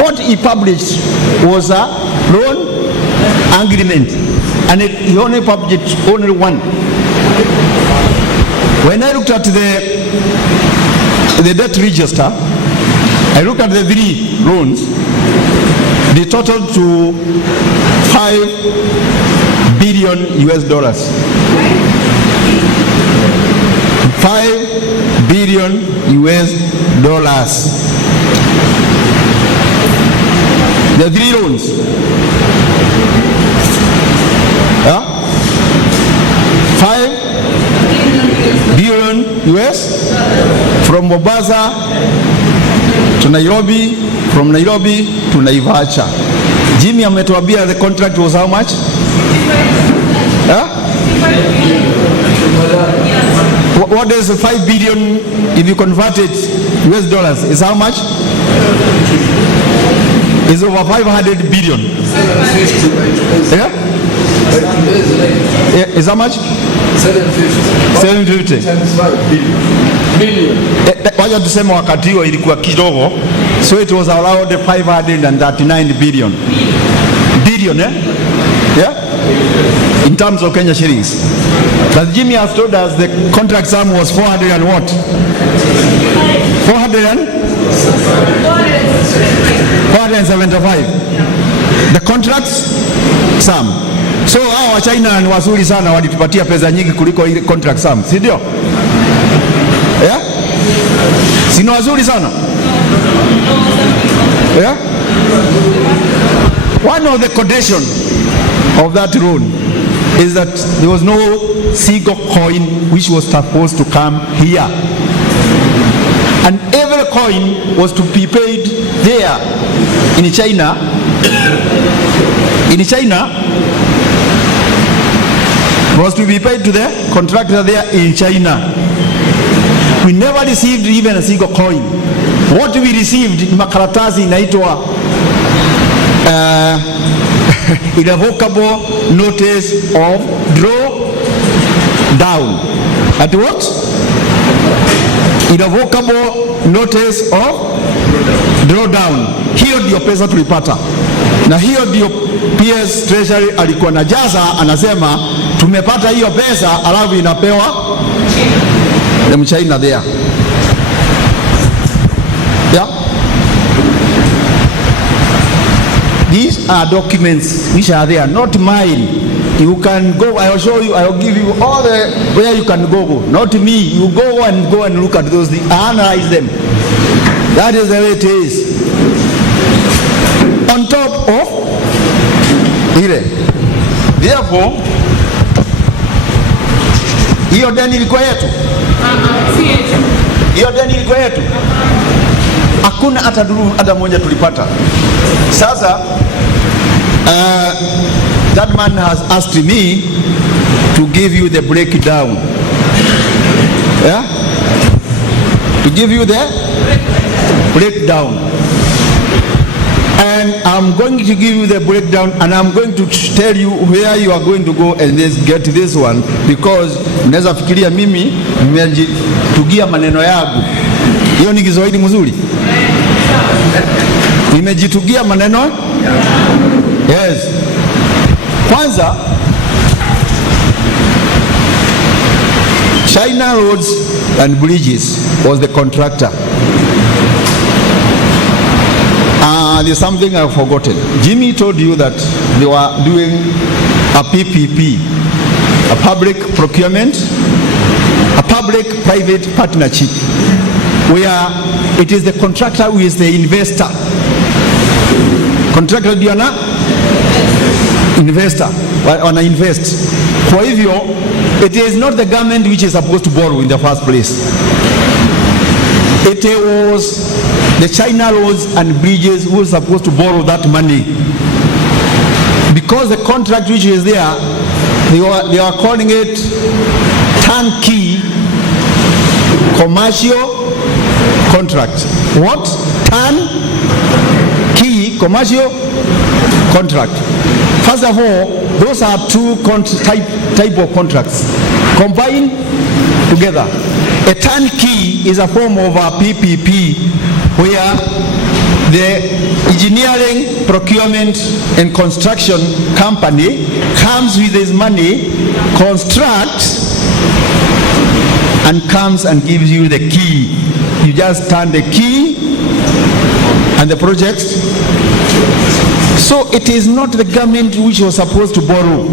What he published was a loan agreement, and he only published only one. When I looked at the debt register, I looked at the 3 loans. They totaled to $5 billion. $5 billion. The 3 loans. Yeah? $5 billion from Mombasa to Nairobi, from Nairobi to Naivasha. Jimmy ametuambia the contract was how much? Huh? What is 5 billion if you convert it US dollars is how much? is over 500 billion. Yeah? Is how much? 750 billion. Wacha tuseme wakati huo ilikuwa kidogo, so it was around 539 billion. Billion, eh? Yeah? In terms of Kenya shillings. But Jimmy has told us the contract sum was 400 and what? 475. The contracts sum. So hao wa China ni wazuri sana, walitupatia pesa nyingi kuliko ile contract sum, si ndio? Yeah? Si ni wazuri sana? Yeah? One of the conditions of that loan is that there was no single coin which was supposed to come here. And every coin was to be paid there in China. In China, was to be paid to the contractor there in China. We never received even a single coin. What we received in makaratasi inaitwa irrevocable notice of draw down. At what? Irrevocable notice of drawdown. Hiyo ndio pesa tulipata, na hiyo ndio PS Treasury alikuwa na jaza, anasema tumepata hiyo pesa, alafu inapewa the Mchina there. Yeah. These are documents which are there, not mine. You can go, I will show you, I will give you all the where you can go. Not me. You go and look at those things, analyze them. That is the way it is. On top of ile. Therefore, hiyo deni ilikuwa yetu. Hiyo deni ilikuwa yetu. Hakuna hata moja tulipata. Sasa that man has asked me to give you the breakdown. Yeah? To give you the breakdown. And I'm going to give you the breakdown, and I'm going to tell you where you are going to go and get this one, because unaweza fikiria mimi nimejitugia maneno yangu. Hiyo ni Kiswahili mzuri. Nimejitugia maneno? Yes. Kwanza, China Roads and Bridges was the contractor. There's something I've forgotten. Jimmy told you that they were doing a PPP, a public procurement, a public-private partnership, where it is the contractor who is the investor. Contractor diana investor, wana invest. Kwa hivyo, it is not the government which is supposed to borrow in the first place. It was the China Roads and Bridges who were supposed to borrow that money, because the contract which is there, they are calling it turnkey commercial contract. What? Turnkey commercial contract. First of all, those are two type of contracts combined together. A turnkey is a form of a PPP, where the engineering, procurement and construction company comes with his money, constructs, and comes and gives you the key. You just turn the key and the project. So it is not the government which was supposed to borrow.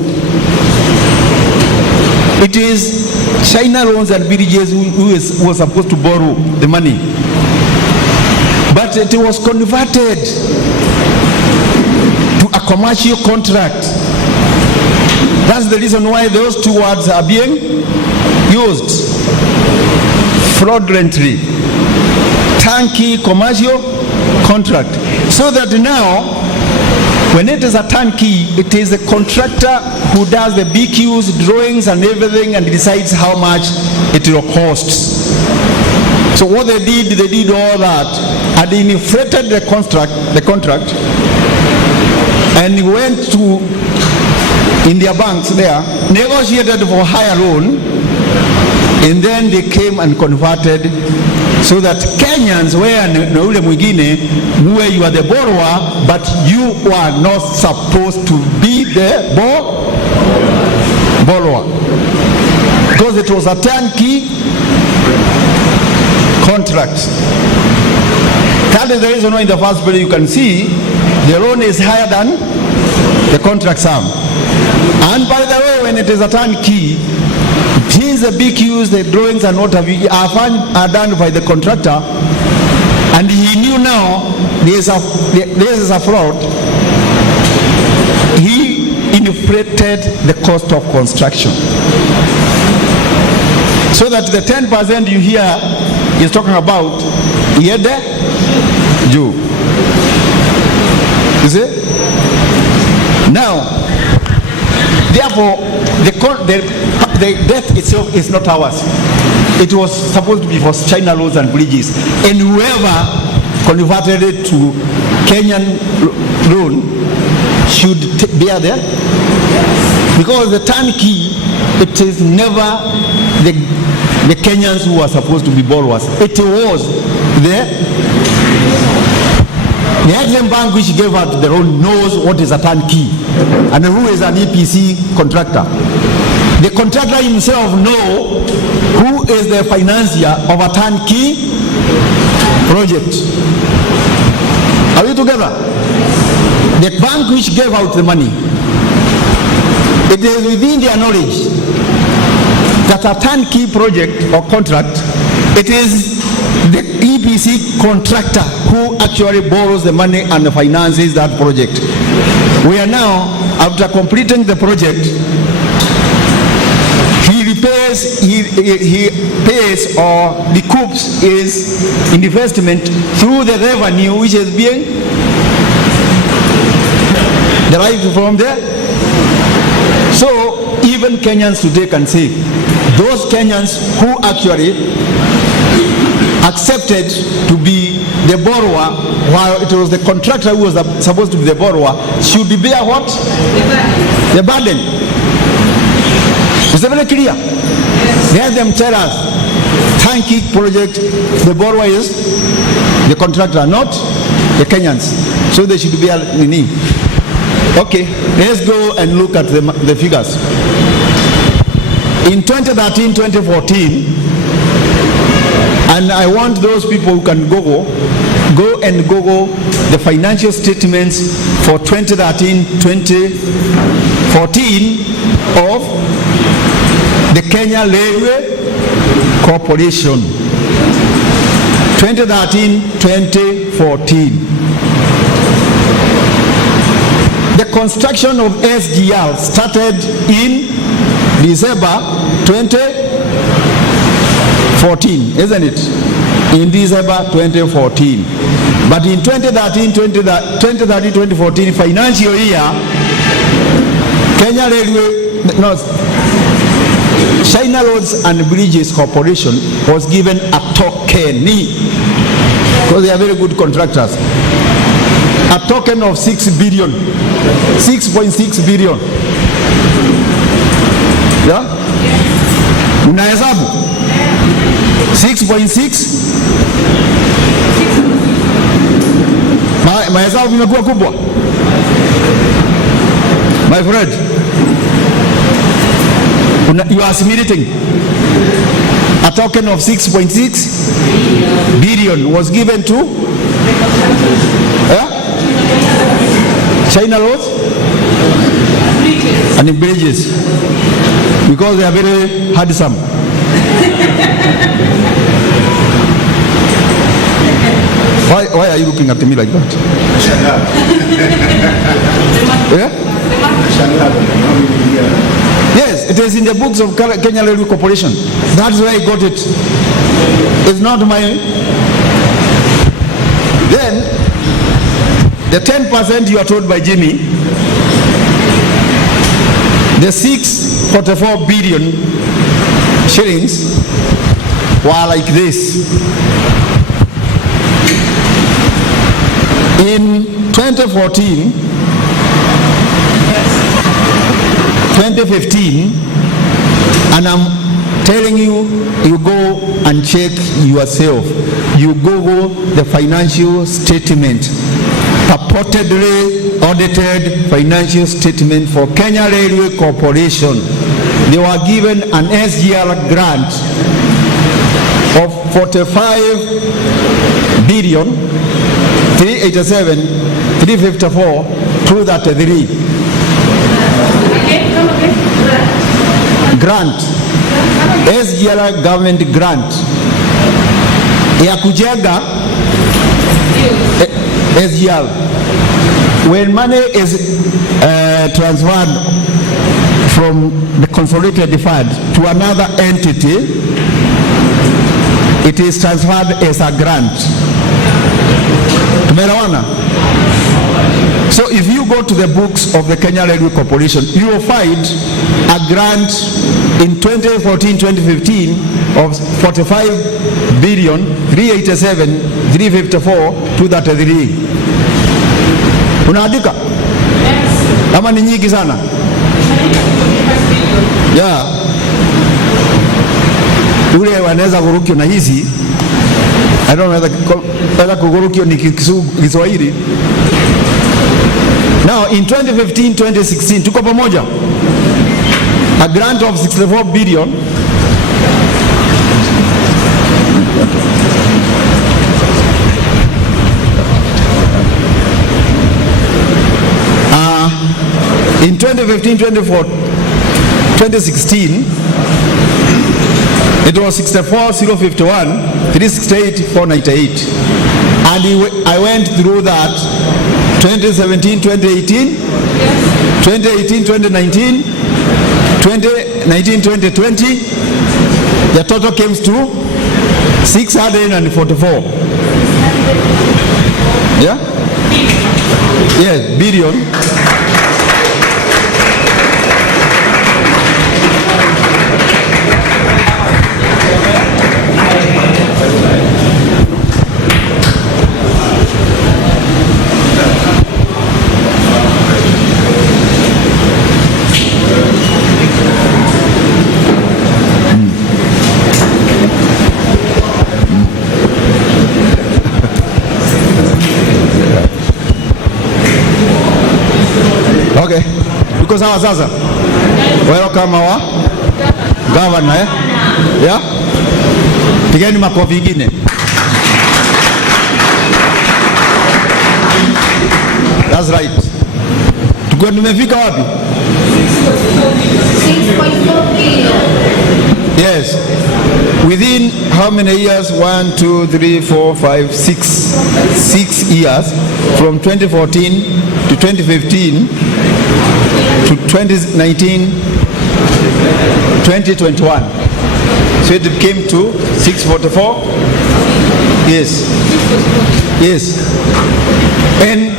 It is China Roads and Bridges who was supposed to borrow the money. But it was converted to a commercial contract. That's the reason why those two words are being used fraudulently. Turnkey commercial contract. So that now, when it is a turnkey, it is the contractor who does the BQs, drawings and everything, and decides how much it will cost. So what they did all that, and they inflated the contract, and went to India banks there, negotiated for higher loan, and then they came and converted so that Kenyans were na ule mwingine, where you are the borrower, but you are not supposed to be the borrower, because it was a turnkey contract. That is the reason why in the first place you can see the loan is higher than the contract sum. And by the way, when it is a turnkey, it is a big use, the drawings and what have you are done by the contractor, and he knew now this is a fraud. He inflated the cost of construction, so that the 10% you hear is talking about yede juu. You see? Now, therefore, the debt itself is not ours. It was supposed to be for China roads and bridges, and whoever converted it to Kenyan loan should bear there, because the turnkey, it is never the Kenyans who are supposed to be borrowers. It was the Exim Bank which gave out the loan knows what is a turnkey and who is an EPC contractor. The contractor himself know who is the financier of a turnkey project. Are we together? The bank which gave out the money, it is within their knowledge that a turnkey project or contract, it is the EPC contractor who actually borrows the money and finances that project. We are now, after completing the project, he pays or recoups his investment through the revenue which is being derived from there. So even Kenyans today can say, those Kenyans who actually accepted to be the borrower while it was the contractor who was supposed to be the borrower should bear what? The burden. Is that very clear? Let them tell us, turnkey project, the borrower is the contractor, not the Kenyans. So they should bear the need. Okay, let's go and look at the figures. In 2013-2014, and I want those people who can go and Google the financial statements for 2013-2014 of the Kenya Railway Corporation. 2013-2014. The construction of SGR started in December 2014, isn't it? In December 2014. But in 2013-2014 financial year, Kenya Railway, no, China Roads and Bridges Corporation was given a token, because they are very good contractors. A token of 6 billion, 6.6 billion. Yeah? Unahesabu 6.6. Mahesabu imekuwa kubwa, my friend. You are assimilating. A token of 6.6 billion was given to China Roads and bridges, because they are very handsome. Why are you looking at me like that? Yeah? Yes, it is in the books of Kenya Railway Corporation. That's where I got it. It's not my. Then the 10% you are told by Jimmy, the 644 billion shillings, were like this. In 2014, 2015, and I'm telling you, you go and check yourself. You Google the financial statement, purportedly audited financial statement for Kenya Railway Corporation. They were given an SGR grant of 45 billion 387 354 233. Grant, SGR government grant ya kujenga SGR. When money is transferred from the consolidated fund to another entity, it is transferred as a grant. Tumeelewana? So if you go to the books of the Kenya Railway Corporation, you will find a grant in 2014-2015 of 45 billion 387 354 233. Unaandika? Kama ni nyingi sana? Yeah. Ule wanaweza kurukio na hizi, I don't know whether kugurukio ni Kiswahili. Now in 2015-2016 tuko pamoja, a grant of 64 billion in 2015-2016 it was 64,051 368,498, and I went through that 2017-2018, 2018-2019, 2019-2020. The total comes to 644. Yeah? Yes, billion. Okay. Because sawa sasa. Welcome our governor, eh? Yeah? Pigeni makofi ingine. That's right. Tuko tumefika wapi? 6.4 billion. Yes. Within how many years? 1, 2, 3, 4, 5, 6. 6 years from 2014 to 2015 to 2019, 2021. So it came to 644. Yes. Yes. And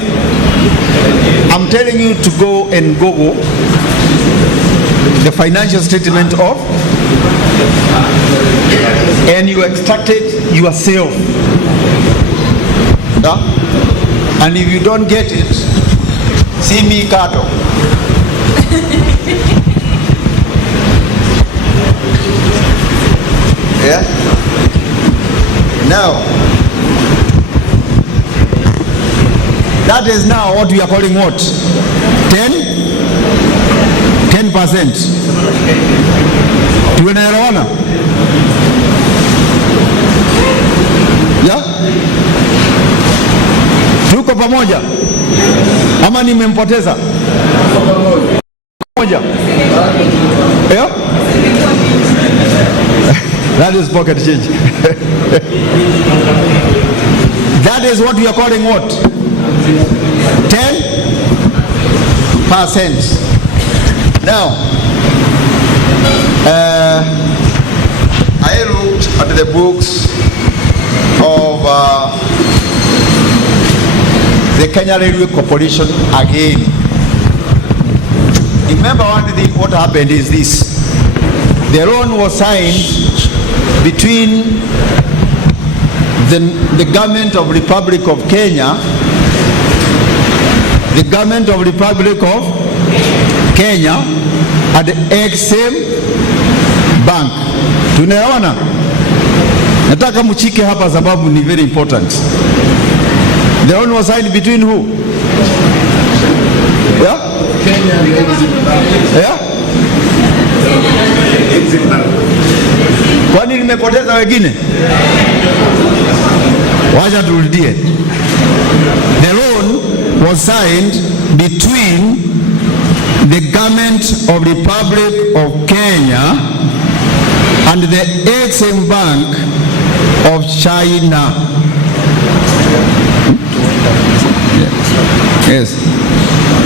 I'm telling you to go and Google the financial statement of, and you extract it yourself. Yeah? And if you don't get it, see me, Kato. Yeah? Now, that is now what we are calling what? 10%. Tunaelewana? Yeah? Tuko pamoja? Ama nimempoteza? Pamoja. Yeah? That is pocket change. That is what we are calling what? 10%. Now, I looked at the books of the Kenya Railway Corporation again. Remember one thing, what happened is this. The loan was signed between the government of Republic of Kenya, the government of Republic of Kenya and the Exim Bank. Tunaona? Nataka mchike hapa sababu ni very important. The loan was signed between who? Yeah? Kenya and Exim Bank. Yeah? Kwani nimepoteza wengine? Wacha turudie. The loan was signed between the government of Republic of Kenya and the Exim Bank of China. Yes.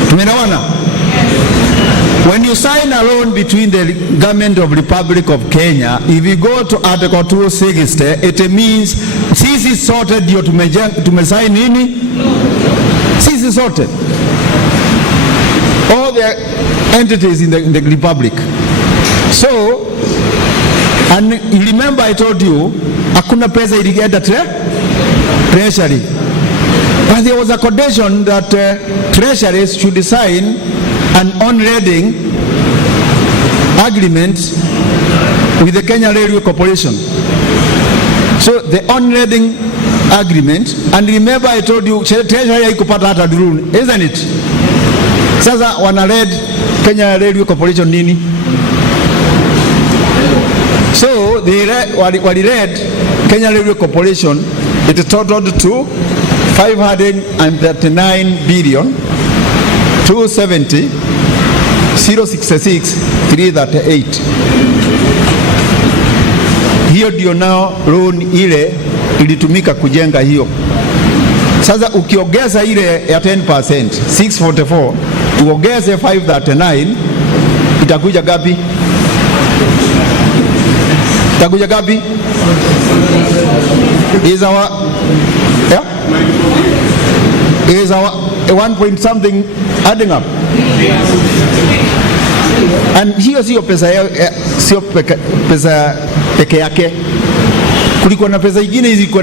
Tumeelewana? When you sign a loan between the government of Republic of Kenya, if you go to Article 260, it means sisi sote ndio tumesign nini? Sisi sote. All the entities in the Republic. So, and remember I told you, hakuna pesa ilienda treasury. But there was a condition that treasuries should sign an on-rating agreement with the Kenya Railway Corporation. So the on-rating agreement, and remember I told you, treasury haikupata hata drone, isn't it? Sasa wana-read Kenya Railway Corporation nini? So they read Kenya Railway Corporation, it totaled to 539 billion 270 066 338. Hiyo ndio nao loan ile ilitumika kujenga hiyo. Sasa ukiongeza ile ya 10% 644 uongeze 539 itakuja gapi? Itakuja gapi? Is our is our 1 point something adding up? And hiyo sio pesa sio pesa peke yake. Kulikuwa na pesa nyingine ilikuwa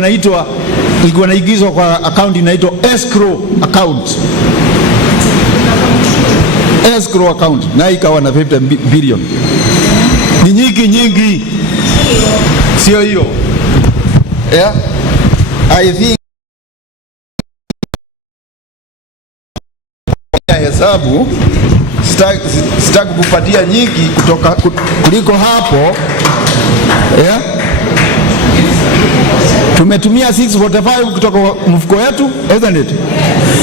naigizwa kwa account inaitwa escrow account. Escrow account na ikawa na 50 billion. Ni nyingi. Sio hiyo. Yeah? I think hesabu sitaki kupatia nyingi kuliko hapo. Yeah? Tumetumia 645 kutoka mfuko wetu, isn't it?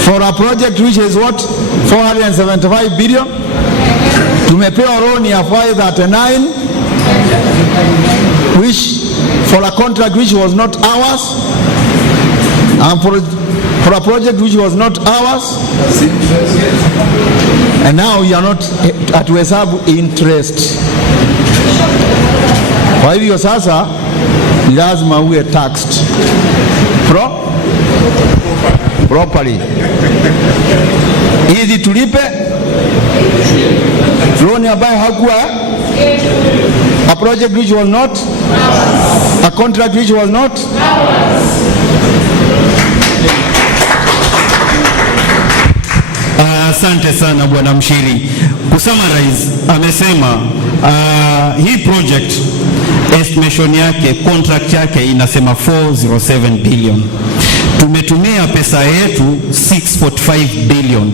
For a project which is what? 475 billion. Tumepewa loan ya 539 which for a contract which was not ours, and for a project which was not ours, and now you are not at hesabu interest. Kwa hivyo sasa lazima uwe taxed properly ili tulipe loan ambayo hakuwa a project which was not a contract which was not. Asante sana Bwana Mshiri. Kusummarize, amesema hii project estimation yake, contract yake inasema 407 billion. Tumetumia pesa yetu 645 billion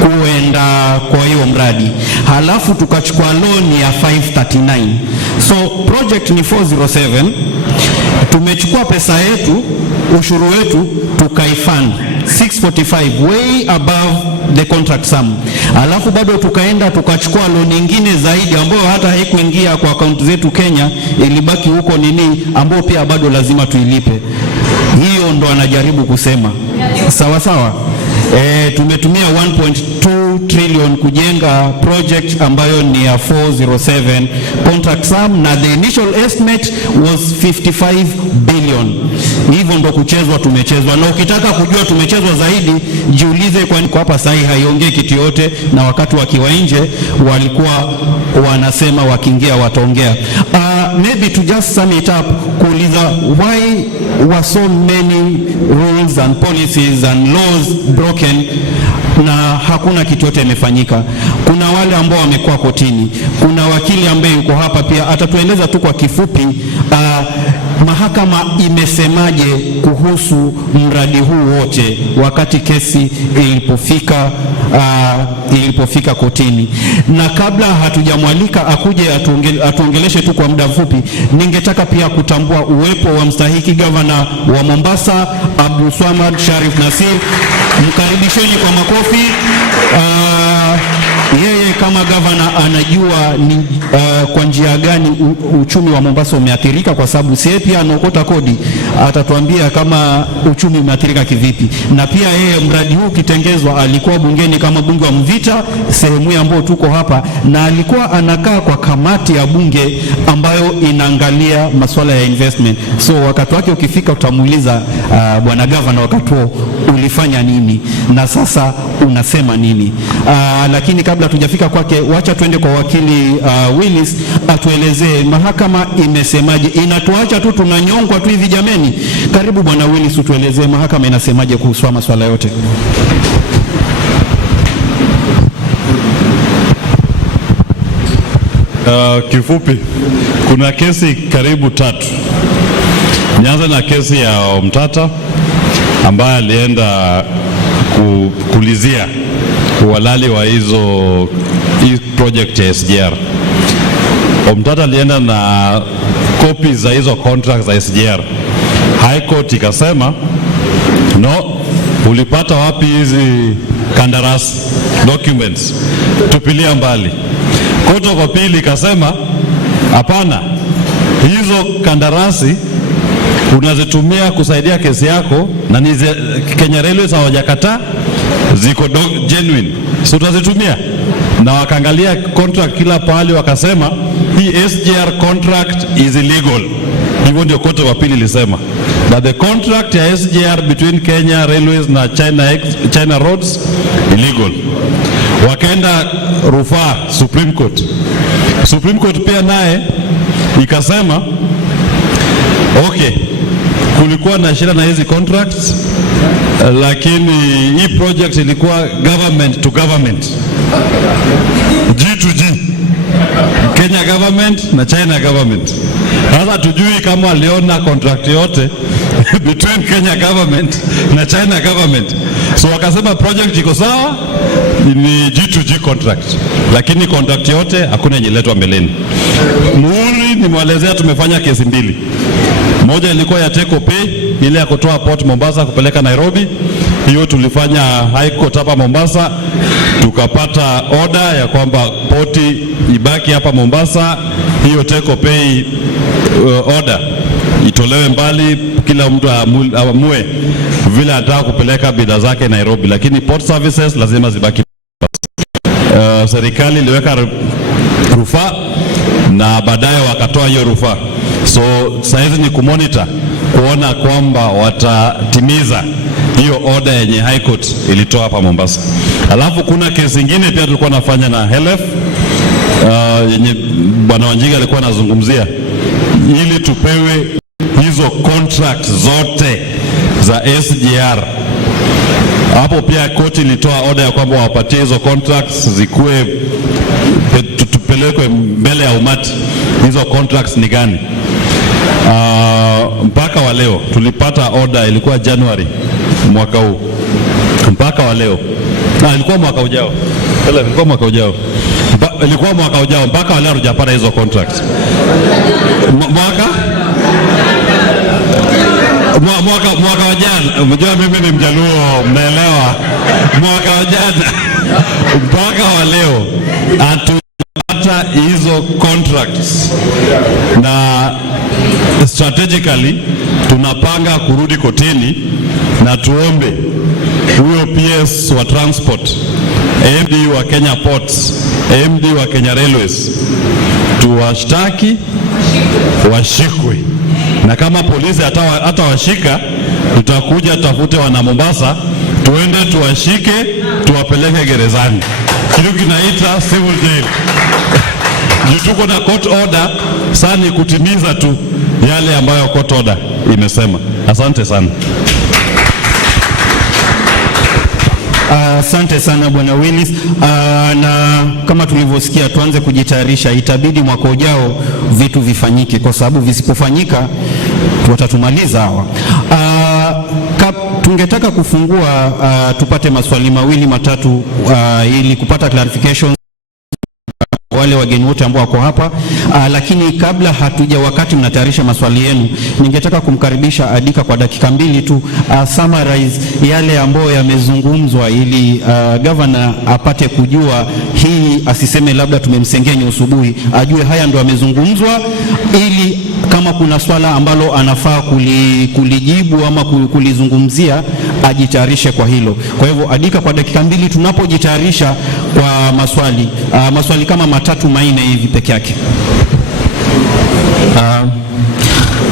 kuenda kwa hiyo mradi, halafu tukachukua loan ya 539. So project ni 407, tumechukua pesa yetu, ushuru wetu, tukaifund 645 way above the contract sum. Alafu bado tukaenda tukachukua loan nyingine zaidi ambayo hata haikuingia kwa account zetu Kenya, ilibaki huko nini, ambayo pia bado lazima tuilipe. Hiyo ndo anajaribu kusema. Sawa sawa. Tumetumia 1.2 trillion kujenga project ambayo ni ya 407 contract sum, na the initial estimate was 55 billion. Hivyo ndo kuchezwa, tumechezwa. Na ukitaka kujua tumechezwa zaidi, jiulize kwani kwa hapa sahi haiongei kitu yote, na wakati wakiwa nje walikuwa wanasema wakiingia wataongea. maybe to just sum it up, kuuliza why were so many rules and policies and laws broken na hakuna kitu yote imefanyika. Kuna wale ambao wamekuwa kotini, kuna wakili ambaye yuko hapa pia atatueleza tu kwa kifupi mahakama imesemaje kuhusu mradi huu wote wakati kesi ilipofika kotini. Na kabla hatujamwalika akuje atuongeleshe tu kwa muda mfupi, ningetaka pia kutambua uwepo wa mstahiki gavana wa Mombasa Abdul Swamad Sharif Nassir. Mkaribisheni kwa makofi. Yeye kama gavana anajua ni kwa njia gani uchumi wa Mombasa umeathirika, kwa sababu yeye pia anaokota kodi, atatuambia kama uchumi umeathirika kivipi. Na pia yeye mradi huu kitengezwa alikuwa bungeni kama bunge wa Mvita, sehemu ambayo tuko hapa, na alikuwa anakaa kwa kamati ya bunge ambayo inaangalia masuala ya investment. So wakati wake ukifika utamuuliza bwana gavana, wakati huo ulifanya nini na sasa unasema nini? Lakini kabla tujafika kwake, wacha tuende kwa wakili Willis atuelezee mahakama imesemaje. Inatuacha tu tunanyongwa tu hivi jameni. Karibu bwana Willis, utuelezee mahakama inasemaje kuhusu masuala yote. Kifupi, kuna kesi karibu 3. Nianza na kesi ya Omtata ambaye alienda kulizia uhalali wa hii project ya SGR. Omtata alienda na kopi za hizo contracts za SGR. High Court ikasema no, ulipata wapi hizi kandarasi documents, tupilia mbali. Court of Appeal ikasema hapana, hizo kandarasi unazitumia kusaidia kesi yako na ni Kenya Railways hawajakataa, ziko genuine, so utazitumia. Na wakaangalia contract kila pahali wakasema hii SGR contract is illegal. Hivyo ndio Court of Appeal ilisema that the contract ya SGR between Kenya Railways na China Roads illegal. Wakaenda rufaa Supreme Court. Supreme Court pia naye ikasema okay, kulikuwa na shida na hizi contracts, lakini hii project ilikuwa government to government, G to G, Kenya government na China government. Sasa tujui kama aliona contract yote between Kenya government na China government. So wakasema project iko sawa, ni G to G contract, lakini contract yote hakuna yenye letwa mbeleni. Muhuri nimwelezea, tumefanya kesi 2. Moja ilikuwa ya take or pay, ile ya kutoa port Mombasa kupeleka Nairobi. Hiyo tulifanya High Court hapa Mombasa, tukapata order ya kwamba poti ibaki hapa Mombasa. Hiyo take or pay order itolewe mbali, kila mtu amue vile anataka kupeleka bidhaa zake Nairobi, lakini port services lazima zibaki. Serikali iliweka rufaa na baadaye wakatoa hiyo rufaa. So saizi ni kumonitor kuona kwamba watatimiza hiyo order yenye High Court ilitoa hapa Mombasa. Alafu kuna kesi nyingine pia tulikuwa nafanya na HLF yenye bwana Wanjiga alikuwa anazungumzia, ili tupewe hizo contract zote za SGR. Hapo pia koti ilitoa order ya kwamba wapatie hizo contracts zikuwe tupelekwe mbele ya umati, hizo contracts ni gani. Mpaka wa leo tulipata order, ilikuwa January mwaka huu, mpaka wa leo ilikuwa mwaka ujao, ilikuwa mwaka ujao, mpaka wa leo hujapata hizo contracts. Mwaka wa jana, mjua mimi ni Mjaluo, mnaelewa, mwaka wa jana mpaka wa leo hatujapata hizo contracts, na strategically tunapanga kurudi kotini na tuombe huyo PS wa transport, MD wa Kenya Ports, MD wa Kenya Railways, tuwashtaki washikwe, na kama polisi hata washika, tutakuja tafute wana Mombasa, tuende tuwashike, tuwapeleke gerezani, kitu kinaita civil jail. tuko na court order, sasa ni kutimiza tu yale ambayo court order imesema. Asante sana. Asante sana Bwana Willis. Na kama tulivyosikia, tuanze kujitayarisha. Itabidi mwaka ujao vitu vifanyike, kwa sababu visipofanyika watatumaliza hawa. Tungetaka kufungua tupate maswali mawili matatu ili kupata clarification wale wageni wote ambao wako hapa. Lakini kabla wakati mnatayarisha maswali yenu, ningetaka kumkaribisha Adika kwa dakika mbili tu summarize yale ambayo yamezungumzwa, ili governor apate kujua hii, asiseme labda tumemsengenya usubuhi, ajue haya ndo yamezungumzwa, ili kama kuna swala ambalo anafaa kulijibu ama kulizungumzia ajitayarishe kwa hilo. Kwa hivyo Adika, kwa dakika mbili tunapojitayarisha kwa maswali kama matatu maine hivi peke yake.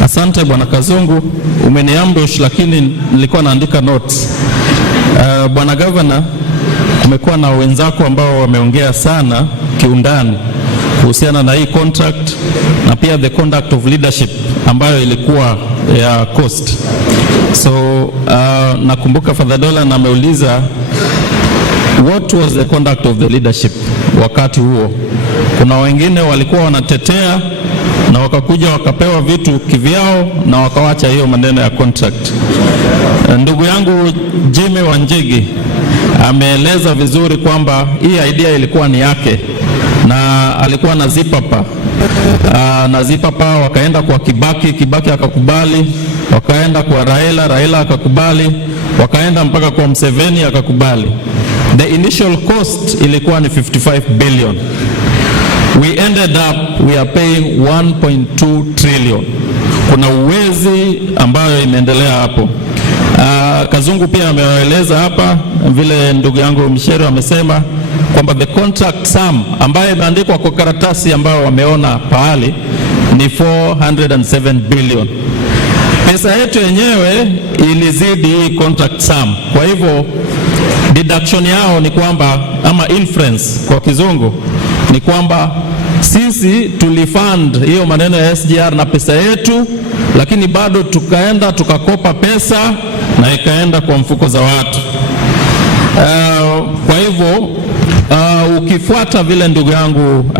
Asante Bwana Kazungu, umeniambush lakini nilikuwa naandika notes. Bwana Governor, kumekuwa na wenzako ambao wameongea sana kiundani kuhusiana na hii contract na pia the conduct of leadership ambayo ilikuwa ya cost. So nakumbuka Father Dolan ameuliza what was the conduct of the leadership wakati huo. Kuna wengine walikuwa wanatetea na wakakuja wakapewa vitu kivyao na wakawacha hiyo maneno ya contract. Ndugu yangu Jimmy Wanjigi ameeleza vizuri kwamba hii idea ilikuwa ni yake na alikuwa na zipapa na zipapa, wakaenda kwa Kibaki akakubali, wakaenda kwa Raila akakubali, wakaenda mpaka kwa Museveni akakubali. The initial cost ilikuwa ni 55 billion. We ended up we are paying 1.2 trillion. Kuna uwezi ambayo imeendelea hapo. Kazungu pia ameeleza hapa, vile ndugu yangu Mshero amesema kwamba the contract sum ambayo imeandikwa kwa karatasi ambayo wameona pahali ni 407 billion. Pesa yetu yenyewe ilizidi hii contract sum. Kwa hivyo deduction yao ni kwamba, ama inference kwa kizungu, ni kwamba sisi tulifund hiyo maneno ya SGR na pesa yetu, lakini bado tukaenda tukakopa pesa na ikaenda kwa mfuko za watu. Kwa hivyo ukifuata vile ndugu yangu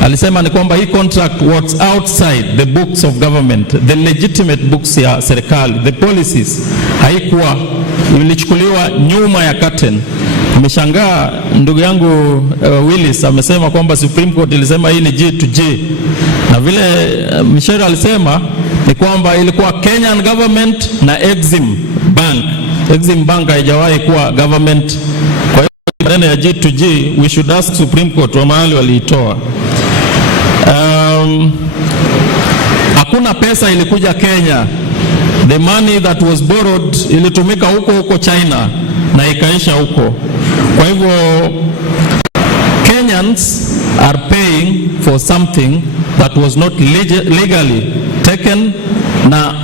alisema ni kwamba hii contract was outside the books of government, the legitimate books ya serikali, the policies. Haikuwa, ilichukuliwa nyuma ya curtain. Nimeshangaa ndugu yangu Willis amesema kwamba Supreme Court ilisema hii ni G to G, na vile Mshero alisema ni kwamba ilikuwa Kenyan government na Exim Bank. Exim Bank haijawahi kuwa government. Kwa hiyo maneno ya G to G, we should ask Supreme Court wa mahali waliitoa. Hakuna pesa ilikuja Kenya. The money that was borrowed ilitumika huko China na ikaisha huko. Kwa hivyo Kenyans are paying for something that was not legally taken, na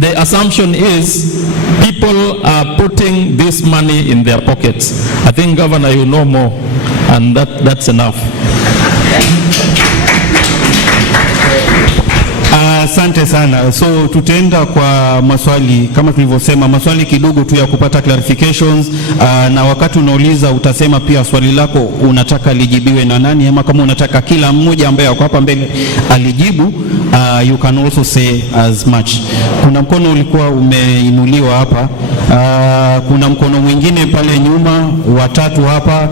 the assumption is people are putting this money in their pockets. I think Governor, you know more, and that's enough. Asante sana. So tutaenda kwa maswali kama tulivyosema, maswali kidogo tu ya kupata clarifications, na wakati unauliza utasema pia swali lako unataka lijibiwe na nani, ama kama unataka kila mmoja ambaye ako hapa mbele alijibu, you can also say as much. Kuna mkono ulikuwa umeinuliwa hapa, kuna mkono mwingine pale nyuma, watatu hapa.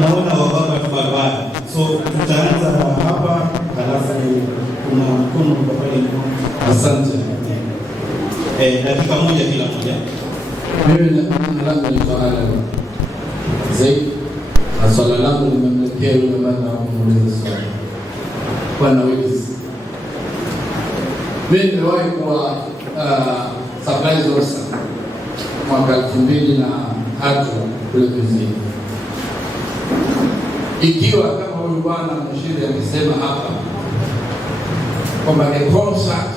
Naona wababa tufadhali. So tutaanza hapa, halafu kuna mkono kwa pale. Asante. Dakika moja kila mmoja. Mimi nadhani ni swala zaidi. Na swala langu nimemletea yule bwana kumuuliza swali. Bwana Willis. Mimi nimewahi kuwa surprise officer mwaka 2003 kule Kizini. Ikiwa kama huyu bwana mshiri amesema hapa kwamba the contract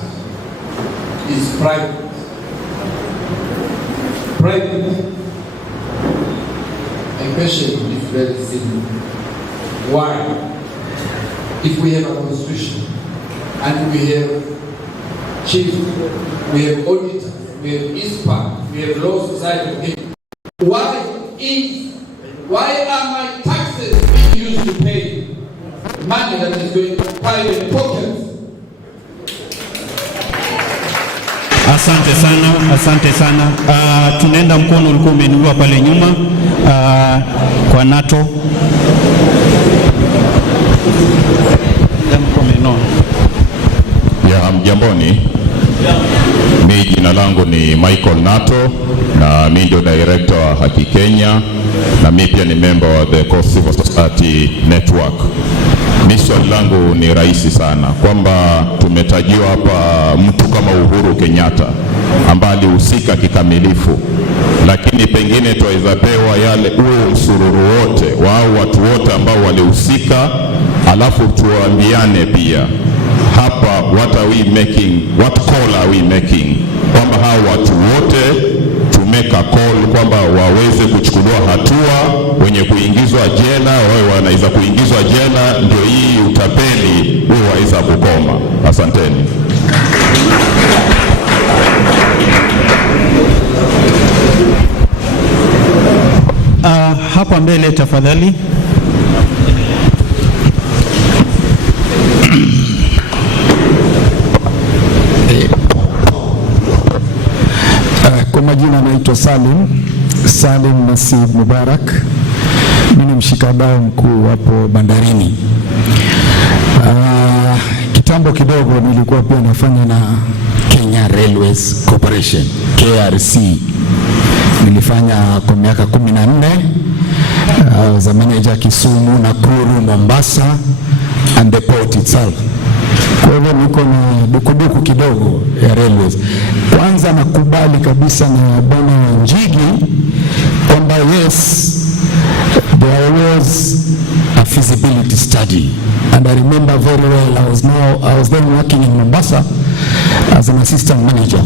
is private, private. My question is very simple. Why? If we have a constitution and we have chief, we have auditor, we have ISPA, we have law society, why are my taxes being used to pay money that is going to private pockets? Asante sana, asante sana. Tunaenda mkono ulikuwa umeinuliwa pale nyuma kwa NATO. Ya mjamboni, mimi jina langu ni Michael Nato na mimi ndio director wa Haki Kenya na mimi pia ni member wa the Coast Civil Society Network. Swali langu ni rahisi sana kwamba tumetajiwa hapa mtu kama Uhuru Kenyatta ambaye alihusika kikamilifu, lakini pengine tuweza pewa yale msururu wote wao watu wote ambao walihusika, alafu tuambiane pia hapa what call are we making, kwamba hao watu wote to make a call kwamba waweze kuchukuliwa hatua, wenye kuingizwa jela wao wanaweza kuingizwa jela, ndio hii utapeli huo waweza kukoma. Asanteni. Hapa mbele tafadhali. Kwa majina naitwa Salim Nasib Mubarak. Mimi ni mshikadau mkuu hapo bandarini. Kitambo kidogo nilikuwa pia nafanya na Kenya Railways Corporation, KRC. Nilifanya kwa miaka 14 as a manager Kisumu, Nakuru, Mombasa and the port itself. Kwa hivyo niko na dukuduku kidogo ya railways. Kwanza nakubali kabisa na Bwana Njigi kwamba yes, there was a feasibility study, and I remember very well I was then working in Mombasa as an assistant manager,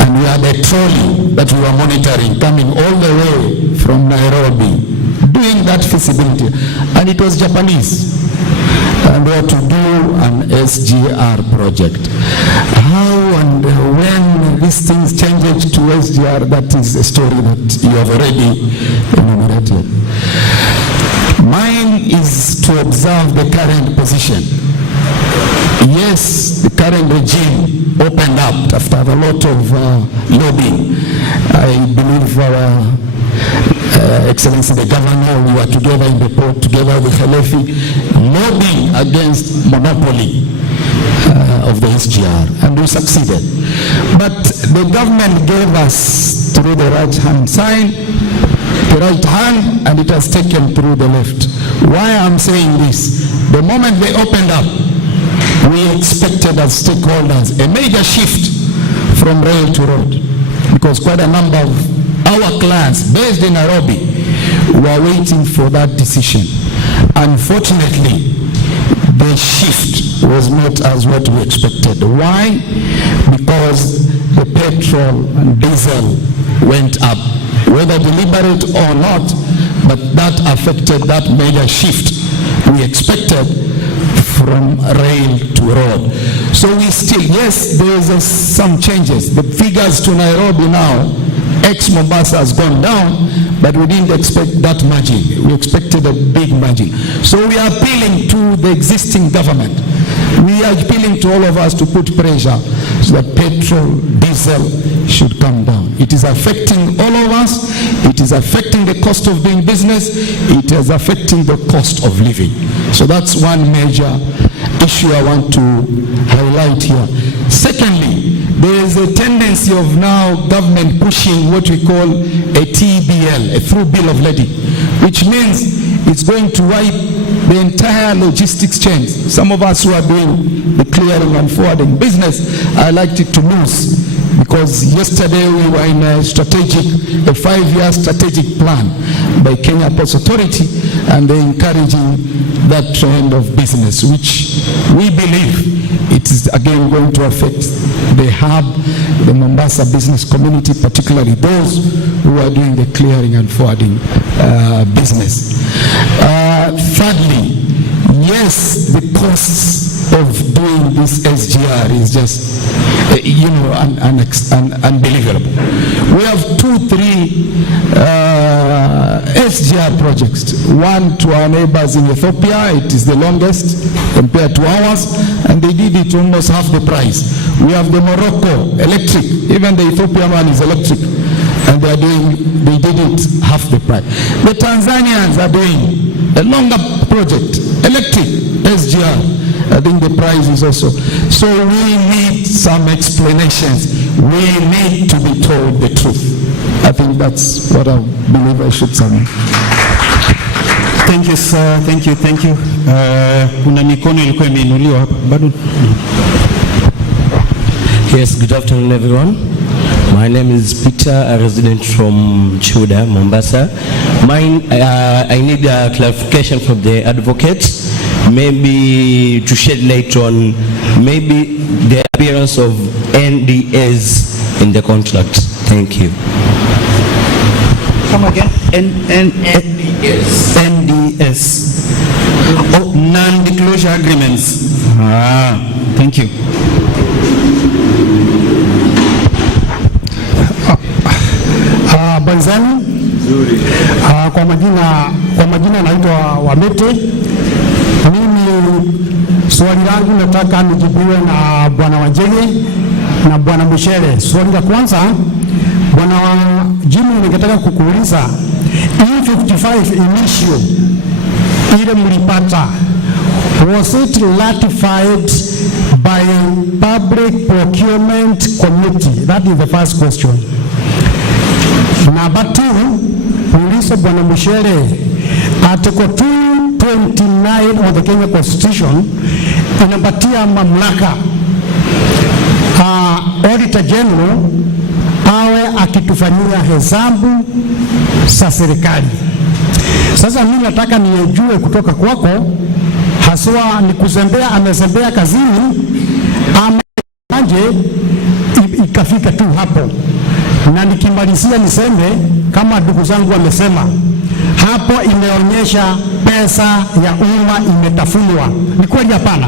and we had a trolley that we were monitoring coming all the way from Nairobi doing that feasibility, and it was Japanese, and we had to do an SGR project. How and when these things changed to SGR, that is a story that you have already enumerated. Mine is to observe the current position. Yes, the current regime opened up after a lot of lobbying. I believe our Excellency the Governor, we were together in the port, together with Khalefi, lobbying against monopoly of the SGR, and we succeeded. But the government gave us through the right hand sign, the right hand, and it has taken through the left. Why I'm saying this? The moment they opened up, we expected as stakeholders a major shift from rail to road, because quite a number of our clients based in Nairobi were waiting for that decision. Unfortunately, the shift was not as what we expected. Why? Because the petrol and diesel went up, whether deliberate or not, but that affected that major shift we expected from rail to road. So we still, yes, there is some changes. The figures to Nairobi now, ex-Mombasa has gone down, but we didn't expect that margin. We expected a big margin. So we are appealing to the existing government. We are appealing to all of us to put pressure so that petrol, diesel should come down. It is affecting all of us. It is affecting the cost of doing business. It is affecting the cost of living. So that's one major issue I want to highlight here. Secondly, there is a tendency of now government pushing what we call a TBL, a through bill of lading, which means it's going to wipe the entire logistics chain. Some of us who are doing the clearing and forwarding business, I liked it to lose, because yesterday we were in a 5-year strategic plan by Kenya Ports Authority, and they're encouraging that trend of business, which we believe it is again going to affect the hub, the Mombasa business community, particularly those who are doing the clearing and forwarding business. Thirdly, yes, the costs of doing this SGR is just, unbelievable. We have 2-3 SGR projects. One to our neighbors in Ethiopia, it is the longest compared to ours, and they did it almost half the price. We have the Morocco electric, even the Ethiopian one is electric, and they did it half the price. The Tanzanians are doing a longer project, electric SGR. I think the price is also. So we need some explanations. We need to be told the truth. I think that's what I believe I should say. Thank you sir, thank you. Kuna mikono ilikuwa imeinuliwa hapa bado. Yes, good afternoon everyone. My name is Peter, a resident from Chuda, Mombasa. I need a clarification from the advocates, maybe to shed light on maybe the appearance of NDS in the contract. Thank you. Come again? NDS. Oh, non-disclosure agreements. Thank you. Habari zenu. Kwa majina naitwa Wamete. Mimi swali langu nataka nijibiwe na Bwana Wanjege na Bwana Mushere. Swali la kwanza, Bwana Jimmy, ningetaka kukuuliza E55 initial ile mlipata, was it ratified by Public Procurement Committee? That is the first question. Number 2, uliza Bwana Mushere, Article 229 of the Kenya Constitution inapatia mamlaka Auditor General awe akitufanyia hesabu za serikali. Sasa mimi nataka nijue kutoka kwako, haswa ni kuzembea, amezembea kazini ama anje ikafika tu hapo. Na nikimalizia niseme kama ndugu zangu wamesema, hapo imeonyesha pesa ya umma imetafunwa. Ni kweli hapana?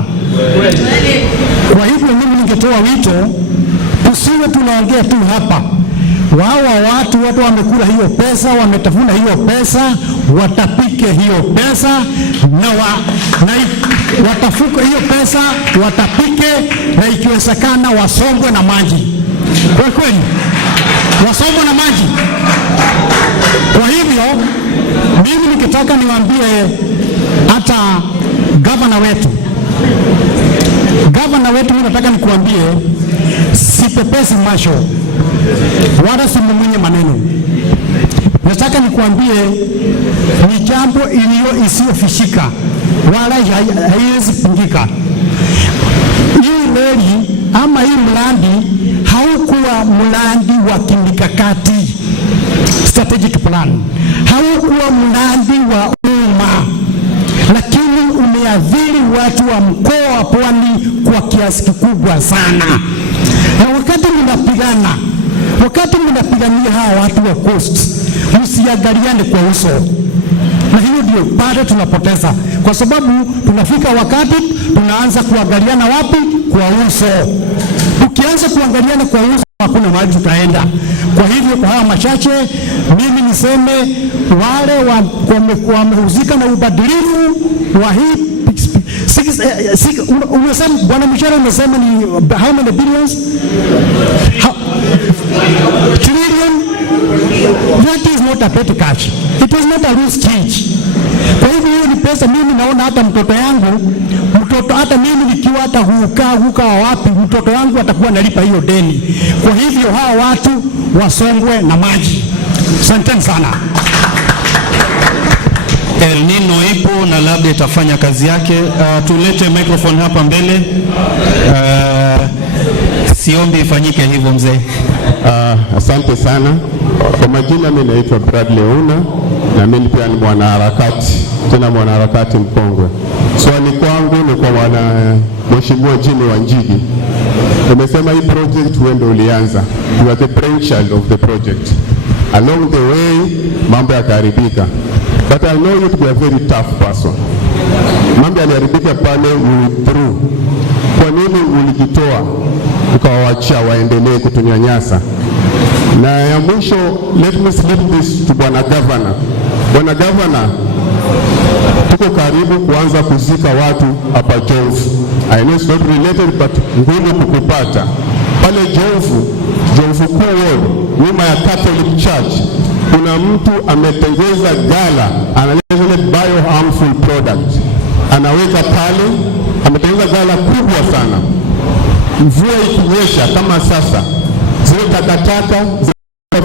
Kwa hivyo mimi ningetoa wito, tusiwe tunaongea tu hapa. Watu wamekula hiyo pesa, wametafuna hiyo pesa, watapike hiyo pesa na watafuka hiyo pesa, watapike na ikiwezekana wasongwe na maji. Kwa kweli wasongwe na maji. Kwa hivyo mimi nikitaka niwaambie hata gavana wetu, mimi nataka nikuambie, sipepesi macho wala simumunye maneno. Nataka nikuambie ni jambo isiyofishika wala haiwezi pingika. Hii reli ama hii mradi haukuwa mradi wa kimikakati, strategic plan, haukuwa mradi wa umma, lakini umeathiri watu wa mkoa wa Pwani kwa kiasi kikubwa sana. Na wakati mnapigania hawa watu wa coast, msiangaliane kwa uso. Na hiyo ndio bado tunapoteza, kwa sababu tunafika wakati tunaanza kuangaliana wapi? Kwa uso. Tukianza kuangaliana kwa uso, hakuna mahali tutaenda. Kwa hivyo kwa haya machache, mimi niseme wale wamehusika na ubadilifu wa hii umesema Bwana Mushere, umesema ni how many billions? Trillion? That is not a petty cash. It is not a loose change. Kwa hivyo hiyo ni pesa. Mimi naona hata mtoto hata mimi nikiwa hata huka wapi, mtoto wangu atakuwa nalipa hiyo deni. Kwa hivyo hawa watu wasongwe na maji. Asanteni sana. El Nino ipo na labda itafanya kazi yake. Tulete microphone hapa mbele. Siombi ifanyike hivyo mzee. Asante sana. Kwa majina mimi naitwa Bradley Una na mimi pia ni mwanaharakati, tena mwanaharakati mkongwe. Swali kwangu ni kwa Mheshimiwa Jimmy Wanjigi. Umesema hii project huenda ulianza. You are the brainchild of the project. Along the way, mambo yakaharibika. But I know you to be a very tough person. Mambo yaliharibika pale you withdrew. Kwa nini ulijitoa ukawaachia waendelee kutunyanyasa? Na ya mwisho, let me slip this to Bwana Governor. Bwana Governor, tuko karibu kuanza kuzika watu hapa Jomvu. I know it's not related but ngumu kukupata. Pale Jomvu Kuu nyuma ya Catholic Church, kuna mtu ametengeza gala, analeta bioharmful product. Anaweka pale, ametengeza gala kubwa sana. Mvua ikinyesha kama sasa, zile takataka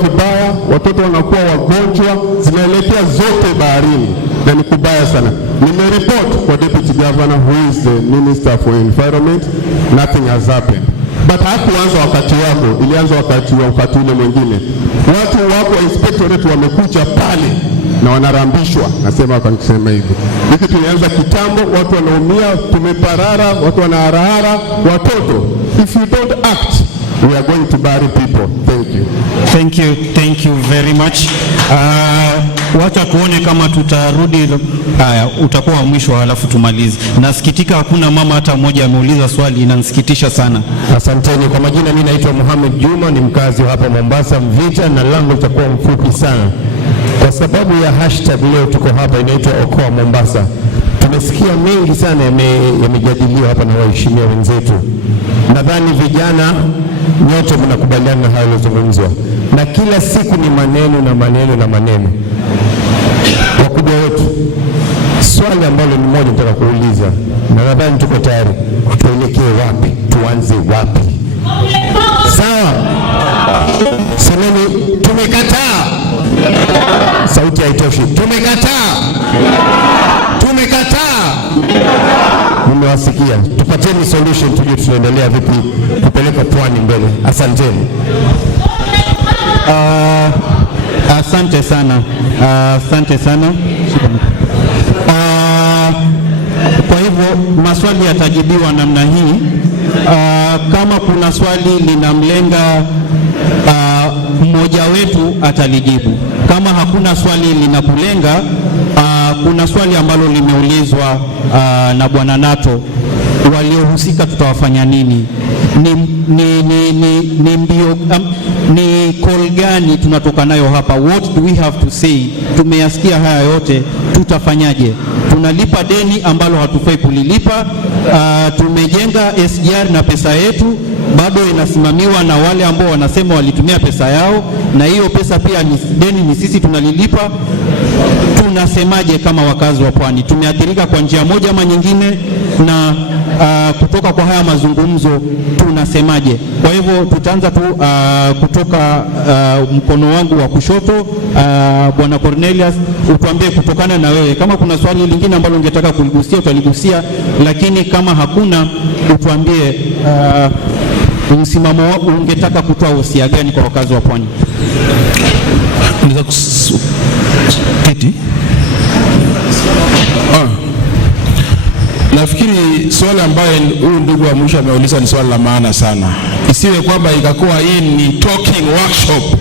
vibaya, watoto wanakuwa wagonjwa, zinaelekea zote baharini na ni kubaya sana. Nimereport kwa Deputy Governor who is the Minister for Environment, nothing has happened. But hakuanza wakati wako, ilianza wakati ule mwingine. Watu wako inspectorate wamekuja pale na wanarambishwa, nasema wakisema hivi. Hiki tulianza kitambo, watu wanaumia, tumeparara, watu wanaharahara, watoto. If you don't act, we are going to bury people. Thank you. Thank you very much. Wacha tuone kama tutarudi. Haya, utakuwa wa mwisho halafu tumalize. Nasikitika hakuna mama hata mmoja ameuliza swali, inanisikitisha sana. Asanteni. Kwa majina mimi naitwa Mohamed Juma, ni mkazi wa hapa Mombasa Mvita, na langu litakuwa mfupi sana. Kwa sababu ya hashtag leo tuko hapa inaitwa Okoa Mombasa. Tumesikia mengi sana yamejadiliwa hapa na waheshimiwa wenzetu. Nadhani vijana nyote mnakubaliana na hayo yaliyozungumzwa. Na kila siku ni maneno na maneno na maneno. Wakubwa wetu, swali ambalo ni moja nataka kuuliza, na nadhani tuko tayari. Tuelekee wapi? Tuanze wapi? Sawa? Semeni tumekataa. Sauti haitoshi. Tumekataa. Tumekataa. Nimewasikia. Tupateni solution, tujue tunaendelea vipi kupeleka pwani mbele. Asanteni. Asante sana. Asante sana. Kwa hivyo maswali yatajibiwa namna hii. Kama kuna swali linamlenga mmoja wetu atalijibu. Kama hakuna swali linakulenga, kuna swali ambalo limeulizwa na Bwana Nato, waliohusika tutawafanya nini? Ni call gani tunatoka nayo hapa? What do we have to say? Tumeyasikia haya yote, tutafanyaje? Tunalipa deni ambalo hatufai kulilipa. Tumejenga SGR na pesa yetu bado inasimamiwa na wale ambao wanasema walitumia pesa yao, na hiyo pesa pia ni deni, ni sisi tunalilipa. Tunasemaje kama wakazi wa pwani? Tumeathirika kwa njia moja ama nyingine, na kutoka kwa haya mazungumzo tunasemaje? Kwa hivyo tutaanza tu kutoka mkono wangu wa kushoto. Bwana Cornelius, utuambie kutokana na wewe, kama kuna swali lingine ambalo ungetaka kuligusia utaligusia, lakini kama hakuna utuambie msimamo ungetaka kutoa usia gani kwa wakazi wa pwani. Nafikiri swali ambaye huyu ndugu wa mwisho ameuliza ni swali la maana sana. Isiwe kwamba ikakuwa hii ni talking workshop.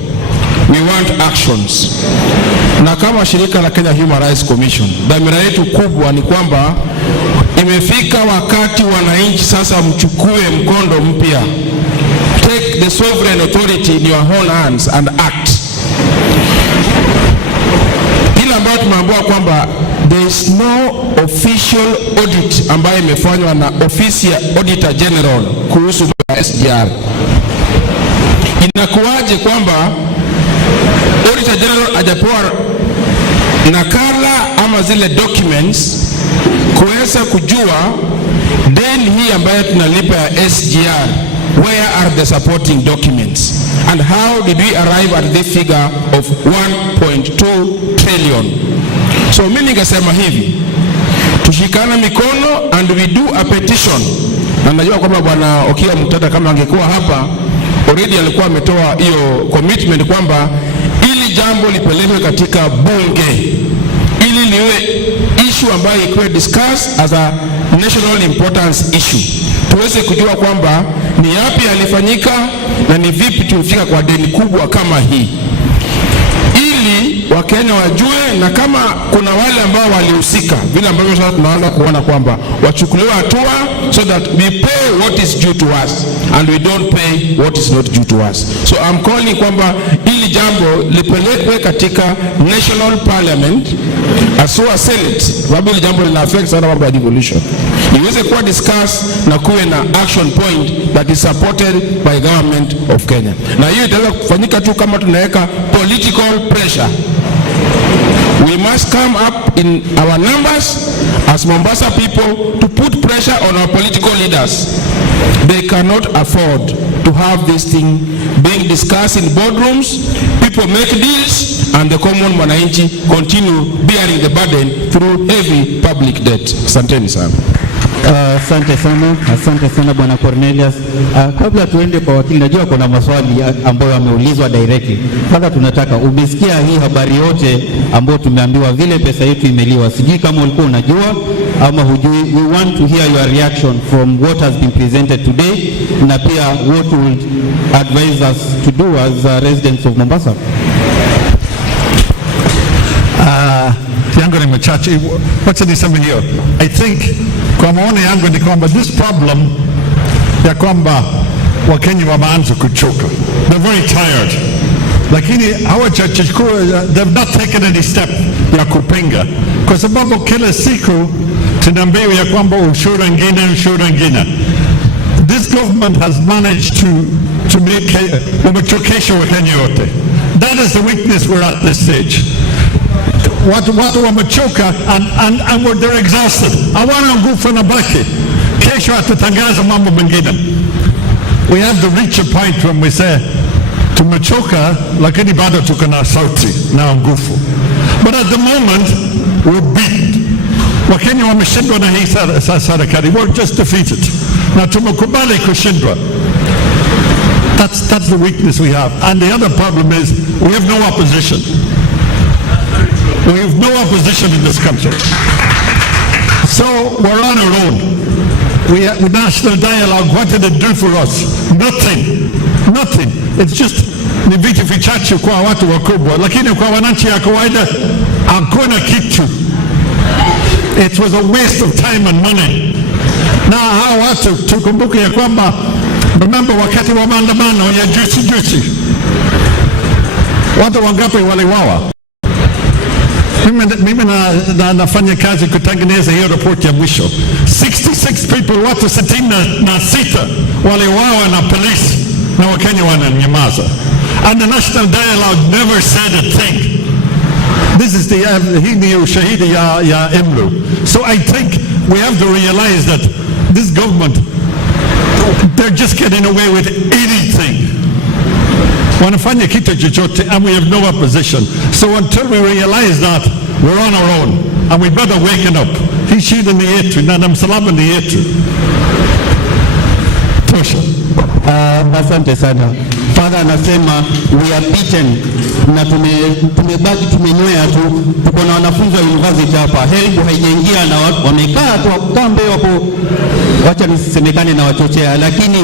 We want actions. Na kama shirika la Kenya Human Rights Commission, dhamira yetu kubwa ni kwamba imefika wakati wananchi sasa mchukue mkondo mpya. Take the sovereign authority in your own hands and act. Ila ambayo tumeambiwa kwamba there is no official audit ambayo imefanywa na ofisi ya Auditor General kuhusu SGR. Inakuwaje kwamba Auditor General hajapewa nakala ama zile documents kuweza kujua deni hii ambayo tunalipa ya SGR, where are the supporting documents and how did we arrive at the figure of 1.2 trillion? So mimi ningesema hivi, tushikane mikono and we do a petition. Na najua kwamba Bwana Okia Mtata kama angekuwa hapa already alikuwa ametoa hiyo commitment kwamba ili jambo lipelekwe katika bunge ili liwe issue ambayo ikuwe discussed as a national importance issue, tuweze kujua kwamba ni yapi yalifanyika na ni vipi tumefika kwa deni kubwa kama hii, ili Wakenya wajue, na kama kuna wale ambao walihusika, vile ambavyo sasa tunaanza kuona kwamba wachukuliwe hatua, so that we pay what is due to us and we don't pay what is not due to us. So I'm calling kwamba ili jambo lipelekwe katika National Parliament as well as Senate, sababu ili jambo lina affect sana mambo ya devolution, iweze kuwa discuss na kuwe na action point that is supported by government of Kenya, na hiyo itaweza kufanyika tu kama tunaweka political pressure. We must come up in our numbers as Mombasa people to put pressure on our political leaders. They cannot afford to have this thing being discussed in boardrooms. People make deals and the common mwananchi continue bearing the burden through heavy public debt. Asanteni sana. Asante sana Bwana Cornelius. Kabla tuende kwa wakili, najua kuna maswali ambayo yameulizwa directly. Kwanza tunataka, umesikia hii habari yote ambayo tumeambiwa vile pesa yetu imeliwa. Sijui kama ulikuwa unajua ama hujui. We want to hear your reaction from what has been presented today, na pia what would advise us to do as residents of Mombasa. Yangu ni machache. Wacha niseme hiyo. I think kwa maoni yangu ni kwamba this problem ya kwamba Wakenya wameanza kuchoka. They're very tired. Lakini hawajachukua, they've not taken any step ya kupinga. Kwa sababu kila siku tunaambiwa ya kwamba ushuru ingine. This government has managed to make wamechokesha Wakenya wote. That is the weakness we're at this stage. Watu wamechoka and they're exhausted. Hawana nguvu na baki. Kesho atatangaza mambo mengine. We have to reach a point when we say tumechoka lakini bado tuko na sauti na nguvu. But at the moment we're beat. Wakenya wameshindwa na hii serikali. We're just defeated. Na tumekubali kushindwa. That's the weakness we have. And the other problem is we have no opposition. We have no opposition in this country. So we're on our own. With national dialogue, what did it do for us? Nothing. It's just ni vitu vichache kwa watu wakubwa, lakini kwa wananchi ya kawaida hakuna kitu. It was a waste of time and money. Na hao watu tukumbuke ya kwamba, remember wakati wa maandamano ya juzi, watu wangapi waliwawa? Mimi nafanya kazi kutengeneza hiyo report ya mwisho. 66 people, watu 66 waliwawa na polisi, na Wakenya wananyamaza. And the national dialogue never said a thing. This is hii ni ushahidi ya Emlu. So I think we have to realize that this government, they're just getting away with anything. Wanafanya kitu chochote, and we have no opposition. So until we realize that, we're on our own, and we better waken up. Hii shida ni yetu na msalaba ni yetu. Tosha. Asante sana. Father anasema we are beaten, na tumebaki tumenywea tu. Tuko na wanafunzi wa university hapa, help haijaingia na wamekaa tu wakambe wako, wacha nisemekane na wachochea, lakini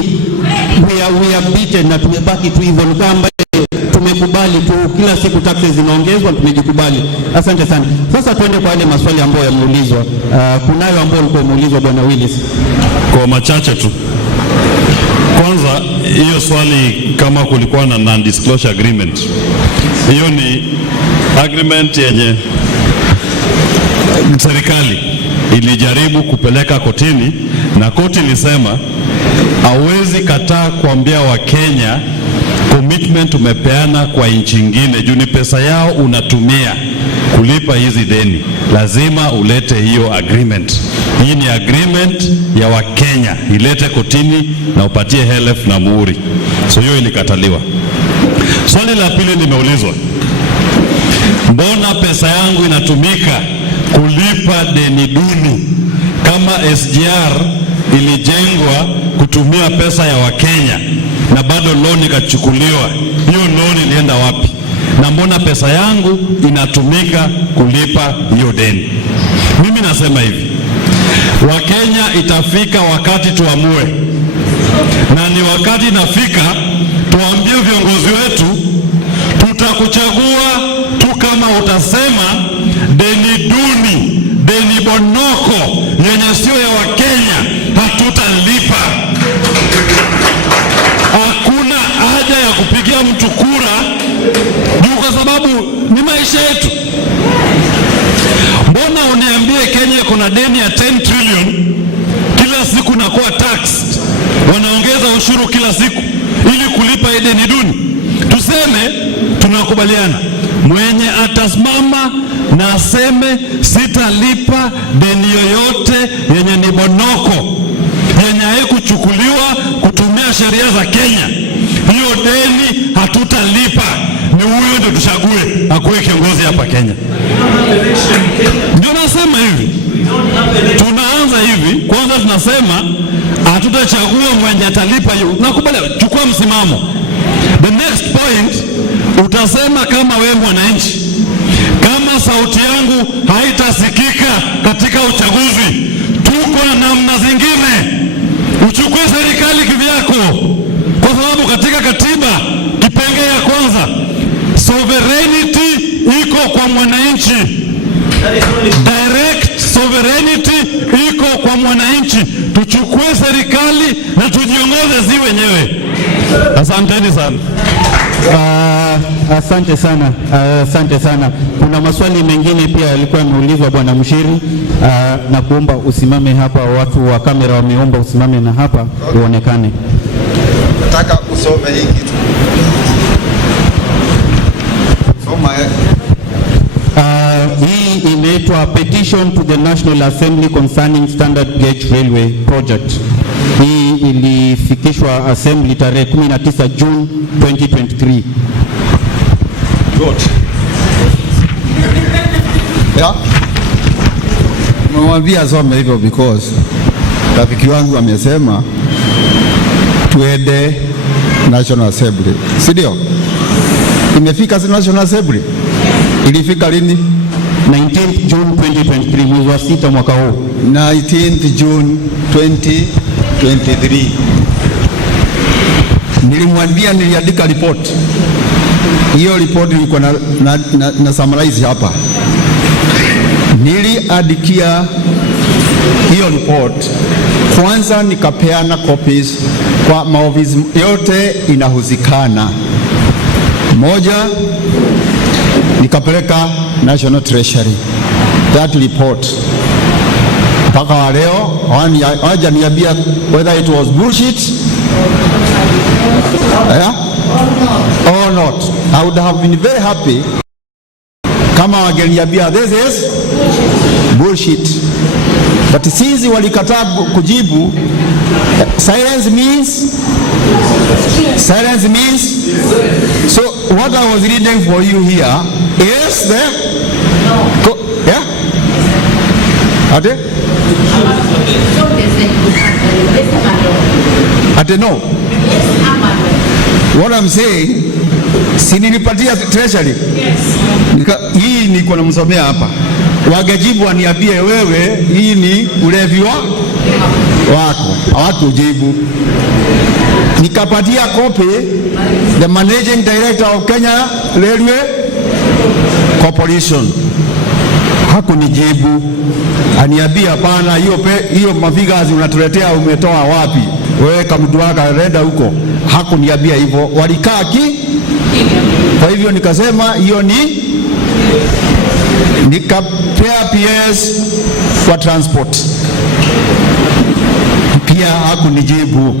we are beaten na tumebaki tu hivyo kamba. Tumekubali tu, kila siku taxes zinaongezwa, tumejikubali. Asante sana. Sasa tuende kwa yale maswali ambayo yameulizwa. Kunayo ambayo ulikuwa umeulizwa Bwana Willis. Kwa machache tu. Kwanza hiyo swali kama kulikuwa na non-disclosure agreement. Hiyo ni agreement yenye serikali ilijaribu kupeleka kotini, na koti ilisema hawezi kataa kuambia Wakenya commitment umepeana kwa nchi nyingine, juu ni pesa yao unatumia kulipa hizi deni, lazima ulete hiyo agreement. Hii ni agreement ya Wakenya, ilete kotini na upatie HLF na muhuri. So hiyo ilikataliwa. Swali la pili nimeulizwa, mbona pesa yangu inatumika kulipa deni duni kama SGR ilijengwa kutumia pesa ya Wakenya na bado loan ikachukuliwa? Hiyo loan ilienda wapi? Na mbona pesa yangu inatumika kulipa hiyo deni? Mimi nasema hivi, Wakenya, itafika wakati tuamue, na ni wakati inafika tuambie viongozi wetu, tutakuchagua tu kama utasema deni duni, deni bonoko yenye sio ya Wakenya hatutalipa. Hakuna haja ya kupigia mtu kura juu, kwa sababu ni maisha yetu. Mbona uniambie Kenya kuna deni ya 10 trillion, kila siku nakuwa taxed, wanaongeza ushuru kila siku ili kulipa deni duni? Tuseme tunakubaliana, mwenye atasimama na aseme sitalipa deni yoyote yenye ni bonoko, yenye haikuchukuliwa kutumia sheria za Kenya, hiyo deni hatutalipa. Ni huyo ndio tuchague akuwe kiongozi hapa Kenya. Ndio nasema hivi, tunaanza hivi. Kwanza tunasema hatutachagua mwenye atalipa hiyo. Nakubaliana, chukua msimamo. The next point, utasema kama wewe mwananchi, kama sauti yangu haitasikika katika uchaguzi, tuko na namna zingine. Uchukue serikali kivyako, kwa sababu katika katiba kipengele ya kwanza, sovereignty iko kwa mwananchi. Direct sovereignty iko kwa mwananchi. Tuchukue serikali na tujiongoze zi wenyewe. Asanteni sana. Asante sana, asante sana. Kuna maswali mengine pia yalikuwa yameulizwa Bwana Mshiri, na kuomba usimame hapa. Watu wa kamera wameomba usimame na hapa uonekane. Nataka usome hii kitu. Soma. Hii inaitwa Petition to the National Assembly concerning Standard Gauge Railway Project. Hii ilifikishwa Assembly tarehe 19 June 2023. Good. Yeah. Mwambia asome hivyo because rafiki wangu amesema tuende National Assembly. Si ndio? Imefika National Assembly. Ilifika lini? 19th June 2023, mwezi wa 6 mwaka huu. 19th June 2023. Nilimwambia niliandika report. Hiyo report ilikuwa na summarize hapa. Niliandikia hiyo report. Kwanza nikapeana copies kwa maofisi yote inahuzikana. Moja nikapeleka National Treasury that report. Mpaka wa leo hawajaniambia whether it was bullshit or not. I would have been very happy kama wangeniambia this is bullshit, but since walikataa kujibu, silence means. So what I was reading for you here is the yeah. Ate no. What I'm saying, si nilipatia treasury. Hii niko namsomea hapa. Wagajibu waniambie wewe hii ni ulevi wako. Hawakujibu. Nikapatia copy the managing director of Kenya Railway Corporation. Hakunijibu. Aniambia hapana, hiyo mafigures unatuletea umetoa wapi? Wewe kama mtu wako renda huko. Hakuniambia hivyo. Walikaa kwa hivyo nikasema hiyo nikapea PS kwa transport. Pia hakunijibu.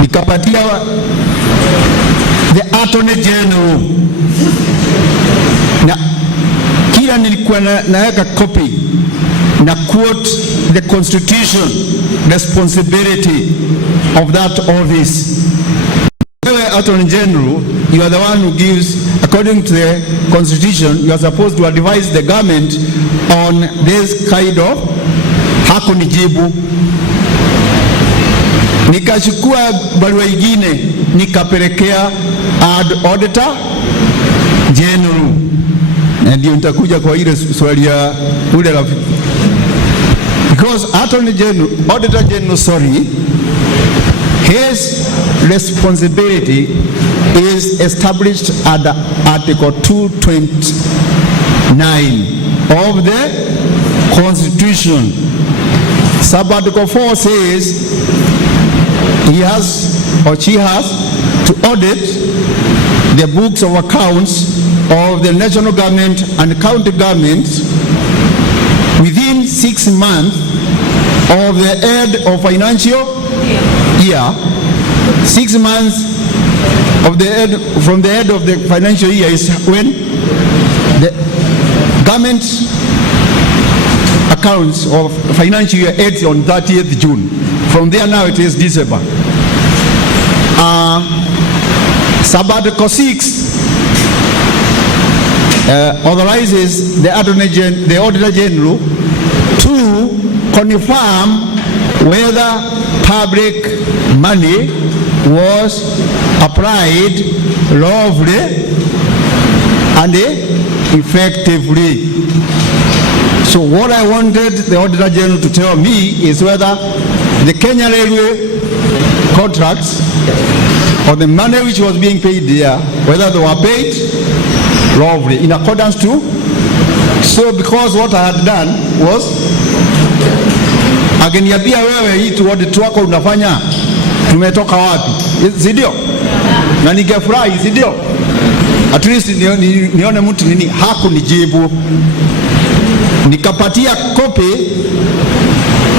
Nikapatia the Attorney General. Na kila nilikuwa naweka copy na quote the constitution responsibility of that office. Attorney General, you are the one who gives, according to the constitution, you are supposed to advise the government on this kind of. Hakunijibu. Nikachukua barua nyingine nikapelekea Auditor General, na ndio nitakuja kwa ile swali ya ule rafiki. Because Auditor General, his responsibility is established under Article 229 of the Constitution. Sub-Article 4 says he has or she has to audit the books of accounts of the national government and county governments within 6 months of the end of financial year. 6 months of the end, from the end of the financial year is when the government accounts of financial year ends on 30th June. From there now it is December. Sub-Article 6 authorizes the Auditor General to confirm whether public money was applied lawfully and effectively. So what I wanted the Auditor General to tell me is whether the Kenya Railway contracts or the money which was being paid there, whether they were paid lawfully in accordance to. So because what I had done was, akiniambia wewe hii tu audit wako unafanya tumetoka wapi, si ndio? Na ningefurahi, si ndio? At least nione mtu nini hakunijibu. Nikapatia copy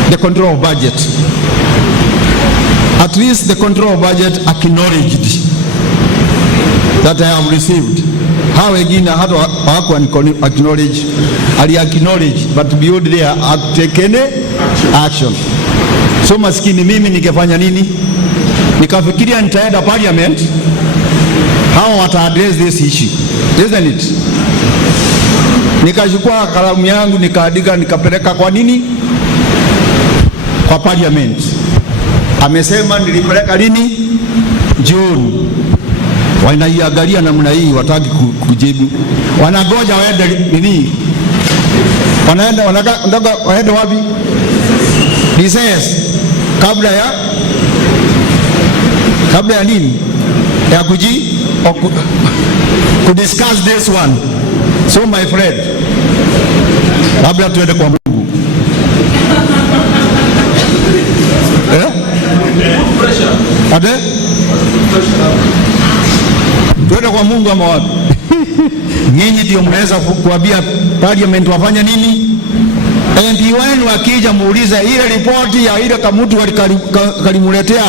the control of budget. At least the control of budget acknowledged that I have received. Hao wengine hata wako acknowledge, ali acknowledge, but beyond there have taken action. So maskini mimi nikifanya nini? Nikafikiria nitaenda parliament, hao wata address this issue, isn't it? Nikachukua kalamu yangu nikaandika, nikapeleka kwa nini? Kwa parliament. Amesema nilipeleka lini? June. Wanaiangalia namna hii, wataki kujibu. Wanangoja waende nini? Waende wapi? Recess. Kabla ya nini? Ya kudiscuss this one. So my friend, labda tuende kwa Mungu. Ade? Tuende kwa Mungu ama wapi? Nyinyi ndio mnaweza kuambia parliament wafanya nini? MP wenu wakija muuliza ile ripoti ya ile kamutu kalimuletea,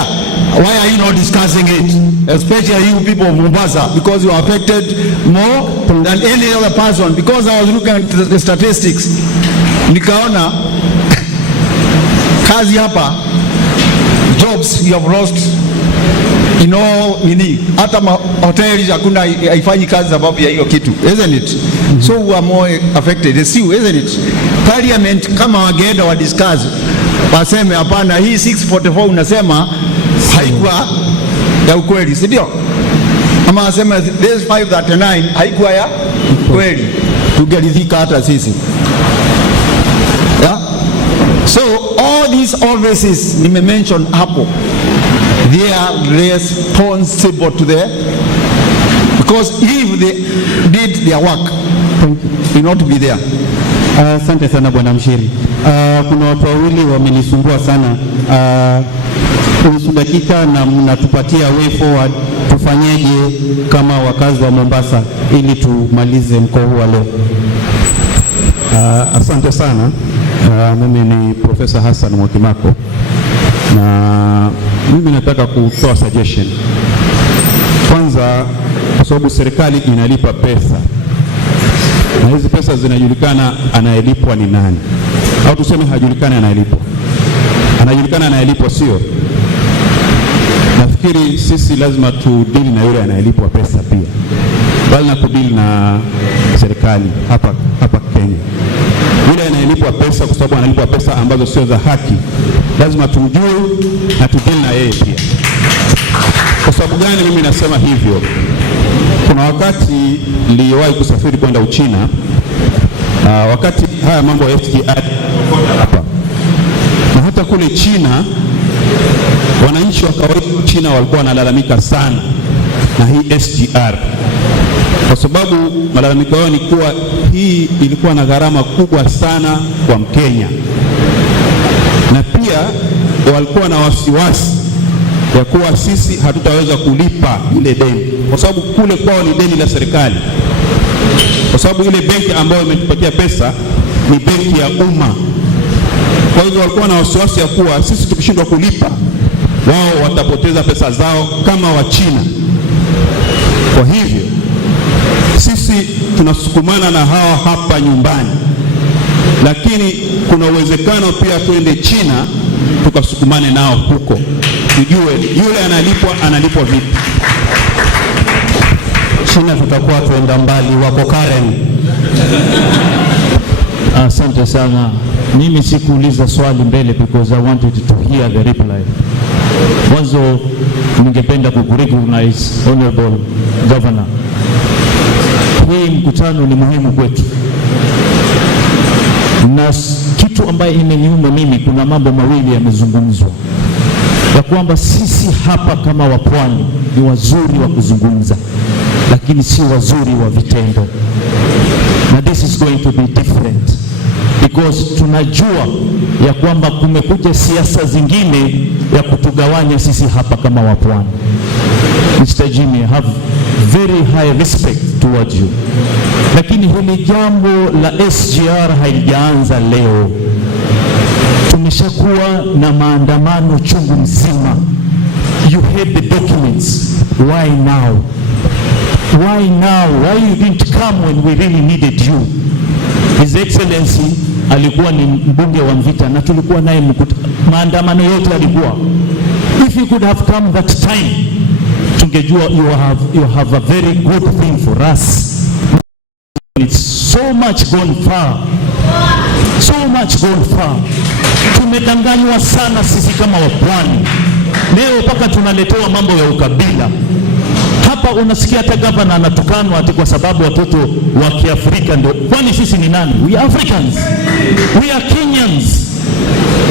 why are you not discussing it? Especially you people of Mombasa, because you are affected more than any other person. Because I was looking at the statistics, nikaona kazi hapa, jobs you have lost, you know, nini, hata hoteli hakuna haifanyi kazi sababu ya hiyo kitu, isn't it? So we are more affected, isn't it? Parliament kama wageenda wa discuss, waseme hapana, hii 644 unasema haikuwa ya ukweli, si ndio? Ama waseme this 539 haikuwa ya ukweli, tungeridhika hata sisi. Yeah? So all these offices nimemention hapo, they are responsible to the, because if they did their work, will not be there. Asante sana Bwana Mshiri. Kuna watu wawili wamenisumbua sana kuhusu dakika na mnatupatia way forward, tufanyeje kama wakazi wa Mombasa ili tumalize mkoa huu leo. Asante sana. Mimi ni Profesa Hassan Mwakimako na mimi nataka kutoa suggestion. Kwanza, kwa sababu serikali inalipa pesa na hizi pesa zinajulikana anayelipwa ni nani, au tuseme hajulikani anayelipwa, anajulikana anayelipwa, sio? Nafikiri sisi lazima tu deal na yule anayelipwa pesa pia, bali na kudeal na serikali hapa Kenya. Yule anayelipwa pesa, kwa sababu analipwa pesa ambazo sio za haki, lazima tumjue na tudeal na yeye pia. Kwa sababu gani mimi nasema hivyo? Kuna wakati niliwahi kusafiri kwenda Uchina, wakati haya mambo ya SGR hapa, hata kule China wananchi wa kawaida China walikuwa wanalalamika sana na hii SGR, kwa sababu malalamiko yao ni kuwa hii ilikuwa na gharama kubwa sana kwa Mkenya, na pia walikuwa na wasiwasi ya kuwa sisi hatutaweza kulipa ile deni, kwa sababu kule kwao ni deni la serikali, kwa sababu ile benki ambayo imetupatia pesa ni benki ya umma. Kwa hivyo walikuwa na wasiwasi ya kuwa sisi tukishindwa kulipa wao watapoteza pesa zao kama wa China. Kwa hivyo sisi tunasukumana na hawa hapa nyumbani, lakini kuna uwezekano pia twende China tukasukumane nao huko, tujue yule analipwa vipi. China tutakuwa tuenda mbali, wako Karen. Asante sana. Mimi sikuuliza swali mbele because I wanted to hear the reply. Mwanzo ningependa kurecognize Honorable Governor. Hii mkutano ni muhimu kwetu, na kitu ambaye imeniuma mimi, kuna mambo mawili yamezungumzwa, ya kwamba sisi hapa kama wapwani ni wazuri wa kuzungumza lakini si wazuri wa vitendo, na this is going to be different because tunajua ya kwamba kumekuja siasa zingine ya kutugawanya sisi hapa kama wapwani. Mr. Jimmy, I have very high respect towards you, lakini hili jambo la SGR haijaanza leo. Tumeshakuwa na maandamano chungu mzima. You had the documents. Why now? Why now? Why you didn't come when we really needed you? His Excellency alikuwa ni mbunge wa Mvita na tulikuwa naye maandamano yote alikuwa. If you could have come that time, tungejua you have a very good thing for us. It's so much gone far. So much gone far. Tumedanganywa sana sisi kama wapwani. Leo mpaka tunaletewa mambo ya ukabila. Hapa unasikia hata gavana anatukanwa ati kwa sababu watoto wa Kiafrika ndio. Kwani sisi ni nani? We are Africans. We are Kenyans.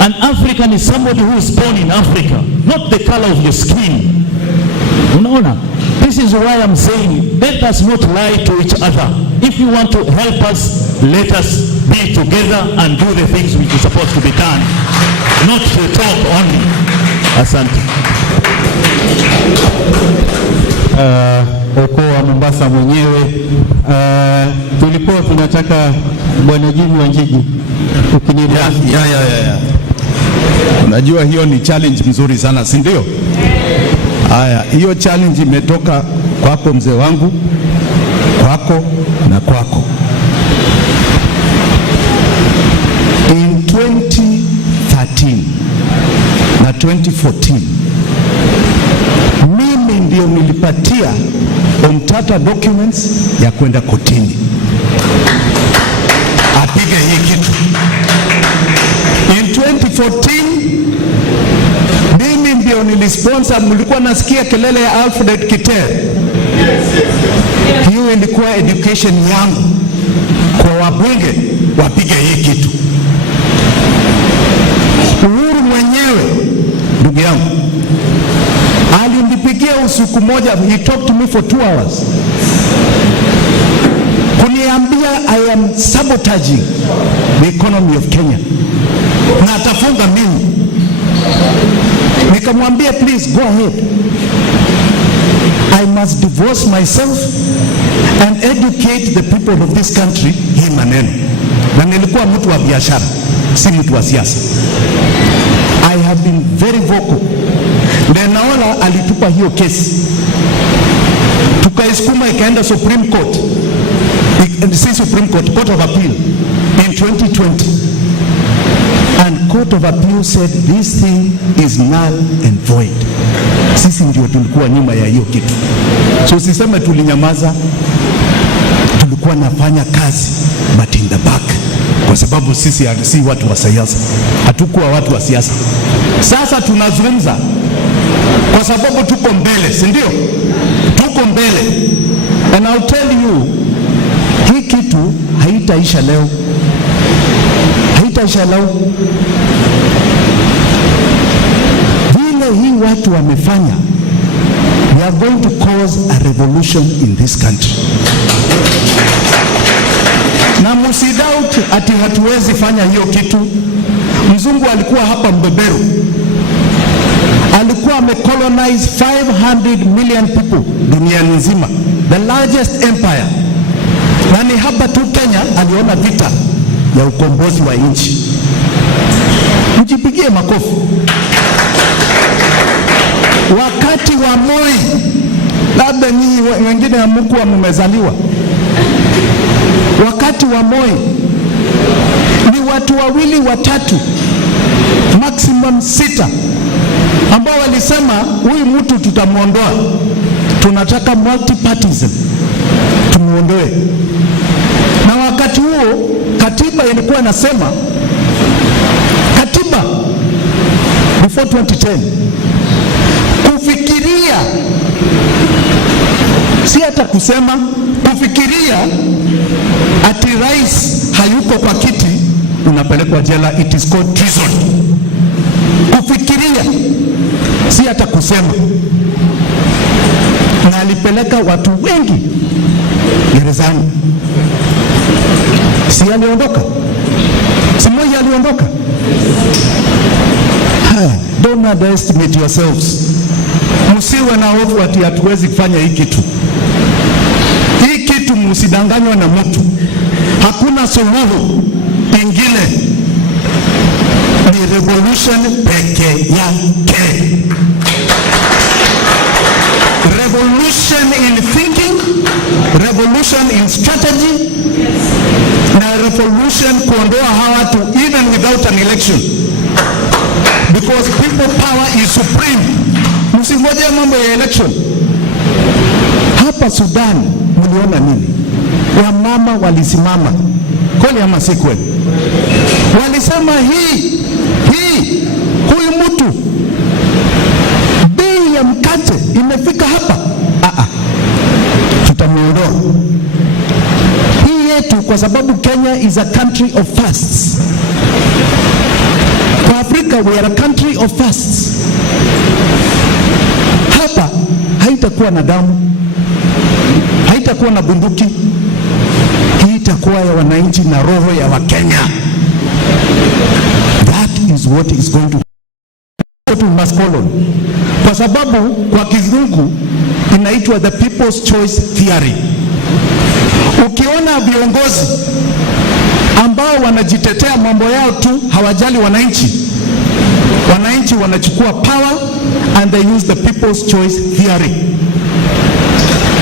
An African is somebody who is born in Africa, not the color of your skin. Unaona? This is why I'm saying, let us not lie to each other. If you want to help us, let us be together and do the things which are supposed to be done, not to talk only. Asante. Okoa Mombasa mwenyewe, tulikuwa tunataka Bwana Jimmy Wanjigi ukiniruhusu. Unajua hiyo ni challenge mzuri sana, si ndio? Haya, hiyo challenge imetoka kwako mzee wangu, kwako na kwako. In 2013 na 2014 mimi ndio nilipatia Omtata documents ya kwenda kotini apige hii kitu. In 2014 mimi ndio nilisponsor, mlikuwa nasikia kelele ya Alfred Kiter. Hiyo ilikuwa education yangu kwa wabunge wapige hii kitu. Uhuru mwenyewe ndugu yangu alinipigia usiku moja, he talked to me for 2 hours kuniambia I am sabotaging the economy of Kenya na atafunga mimi. Nikamwambia please go ahead, I must divorce myself and educate the people of this country hii maneno, na nilikuwa mtu wa biashara, si mtu wa siasa. I have been very vocal. Naona alitupa hiyo kesi, tukaisukuma ikaenda Supreme Court, Supreme Court, Court of Appeal in 2020, and Court of Appeal said this thing is null and void. Sisi ndio tulikuwa nyuma ya hiyo kitu, so siseme tulinyamaza, tulikuwa nafanya kazi but in the back, kwa sababu sisi si watu wa siasa, hatukuwa watu wa siasa. Sasa tunazungumza kwa sababu tuko mbele, si ndio? Tuko mbele, and I'll tell you, hii kitu haitaisha leo, haitaisha leo. watu wamefanya, we are going to cause a revolution in this country. Na msidoubt ati hatuwezi fanya hiyo kitu. Mzungu alikuwa hapa mbeberu, alikuwa amecolonize 500 million people dunia nzima, the largest empire. Na ni hapa tu Kenya aliona vita ya ukombozi wa nchi. Mjipigie makofi. Wakati wa Moi, labda nyinyi wengine hamkuwa mmezaliwa. Wakati wa Moi ni watu wawili watatu, maximum 6, ambao walisema huyu mtu tutamuondoa, tunataka multipartyism, tumuondoe. Na wakati huo katiba ilikuwa inasema, katiba before 2010, kufikiria, si hata kusema, kufikiria ati rais hayuko kwa kiti unapelekwa jela, it is called treason. Kufikiria, si hata kusema. Na alipeleka watu wengi gerezani. Si aliondoka? Si mmoja aliondoka? Don't underestimate yourselves. Msiwe na hofu ati hatuwezi kufanya hii kitu. Hii kitu msidanganywa na mtu. Hakuna suluhu pengine, ni revolution peke yake. Revolution in thinking, revolution in strategy, na revolution kuondoa hawa watu even without an election, because people power is supreme. Msingoje mambo ya election. Hapa Sudan mliona nini? Wamama walisimama, kweli ama si kweli? Walisema huyu mtu, bei ya mkate imefika hapa, tutamuondoa hii yetu, kwa sababu Kenya is a country of fasts. Kwa Afrika we are a country of fasts. Hapa haitakuwa na damu, haitakuwa na bunduki, hii itakuwa ya wananchi na roho ya Wakenya. That is what is going to must follow. Kwa sababu kwa kizungu inaitwa the people's choice theory. Ukiona viongozi ambao wanajitetea mambo yao tu, hawajali wananchi, wananchi wanachukua power and they use the people's choice theory.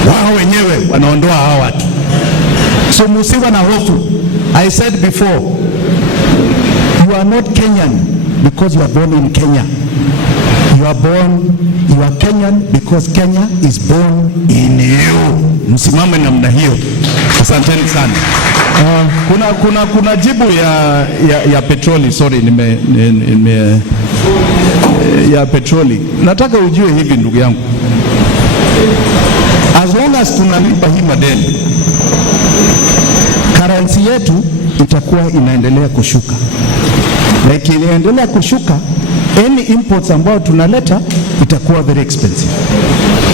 Wao wenyewe wanaondoa hao watu. So musiwa na hofu. I said before, you are not Kenyan because you are born in Kenya. You are Kenyan because Kenya is born in you. Msimame namna hiyo. Asanteni sana. Kuna jibu ya petroli, sorry, ya petroli. Nataka ujue hivi ndugu yangu. As long as tunalipa hii madeni, currency yetu itakuwa inaendelea kushuka. Na ikiendelea kushuka, any imports ambao tunaleta itakuwa very expensive.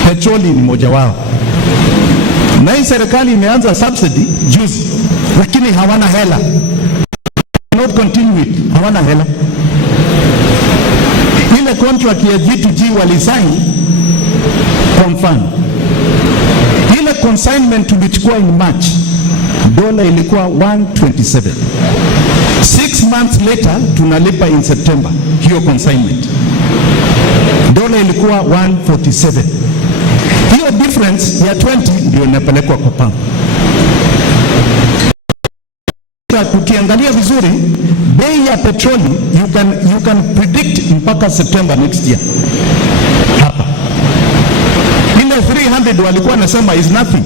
Petroli ni moja wao. Na hii serikali imeanza subsidy juzi, lakini hawana hela. Not continue it, hawana hela. Ile contract ya G2G walisign, kwa mfano, ile consignment tulichukua in March, dola ilikuwa 127. 6 months later tunalipa in September hiyo consignment, dola ilikuwa 147. Hiyo difference ya 20 ndio inapelekwa kwa pump. Tukiangalia vizuri bei ya petroli, you can predict mpaka September next year. Hapa ile 300 walikuwa nasema is nothing.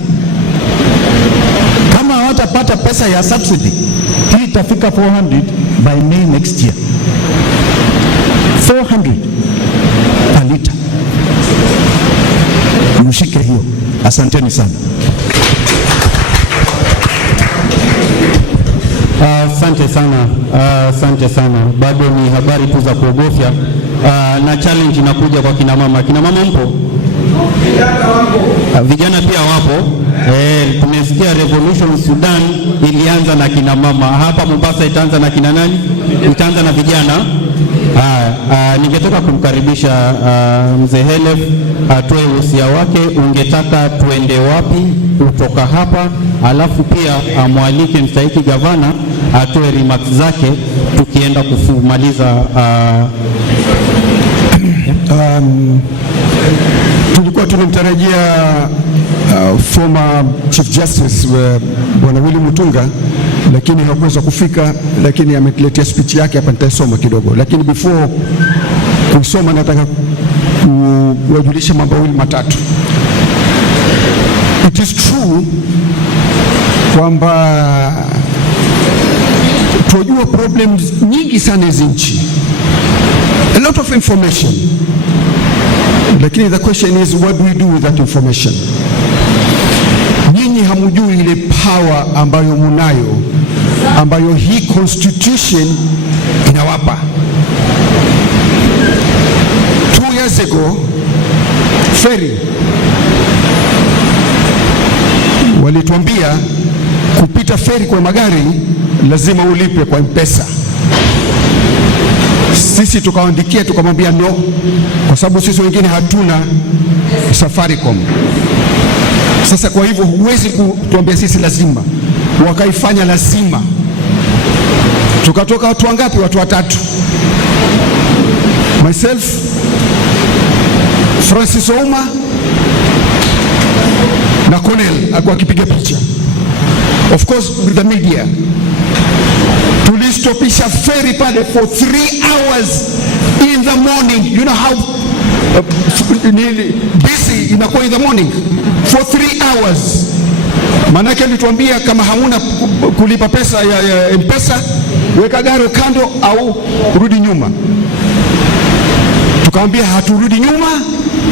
Kama hawatapata pesa ya subsidy, hii itafika 400 by May next year. 400 per liter. Mshike hiyo. Asanteni sana. Asante sana, asante sana. Bado ni habari tu za kuogofya, na challenge inakuja kwa kina mama. Kina mama mpo? Vijana pia wapo. Tumesikia revolution Sudan ilianza na kina mama. Hapa Mombasa itaanza na kina nani? Itaanza na vijana. Ningetaka kumkaribisha mzee Helef atoe usia wake. Ungetaka tuende wapi kutoka hapa, alafu pia amwalike mstahiki gavana atoe remarks zake tukienda kumaliza. Tulikuwa tunamtarajia former Chief Justice Bwana William Mutunga, lakini hakuweza kufika, lakini ametuletea speech yake hapa, nitaisoma kidogo. Lakini before kusoma, nataka kuwajulisha mambo mawili matatu. It is true kwamba tunajua problems nyingi sana hizi nchi, a lot of information, lakini the question is what do we do with that information? Nyinyi hamujui ile power ambayo munayo, ambayo hii constitution inawapa. 2 years ago, ferry walituambia kupita ferry kwa magari lazima ulipe kwa M-Pesa. Sisi tukawaandikia tukamwambia no, kwa sababu sisi wengine hatuna Safaricom. Sasa kwa hivyo huwezi kutuambia sisi lazima. Wakaifanya lazima. Tukatoka watu wangapi? Watu 3. Myself, Francis Ouma na Cornell akuwa akipiga picha. Of course with the media. Tulistopisha ferry pale for 3 hours in the morning. You know how busy inakuwa in the morning for 3 hours. Manake alituambia kama hauna kulipa pesa ya M-Pesa, weka gari kando au rudi nyuma. Tukamwambia haturudi nyuma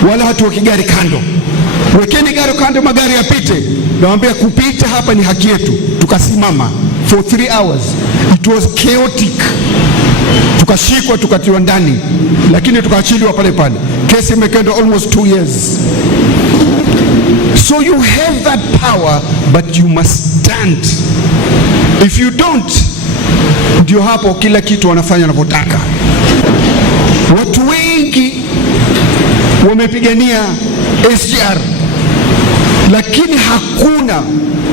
wala hatuweki gari kando. Wekeni gari kando, magari yapite. Naambia kupita hapa ni haki yetu. Tukasimama for 3 hours. It was chaotic. Tukashikwa, tukatiwa ndani, lakini tukaachiliwa pale pale. Kesi imekenda almost 2 years. So you have that power, but you must stand. If you don't, ndio hapo kila kitu wanafanya wanavyotaka. Watu wengi wamepigania SGR, lakini hakuna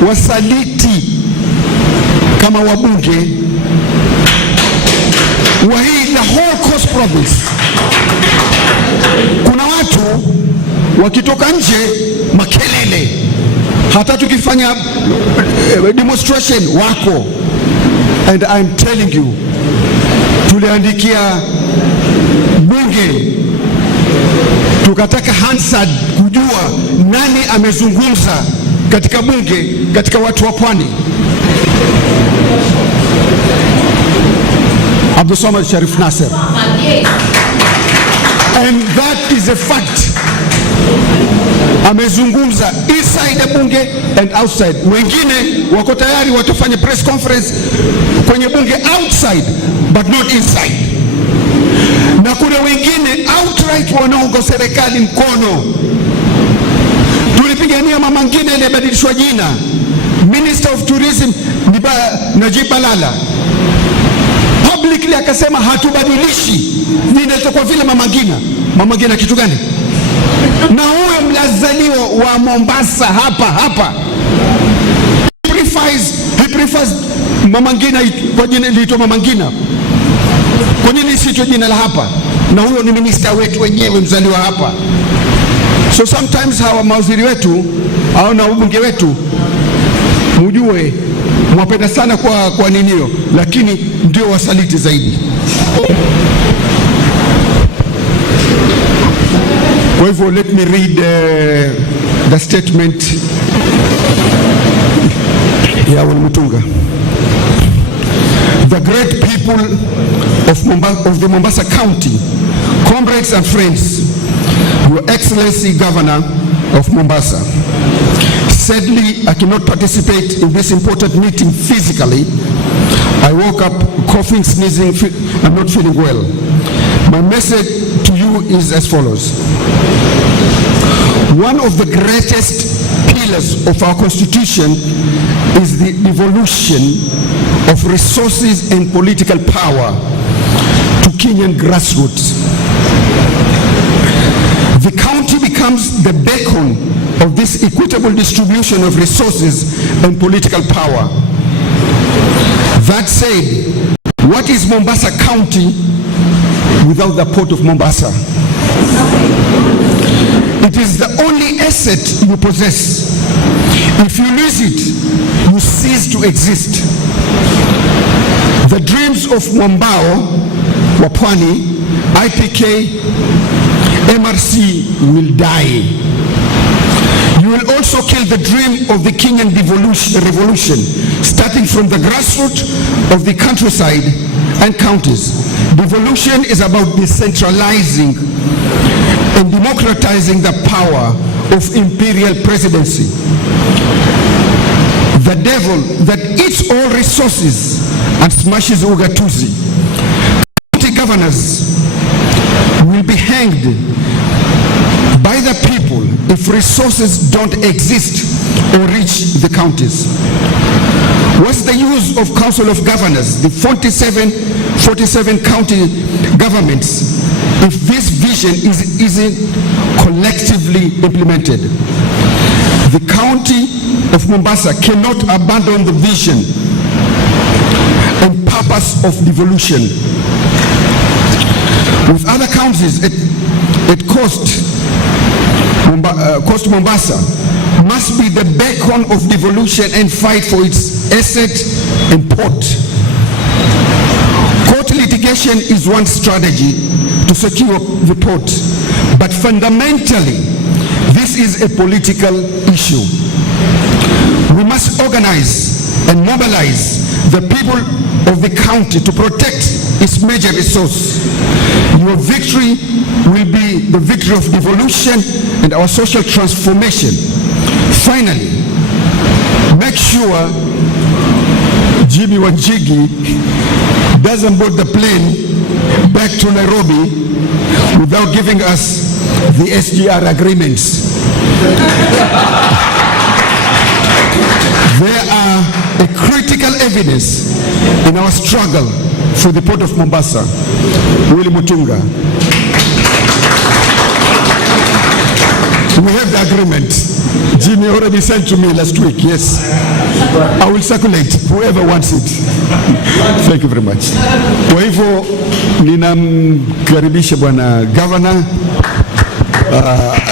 wasaliti kama wabunge wa hii the whole Coast Province. Kuna watu wakitoka nje makelele, hata tukifanya demonstration wako. And I'm telling you, tuliandikia bunge tukataka Hansard kujua nani amezungumza katika bunge katika watu wa pwani. Abdul Samad Sharif Nasser. And that is a fact. Amezungumza inside the bunge and outside. Wengine wako tayari watafanya press conference kwenye bunge outside but not inside. Na kuna wengine outright wanaunga serikali mkono. Tulipigania mama ngine aliyebadilishwa jina, Minister of Tourism Najib Balala. Publicly akasema hatubadilishi jina litakuwa vile Mama Ngina. Mama Ngina kitu gani? Na huyo mlazaliwa wa Mombasa hapa. He prefers Mama Ngina kwa jina liitwa Mama Ngina. Kwa nini siitwe jina la hapa? Na huyo ni minister wetu wenyewe mzaliwa hapa. So sometimes hawa mawaziri wetu au na ubunge wetu mujue mwapenda sana kwa ninio, lakini ndio wasaliti zaidi. Kwa hivyo let me read the statement ya Mutunga. The great people of the Mombasa County, comrades and friends, Your Excellency Governor of Mombasa, sadly I cannot participate in this important meeting physically I woke up coughing, sneezing, I'm not feeling well. My message to you is as follows. One of the greatest pillars of our Constitution is the devolution of resources and political power to Kenyan grassroots. The county becomes the beacon of this equitable distribution of resources and political power. That said, what is Mombasa County without the port of Mombasa? It is the only asset you possess. If you lose it, you cease to exist. The dreams of Mwambao, Wapwani, IPK, MRC will die. You will also kill the dream of the Kenyan revolution, starting from the grassroots of the countryside and counties. Devolution is about decentralizing and democratizing the power of imperial presidency. The devil that eats all resources and smashes ugatuzi. County governors will be hanged by the people if resources don't exist or reach the counties. What's the use of Council of Governors, the 47 county governments, if this vision isn't collectively implemented? The county of Mombasa cannot abandon the vision and purpose of devolution. With other counties, it cost Mombasa must be the beacon of devolution and fight for its asset and port. Court litigation is one strategy to secure the port, but fundamentally, this is a political issue. We must organize and mobilize the people of the county to protect its major resource. Your victory will be the victory of devolution and our social transformation. Finally, make sure Jimmy Wanjigi doesn't board the plane back to Nairobi without giving us the SGR agreements. There are a critical evidence in our struggle for the port of Mombasa. Willy Mutunga. We have the agreement. Jimmy already sent to me last week, yes. I will circulate, whoever wants it. Thank you very much. Kwa hivyo, ninamkaribisha bwana governor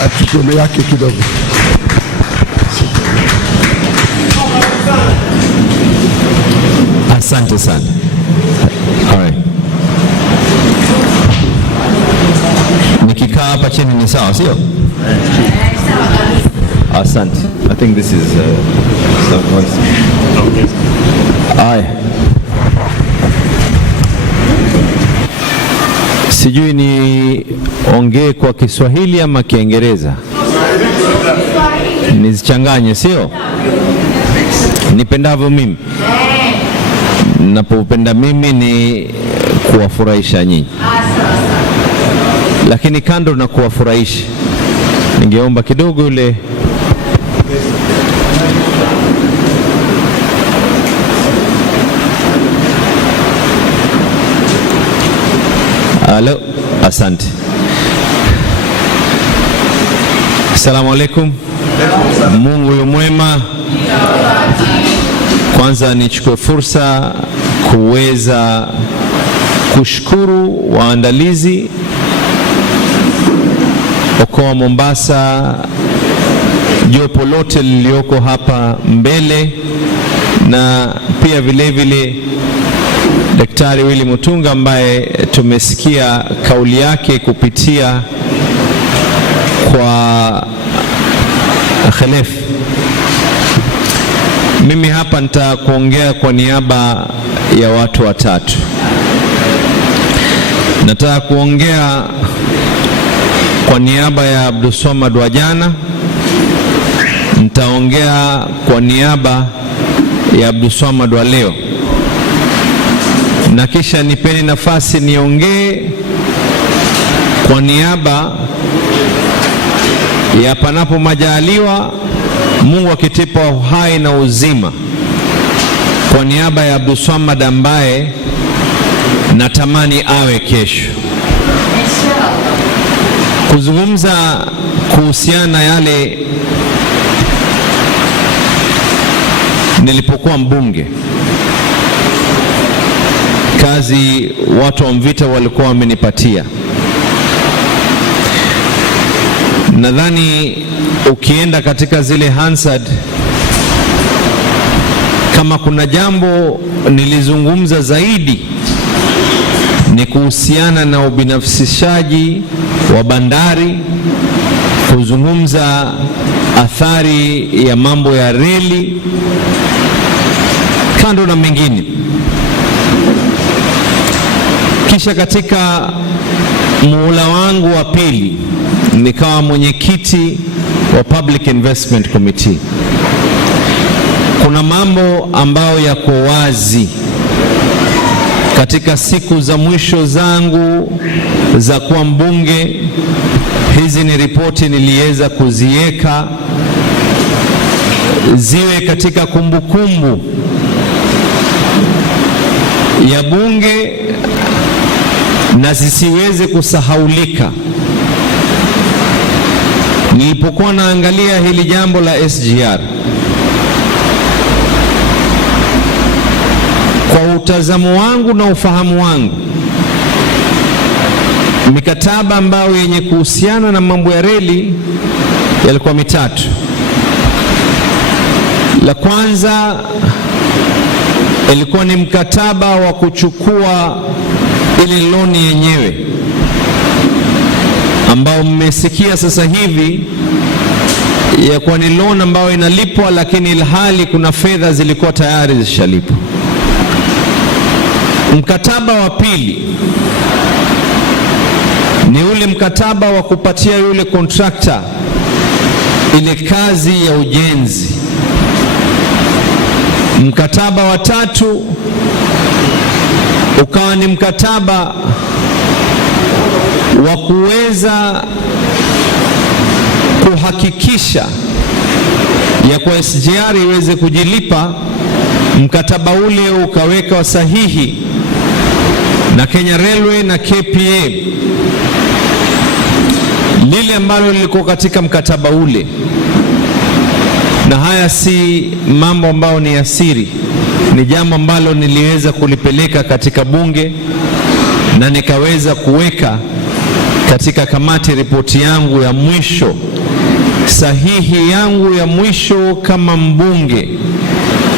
atume yake kidogo. Asante sana. All right. Nikikaa hapa chini ni sawa, sio? Asante. I think this is Aya. Sijui ni ongee kwa Kiswahili ama Kiingereza. Nizichanganye, sio? Nipendavyo mimi. Napopenda mimi ni kuwafurahisha nyinyi. Lakini kando na kuwafurahisha, ningeomba kidogo yule Halo, asante. Assalamu alaikum. Mungu yu mwema. Kwanza nichukue fursa kuweza kushukuru waandalizi Okoa Mombasa, jopo lote lilioko hapa mbele, na pia vile vile Daktari Willy Mutunga ambaye tumesikia kauli yake kupitia kwa Khalef. Mimi hapa nitakuongea kwa niaba ya watu watatu. Nataka kuongea kwa niaba ya Abdulswamad wa jana, nitaongea kwa niaba ya Abdulswamad wa leo, na kisha nipeni nafasi niongee kwa niaba ya panapo majaliwa Mungu akitipa uhai na uzima, kwa niaba ya Abdulswamad ambaye natamani awe kesho, kuzungumza kuhusiana na yale nilipokuwa mbunge, kazi watu wa Mvita walikuwa wamenipatia. Nadhani ukienda katika zile Hansard, kama kuna jambo nilizungumza zaidi ni kuhusiana na ubinafsishaji wa bandari, kuzungumza athari ya mambo ya reli, kando na mengine. Kisha katika muhula wangu wa pili nikawa mwenyekiti wa Public Investment Committee. Kuna mambo ambayo yako wazi katika siku za mwisho zangu za kuwa mbunge. Hizi ni ripoti niliweza kuziweka ziwe katika kumbukumbu ya bunge na zisiweze kusahaulika. Nilipokuwa naangalia hili jambo la SGR, kwa utazamo wangu na ufahamu wangu, mikataba ambayo yenye kuhusiana na mambo ya reli yalikuwa mitatu. La kwanza ilikuwa ni mkataba wa kuchukua ile loni yenyewe ambao mmesikia sasa hivi ya kuwa ni loan ambayo inalipwa, lakini ilhali kuna fedha zilikuwa tayari zishalipwa. Mkataba wa pili ni ule mkataba wa kupatia yule contractor ile kazi ya ujenzi. Mkataba wa tatu ukawa ni mkataba wa kuweza kuhakikisha ya kwa SGR iweze kujilipa. Mkataba ule ukaweka sahihi na Kenya Railway na KPA. Lile ambalo lilikuwa katika mkataba ule, na haya si mambo ambayo ni asiri, ni jambo ambalo niliweza kulipeleka katika bunge na nikaweza kuweka katika kamati ripoti yangu ya mwisho, sahihi yangu ya mwisho kama mbunge,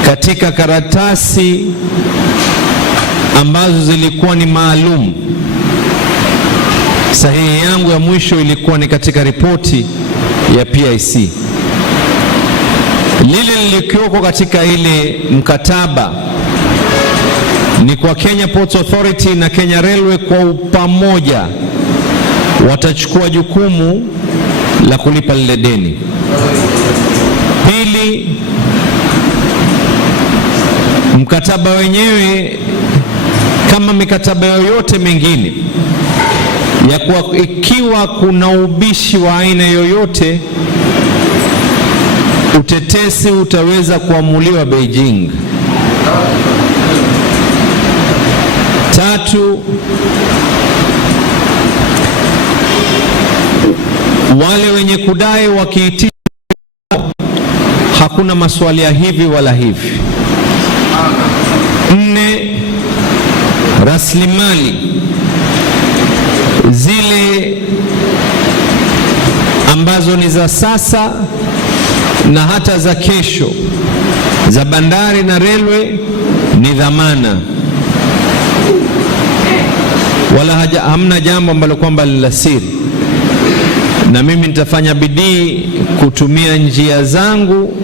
katika karatasi ambazo zilikuwa ni maalum. Sahihi yangu ya mwisho ilikuwa ni katika ripoti ya PIC. Lile lilikioko katika ile mkataba ni kwa Kenya Ports Authority na Kenya Railway kwa pamoja watachukua jukumu la kulipa lile deni. Pili, mkataba wenyewe kama mikataba yoyote mengine ya kuwa ikiwa kuna ubishi wa aina yoyote, utetesi utaweza kuamuliwa Beijing. Tatu, wale wenye kudai wakiitisha, hakuna maswali ya hivi wala hivi. Nne, rasilimali zile ambazo ni za sasa na hata za kesho za bandari na railway ni dhamana, wala hamna jambo ambalo kwamba la siri, na mimi nitafanya bidii kutumia njia zangu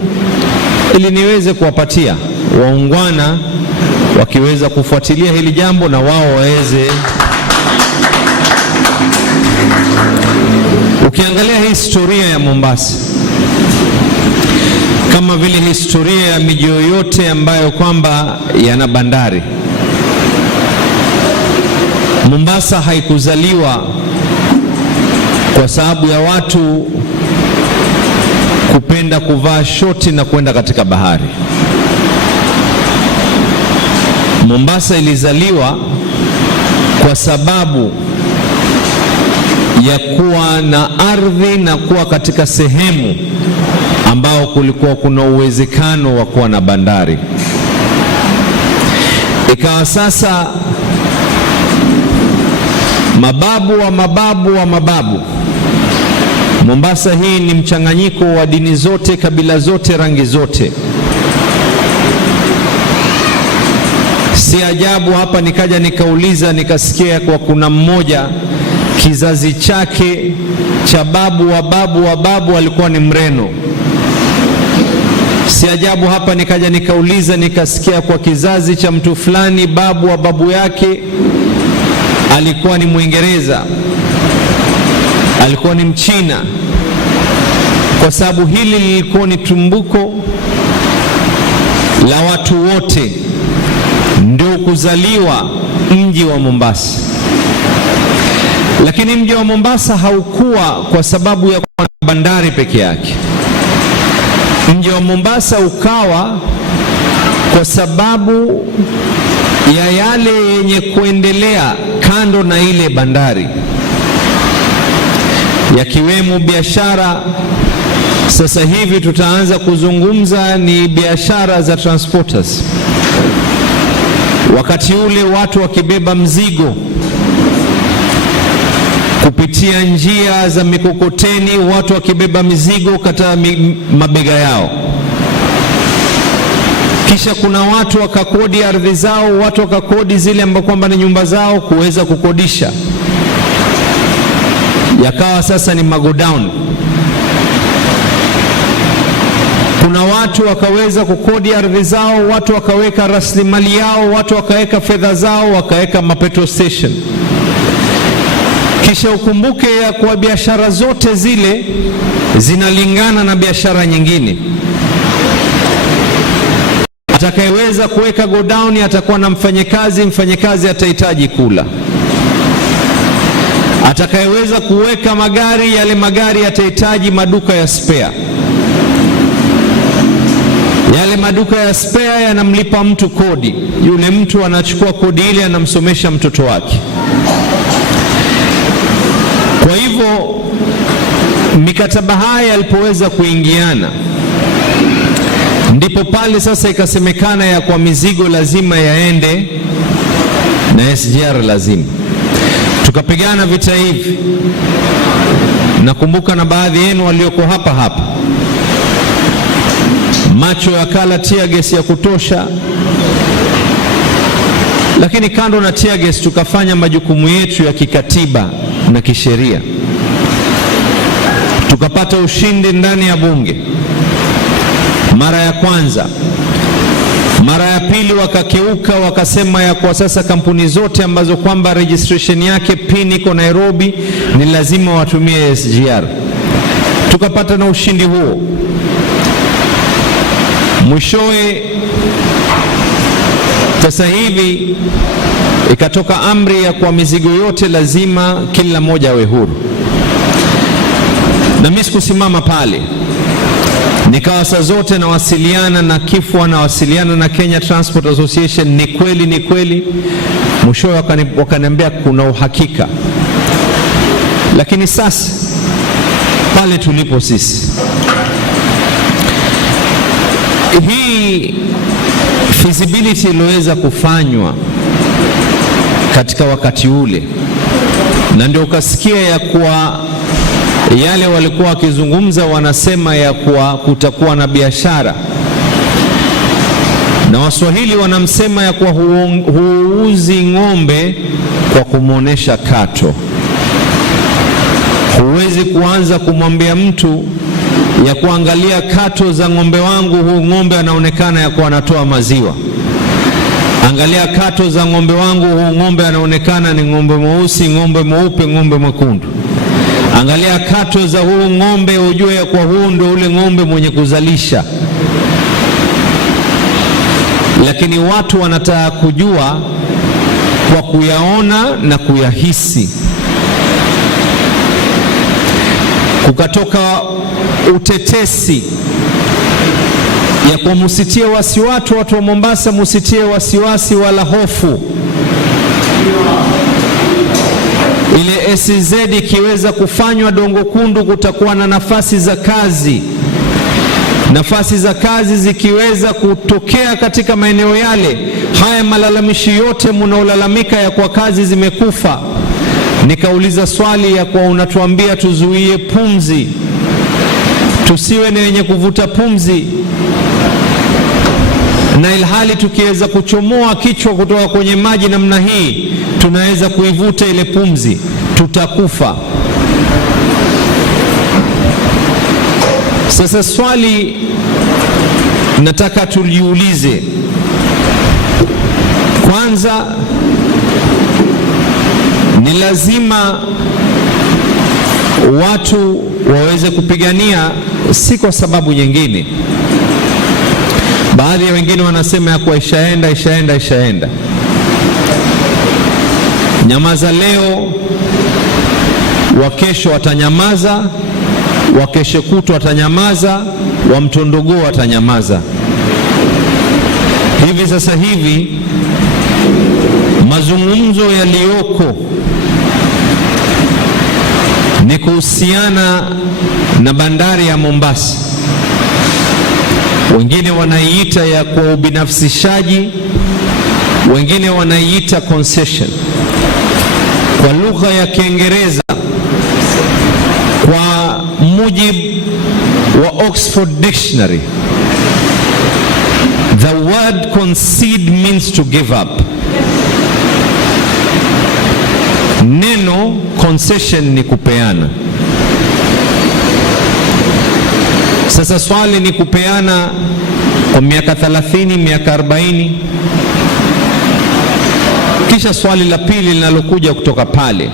ili niweze kuwapatia waungwana wakiweza kufuatilia hili jambo na wao waweze. Ukiangalia historia ya Mombasa, kama vile historia ya miji yoyote ambayo kwamba yana bandari, Mombasa haikuzaliwa kwa sababu ya watu kupenda kuvaa shoti na kwenda katika bahari. Mombasa ilizaliwa kwa sababu ya kuwa na ardhi na kuwa katika sehemu ambao kulikuwa kuna uwezekano wa kuwa na bandari. Ikawa sasa mababu wa mababu wa mababu, Mombasa hii ni mchanganyiko wa dini zote, kabila zote, rangi zote. Si ajabu hapa nikaja nikauliza, nikasikia kwa kuna mmoja kizazi chake cha babu wa babu wa babu alikuwa ni Mreno. Si ajabu hapa nikaja nikauliza, nikasikia kwa kizazi cha mtu fulani babu wa babu yake alikuwa ni Mwingereza, alikuwa ni Mchina, kwa sababu hili lilikuwa ni tumbuko la watu wote, ndio kuzaliwa mji wa Mombasa. Lakini mji wa Mombasa haukuwa kwa sababu ya kuwa na bandari peke yake. Mji wa Mombasa ukawa kwa sababu ya yale yenye kuendelea kando na ile bandari, yakiwemo biashara. Sasa hivi tutaanza kuzungumza ni biashara za transporters. Wakati ule watu wakibeba mzigo kupitia njia za mikokoteni, watu wakibeba mizigo katika mabega yao. Kisha kuna watu wakakodi ardhi zao, watu wakakodi zile ambao kwamba ni nyumba zao kuweza kukodisha, yakawa sasa ni magodown. Kuna watu wakaweza kukodi ardhi zao, watu wakaweka rasilimali yao, watu wakaweka fedha zao, wakaweka mapetrol station. Kisha ukumbuke ya kwa biashara zote zile zinalingana na biashara nyingine. Atakayeweza kuweka godown atakuwa na mfanyakazi, mfanyakazi atahitaji kula. Atakayeweza kuweka magari, yale magari yatahitaji maduka ya spare. Yale maduka ya spare yanamlipa mtu kodi, yule mtu anachukua kodi ile anamsomesha mtoto wake. Kwa hivyo mikataba haya yalipoweza kuingiana, ndipo pale sasa ikasemekana ya kwa mizigo lazima yaende na SGR lazima. Tukapigana vita hivi. Nakumbuka na baadhi yenu walioko hapa hapa, macho yakala tear gas ya kutosha, lakini kando na tear gas tukafanya majukumu yetu ya kikatiba na kisheria. Tukapata ushindi ndani ya bunge mara ya kwanza. Mara ya pili wakakeuka, wakasema ya kwa sasa kampuni zote ambazo kwamba registration yake PIN iko Nairobi ni lazima watumie SGR. Tukapata na ushindi huo. Mwishowe sasa hivi ikatoka amri ya kwa mizigo yote lazima kila moja awe huru. Na mimi sikusimama pale, nikawa saa zote nawasiliana na Kifwa, nawasiliana na Kenya Transport Association, ni kweli. Mwishowe wakaniambia kuna uhakika. Lakini sasa pale tulipo sisi, hii feasibility iliyoweza kufanywa katika wakati ule, na ndio ukasikia ya kuwa yale walikuwa wakizungumza, wanasema ya kuwa kutakuwa na biashara, na Waswahili wanamsema ya kuwa huuzi ng'ombe kwa kumwonesha kato. Huwezi kuanza kumwambia mtu ya kuangalia kato za ng'ombe wangu, huu ng'ombe anaonekana ya kuwa anatoa maziwa. Angalia kato za ng'ombe wangu, huu ng'ombe anaonekana ni ng'ombe mweusi, ng'ombe mweupe, ng'ombe mwekundu. Angalia kato za huu ng'ombe, ujue ya kwa huu ndio ule ng'ombe mwenye kuzalisha. Lakini watu wanataka kujua kwa kuyaona na kuyahisi. Kukatoka utetesi ya kwa musitie watu wa Mombasa, musitie wasiwasi wala hofu. Ile SZ ikiweza kufanywa Dongo Kundu, kutakuwa na nafasi za kazi. Nafasi za kazi zikiweza kutokea katika maeneo yale, haya malalamishi yote mnaolalamika ya kwa kazi zimekufa. Nikauliza swali ya kwa unatuambia tuzuie pumzi, tusiwe na wenye kuvuta pumzi, na ilhali tukiweza kuchomoa kichwa kutoka kwenye maji namna hii, tunaweza kuivuta ile pumzi, tutakufa. Sasa swali nataka tuliulize kwanza, ni lazima watu waweze kupigania, si kwa sababu nyingine. Baadhi ya wengine wanasema ya kuwa ishaenda. Nyamaza leo, wakesho watanyamaza, wakesho kutu watanyamaza, wa Mtondogo watanyamaza. Hivi sasa hivi mazungumzo yaliyoko ni kuhusiana na bandari ya Mombasa. Wengine wanaiita ya kwa ubinafsishaji, wengine wanaiita concession. Kwa lugha ya Kiingereza, kwa mujibu wa Oxford Dictionary, the word concede means to give up. Neno concession ni kupeana. Sasa swali ni kupeana kwa miaka 30, miaka 40. Kisha swali la pili linalokuja kutoka pale,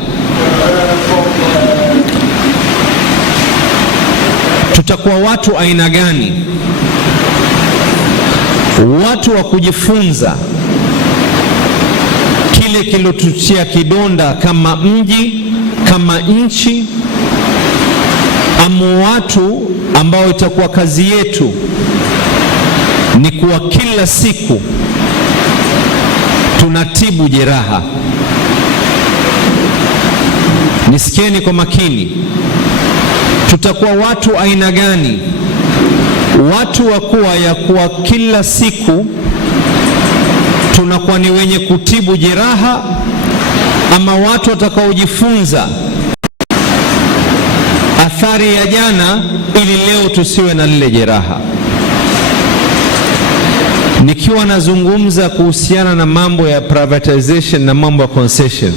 tutakuwa watu aina gani? Watu wa kujifunza kile kilotutia kidonda kama mji, kama nchi, ama watu ambao itakuwa kazi yetu ni kuwa kila siku tunatibu jeraha? Nisikieni kwa makini, tutakuwa watu aina gani? Watu wa kuwa ya kuwa kila siku tunakuwa ni wenye kutibu jeraha, ama watu watakaojifunza athari ya jana ili leo tusiwe na lile jeraha? Nikiwa nazungumza kuhusiana na mambo ya privatization na mambo ya concession,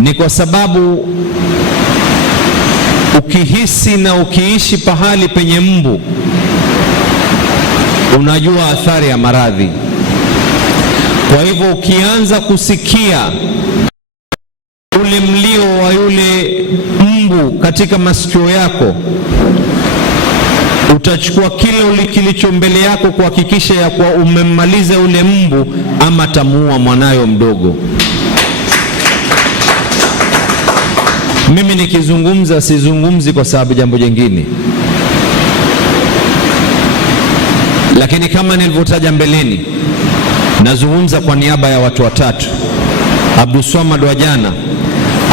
ni kwa sababu ukihisi na ukiishi pahali penye mbu, unajua athari ya maradhi. Kwa hivyo ukianza kusikia ule mlio wa yule mbu katika masikio yako, utachukua kile kilicho mbele yako kuhakikisha ya kuwa umemmaliza ule mbu, ama tamuua mwanayo mdogo. Mimi nikizungumza sizungumzi kwa sababu jambo jingine, lakini kama nilivyotaja mbeleni, nazungumza kwa niaba ya watu watatu: Abdulswamad wa jana,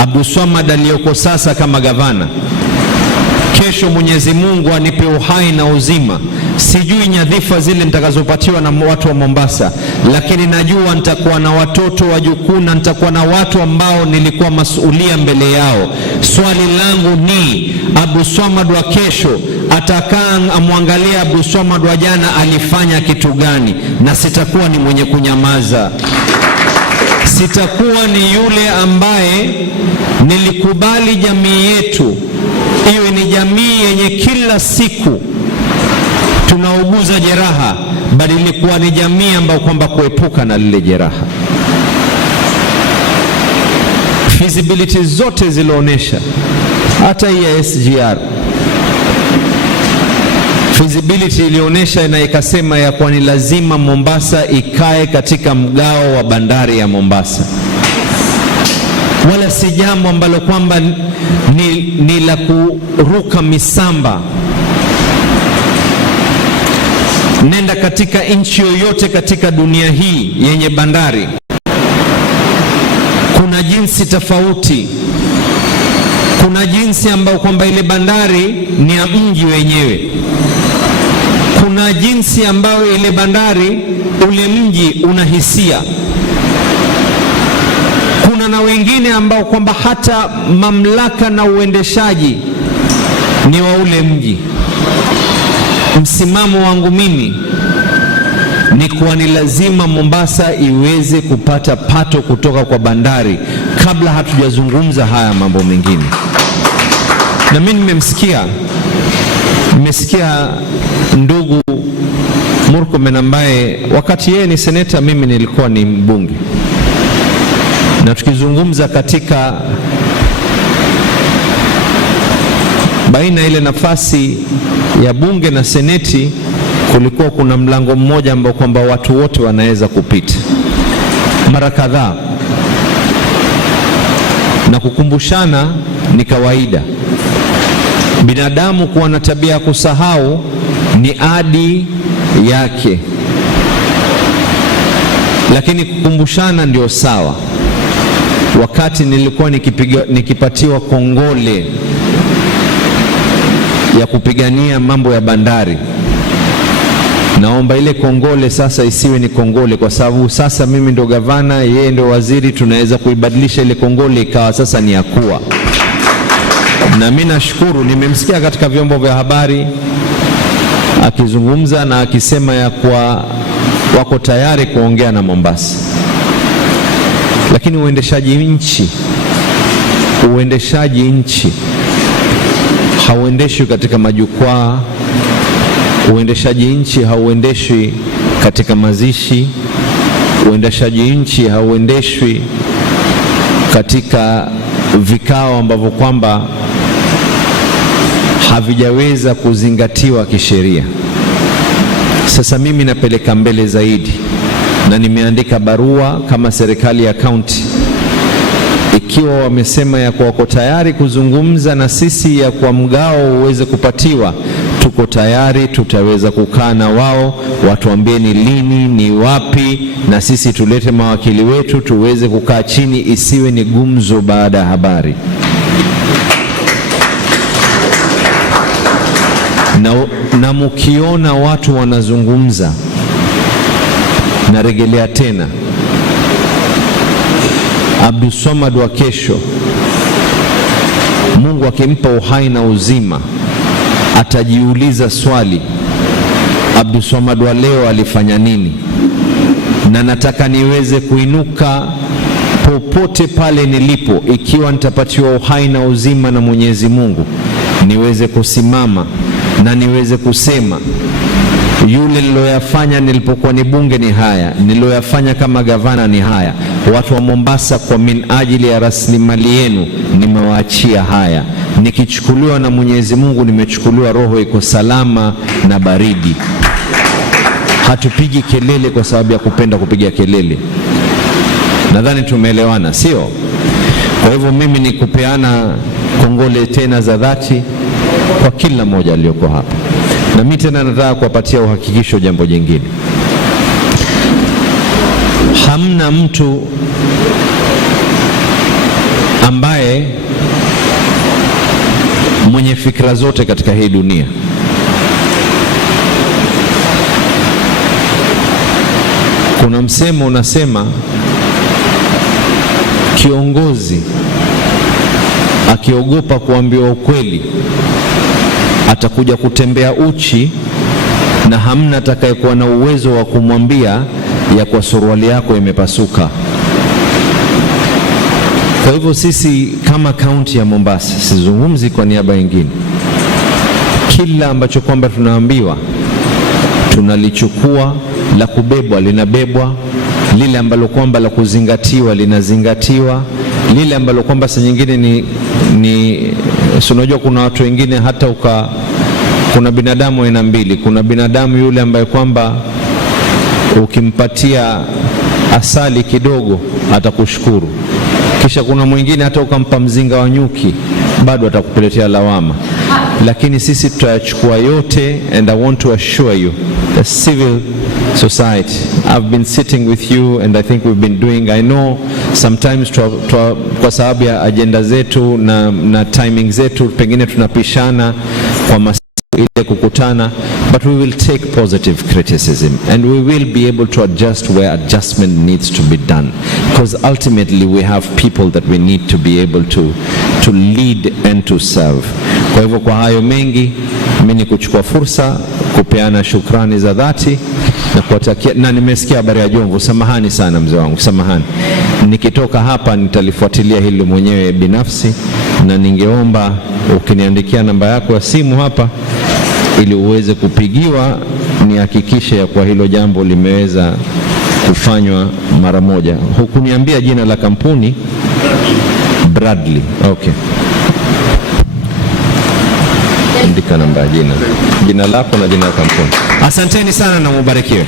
Abdulswamad aliyoko sasa kama gavana. Kesho Mwenyezi Mungu anipe uhai na uzima, sijui nyadhifa zile nitakazopatiwa na watu wa Mombasa, lakini najua nitakuwa na watoto wajukuu na nitakuwa na watu ambao nilikuwa masulia mbele yao. Swali langu ni, Abdulswamad wa kesho atakaa amwangalia Abdulswamad wa jana alifanya kitu gani, na sitakuwa ni mwenye kunyamaza. Sitakuwa ni yule ambaye nilikubali jamii yetu iwe ni jamii yenye kila siku tunauguza jeraha, bali ilikuwa ni jamii ambayo kwamba kuepuka na lile jeraha. Feasibility zote zilionyesha, hata hii ya SGR feasibility ilionyesha na ikasema ya kuwa ni lazima Mombasa ikae katika mgao wa bandari ya Mombasa, wala si jambo ambalo kwamba ni la kuruka misamba. Nenda katika nchi yoyote katika dunia hii yenye bandari, kuna jinsi tofauti. Kuna jinsi ambayo kwamba ile bandari ni ya mji wenyewe, kuna jinsi ambayo ile bandari ule mji unahisia, kuna na wengine ambao kwamba hata mamlaka na uendeshaji ni wa ule mji. Msimamo wangu mimi ni kuwa ni lazima Mombasa iweze kupata pato kutoka kwa bandari kabla hatujazungumza haya mambo mengine. Na mimi nimesikia ndugu Murkomen ambaye wakati yeye ni seneta, mimi nilikuwa ni mbunge, na tukizungumza katika baina ile nafasi ya bunge na seneti, kulikuwa kuna mlango mmoja ambao kwamba watu wote wanaweza kupita mara kadhaa, na kukumbushana ni kawaida. Binadamu kuwa na tabia ya kusahau ni adi yake, lakini kukumbushana ndio sawa. Wakati nilikuwa nikipatiwa kongole ya kupigania mambo ya bandari, naomba ile kongole sasa isiwe ni kongole, kwa sababu sasa mimi ndo gavana, yeye ndo waziri, tunaweza kuibadilisha ile kongole ikawa sasa ni akua. Na mimi nashukuru, nimemsikia katika vyombo vya habari akizungumza na akisema ya kuwa wako tayari kuongea na Mombasa, lakini uendeshaji nchi hauendeshwi katika majukwaa. Uendeshaji nchi hauendeshwi katika mazishi. Uendeshaji nchi hauendeshwi katika vikao ambavyo kwamba havijaweza kuzingatiwa kisheria. Sasa mimi napeleka mbele zaidi, na nimeandika barua kama serikali ya kaunti, ikiwa wamesema ya kuwa wako tayari kuzungumza na sisi ya kwa mgao uweze kupatiwa, tuko tayari, tutaweza kukaa na wao, watuambie ni lini, ni wapi, na sisi tulete mawakili wetu tuweze kukaa chini, isiwe ni gumzo baada ya habari. Na mukiona watu wanazungumza, narejelea tena, Abdulswamad wa kesho, Mungu akimpa uhai na uzima, atajiuliza swali, Abdulswamad wa leo alifanya nini? Na nataka niweze kuinuka popote pale nilipo, ikiwa nitapatiwa uhai na uzima na Mwenyezi Mungu, niweze kusimama na niweze kusema yule niloyafanya nilipokuwa ni bunge ni haya, niloyafanya kama gavana ni haya. Watu wa Mombasa, kwa min ajili ya rasilimali yenu nimewaachia haya. Nikichukuliwa na Mwenyezi Mungu, nimechukuliwa, roho iko salama na baridi. Hatupigi kelele kwa sababu ya kupenda kupiga kelele. Nadhani tumeelewana, sio? Kwa hivyo mimi ni kupeana kongole tena za dhati kwa kila mmoja aliyoko hapa, na mimi tena nataka kuwapatia uhakikisho jambo jingine. Hamna mtu ambaye mwenye fikra zote katika hii dunia. Kuna msemo unasema, kiongozi akiogopa kuambiwa ukweli atakuja kutembea uchi, na hamna atakayekuwa na uwezo wa kumwambia ya kwa suruali yako imepasuka. Kwa hivyo sisi kama kaunti ya Mombasa, sizungumzi kwa niaba nyingine, kila ambacho kwamba tunaambiwa tunalichukua, la kubebwa linabebwa, lile ambalo kwamba la kuzingatiwa linazingatiwa, lile ambalo kwamba saa nyingine ni unajua kuna watu wengine hata Kuna binadamu aina mbili. Kuna binadamu yule ambaye kwamba ukimpatia asali kidogo atakushukuru, kisha kuna mwingine hata ukampa mzinga wa nyuki bado atakuletea lawama. Lakini sisi tutayachukua yote, and I want to assure you the civil society, I've been sitting with you and I think we've been doing, I know sometimes kwa sababu ya agenda zetu na timing zetu pengine tunapishana kwa ile kukutana, but we will take positive criticism and we will be able to adjust where adjustment needs to be done, because ultimately we have people that we need to be able to lead and to serve. Kwa hivyo kwa hayo mengi, mimi ni kuchukua fursa kupeana shukrani za dhati na kuwatakia, na nimesikia habari ya Jomvu. Samahani sana mzee wangu, samahani. Nikitoka hapa nitalifuatilia hilo mwenyewe binafsi, na ningeomba ukiniandikia namba yako ya simu hapa ili uweze kupigiwa, nihakikishe ya kwa hilo jambo limeweza kufanywa mara moja. Hukuniambia jina la kampuni? Bradley. Okay. Andika namba ya jina lako na jina la kampuni. Asanteni sana na mubarikiwe.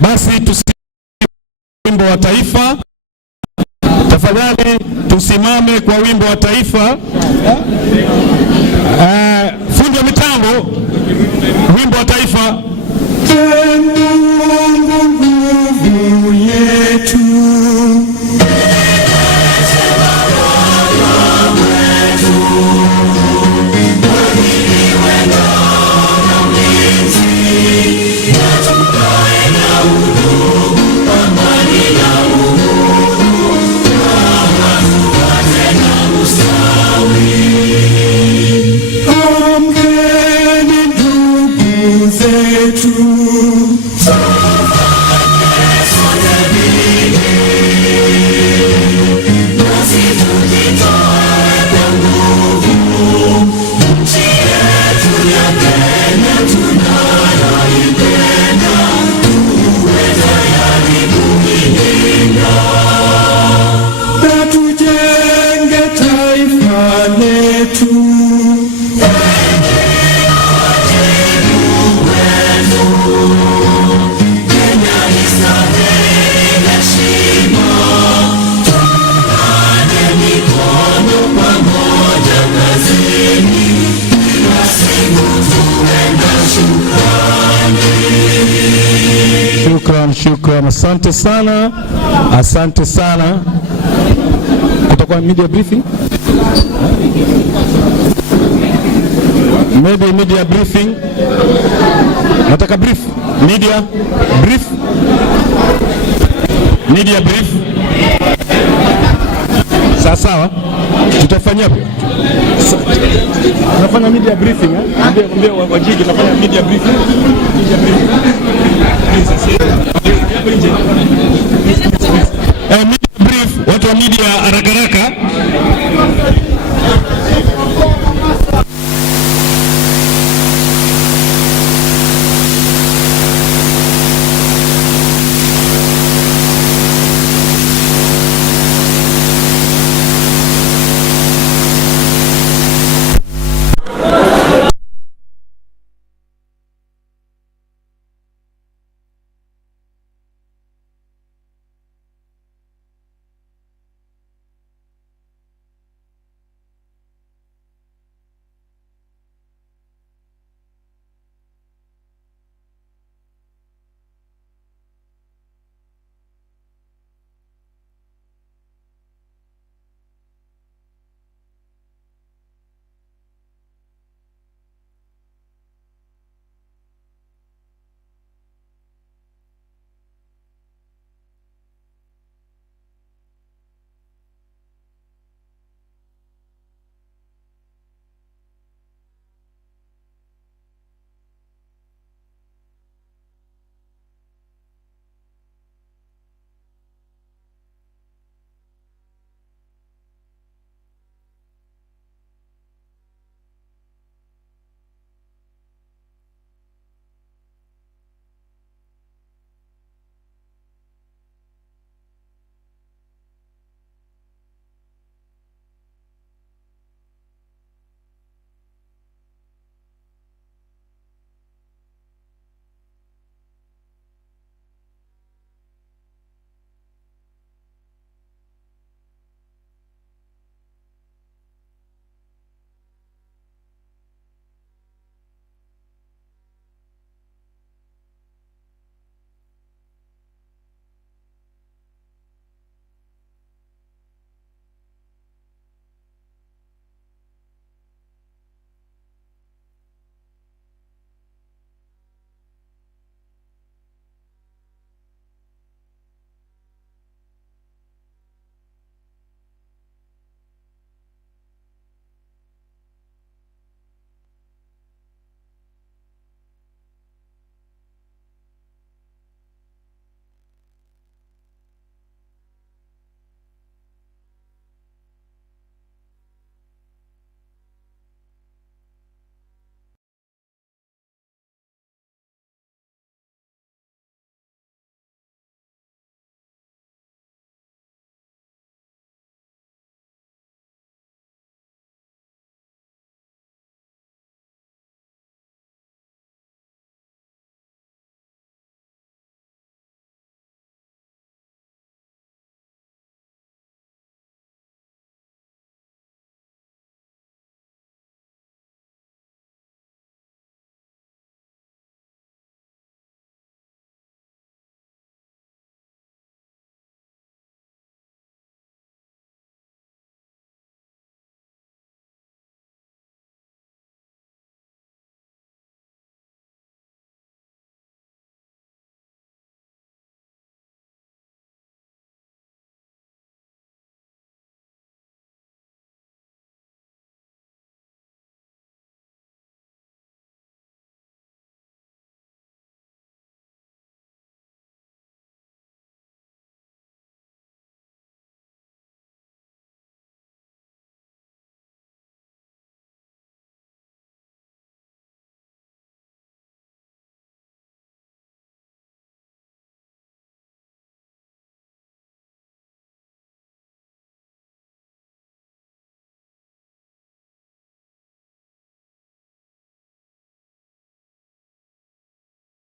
Basi wimbo wa taifa, tafadhali tusimame kwa wimbo wa taifa. Fundi wa mitambo, wimbo wa taifa. Nguvu yetu Shukran, asante sana, asante sana. Kutakuwa media briefing, maybe media briefing. Nataka brief, media brief, media brief. Sawa, tutafanya hapo. Tunafanya media briefing, ambia wajiki tunafanya media briefing. Media briefing.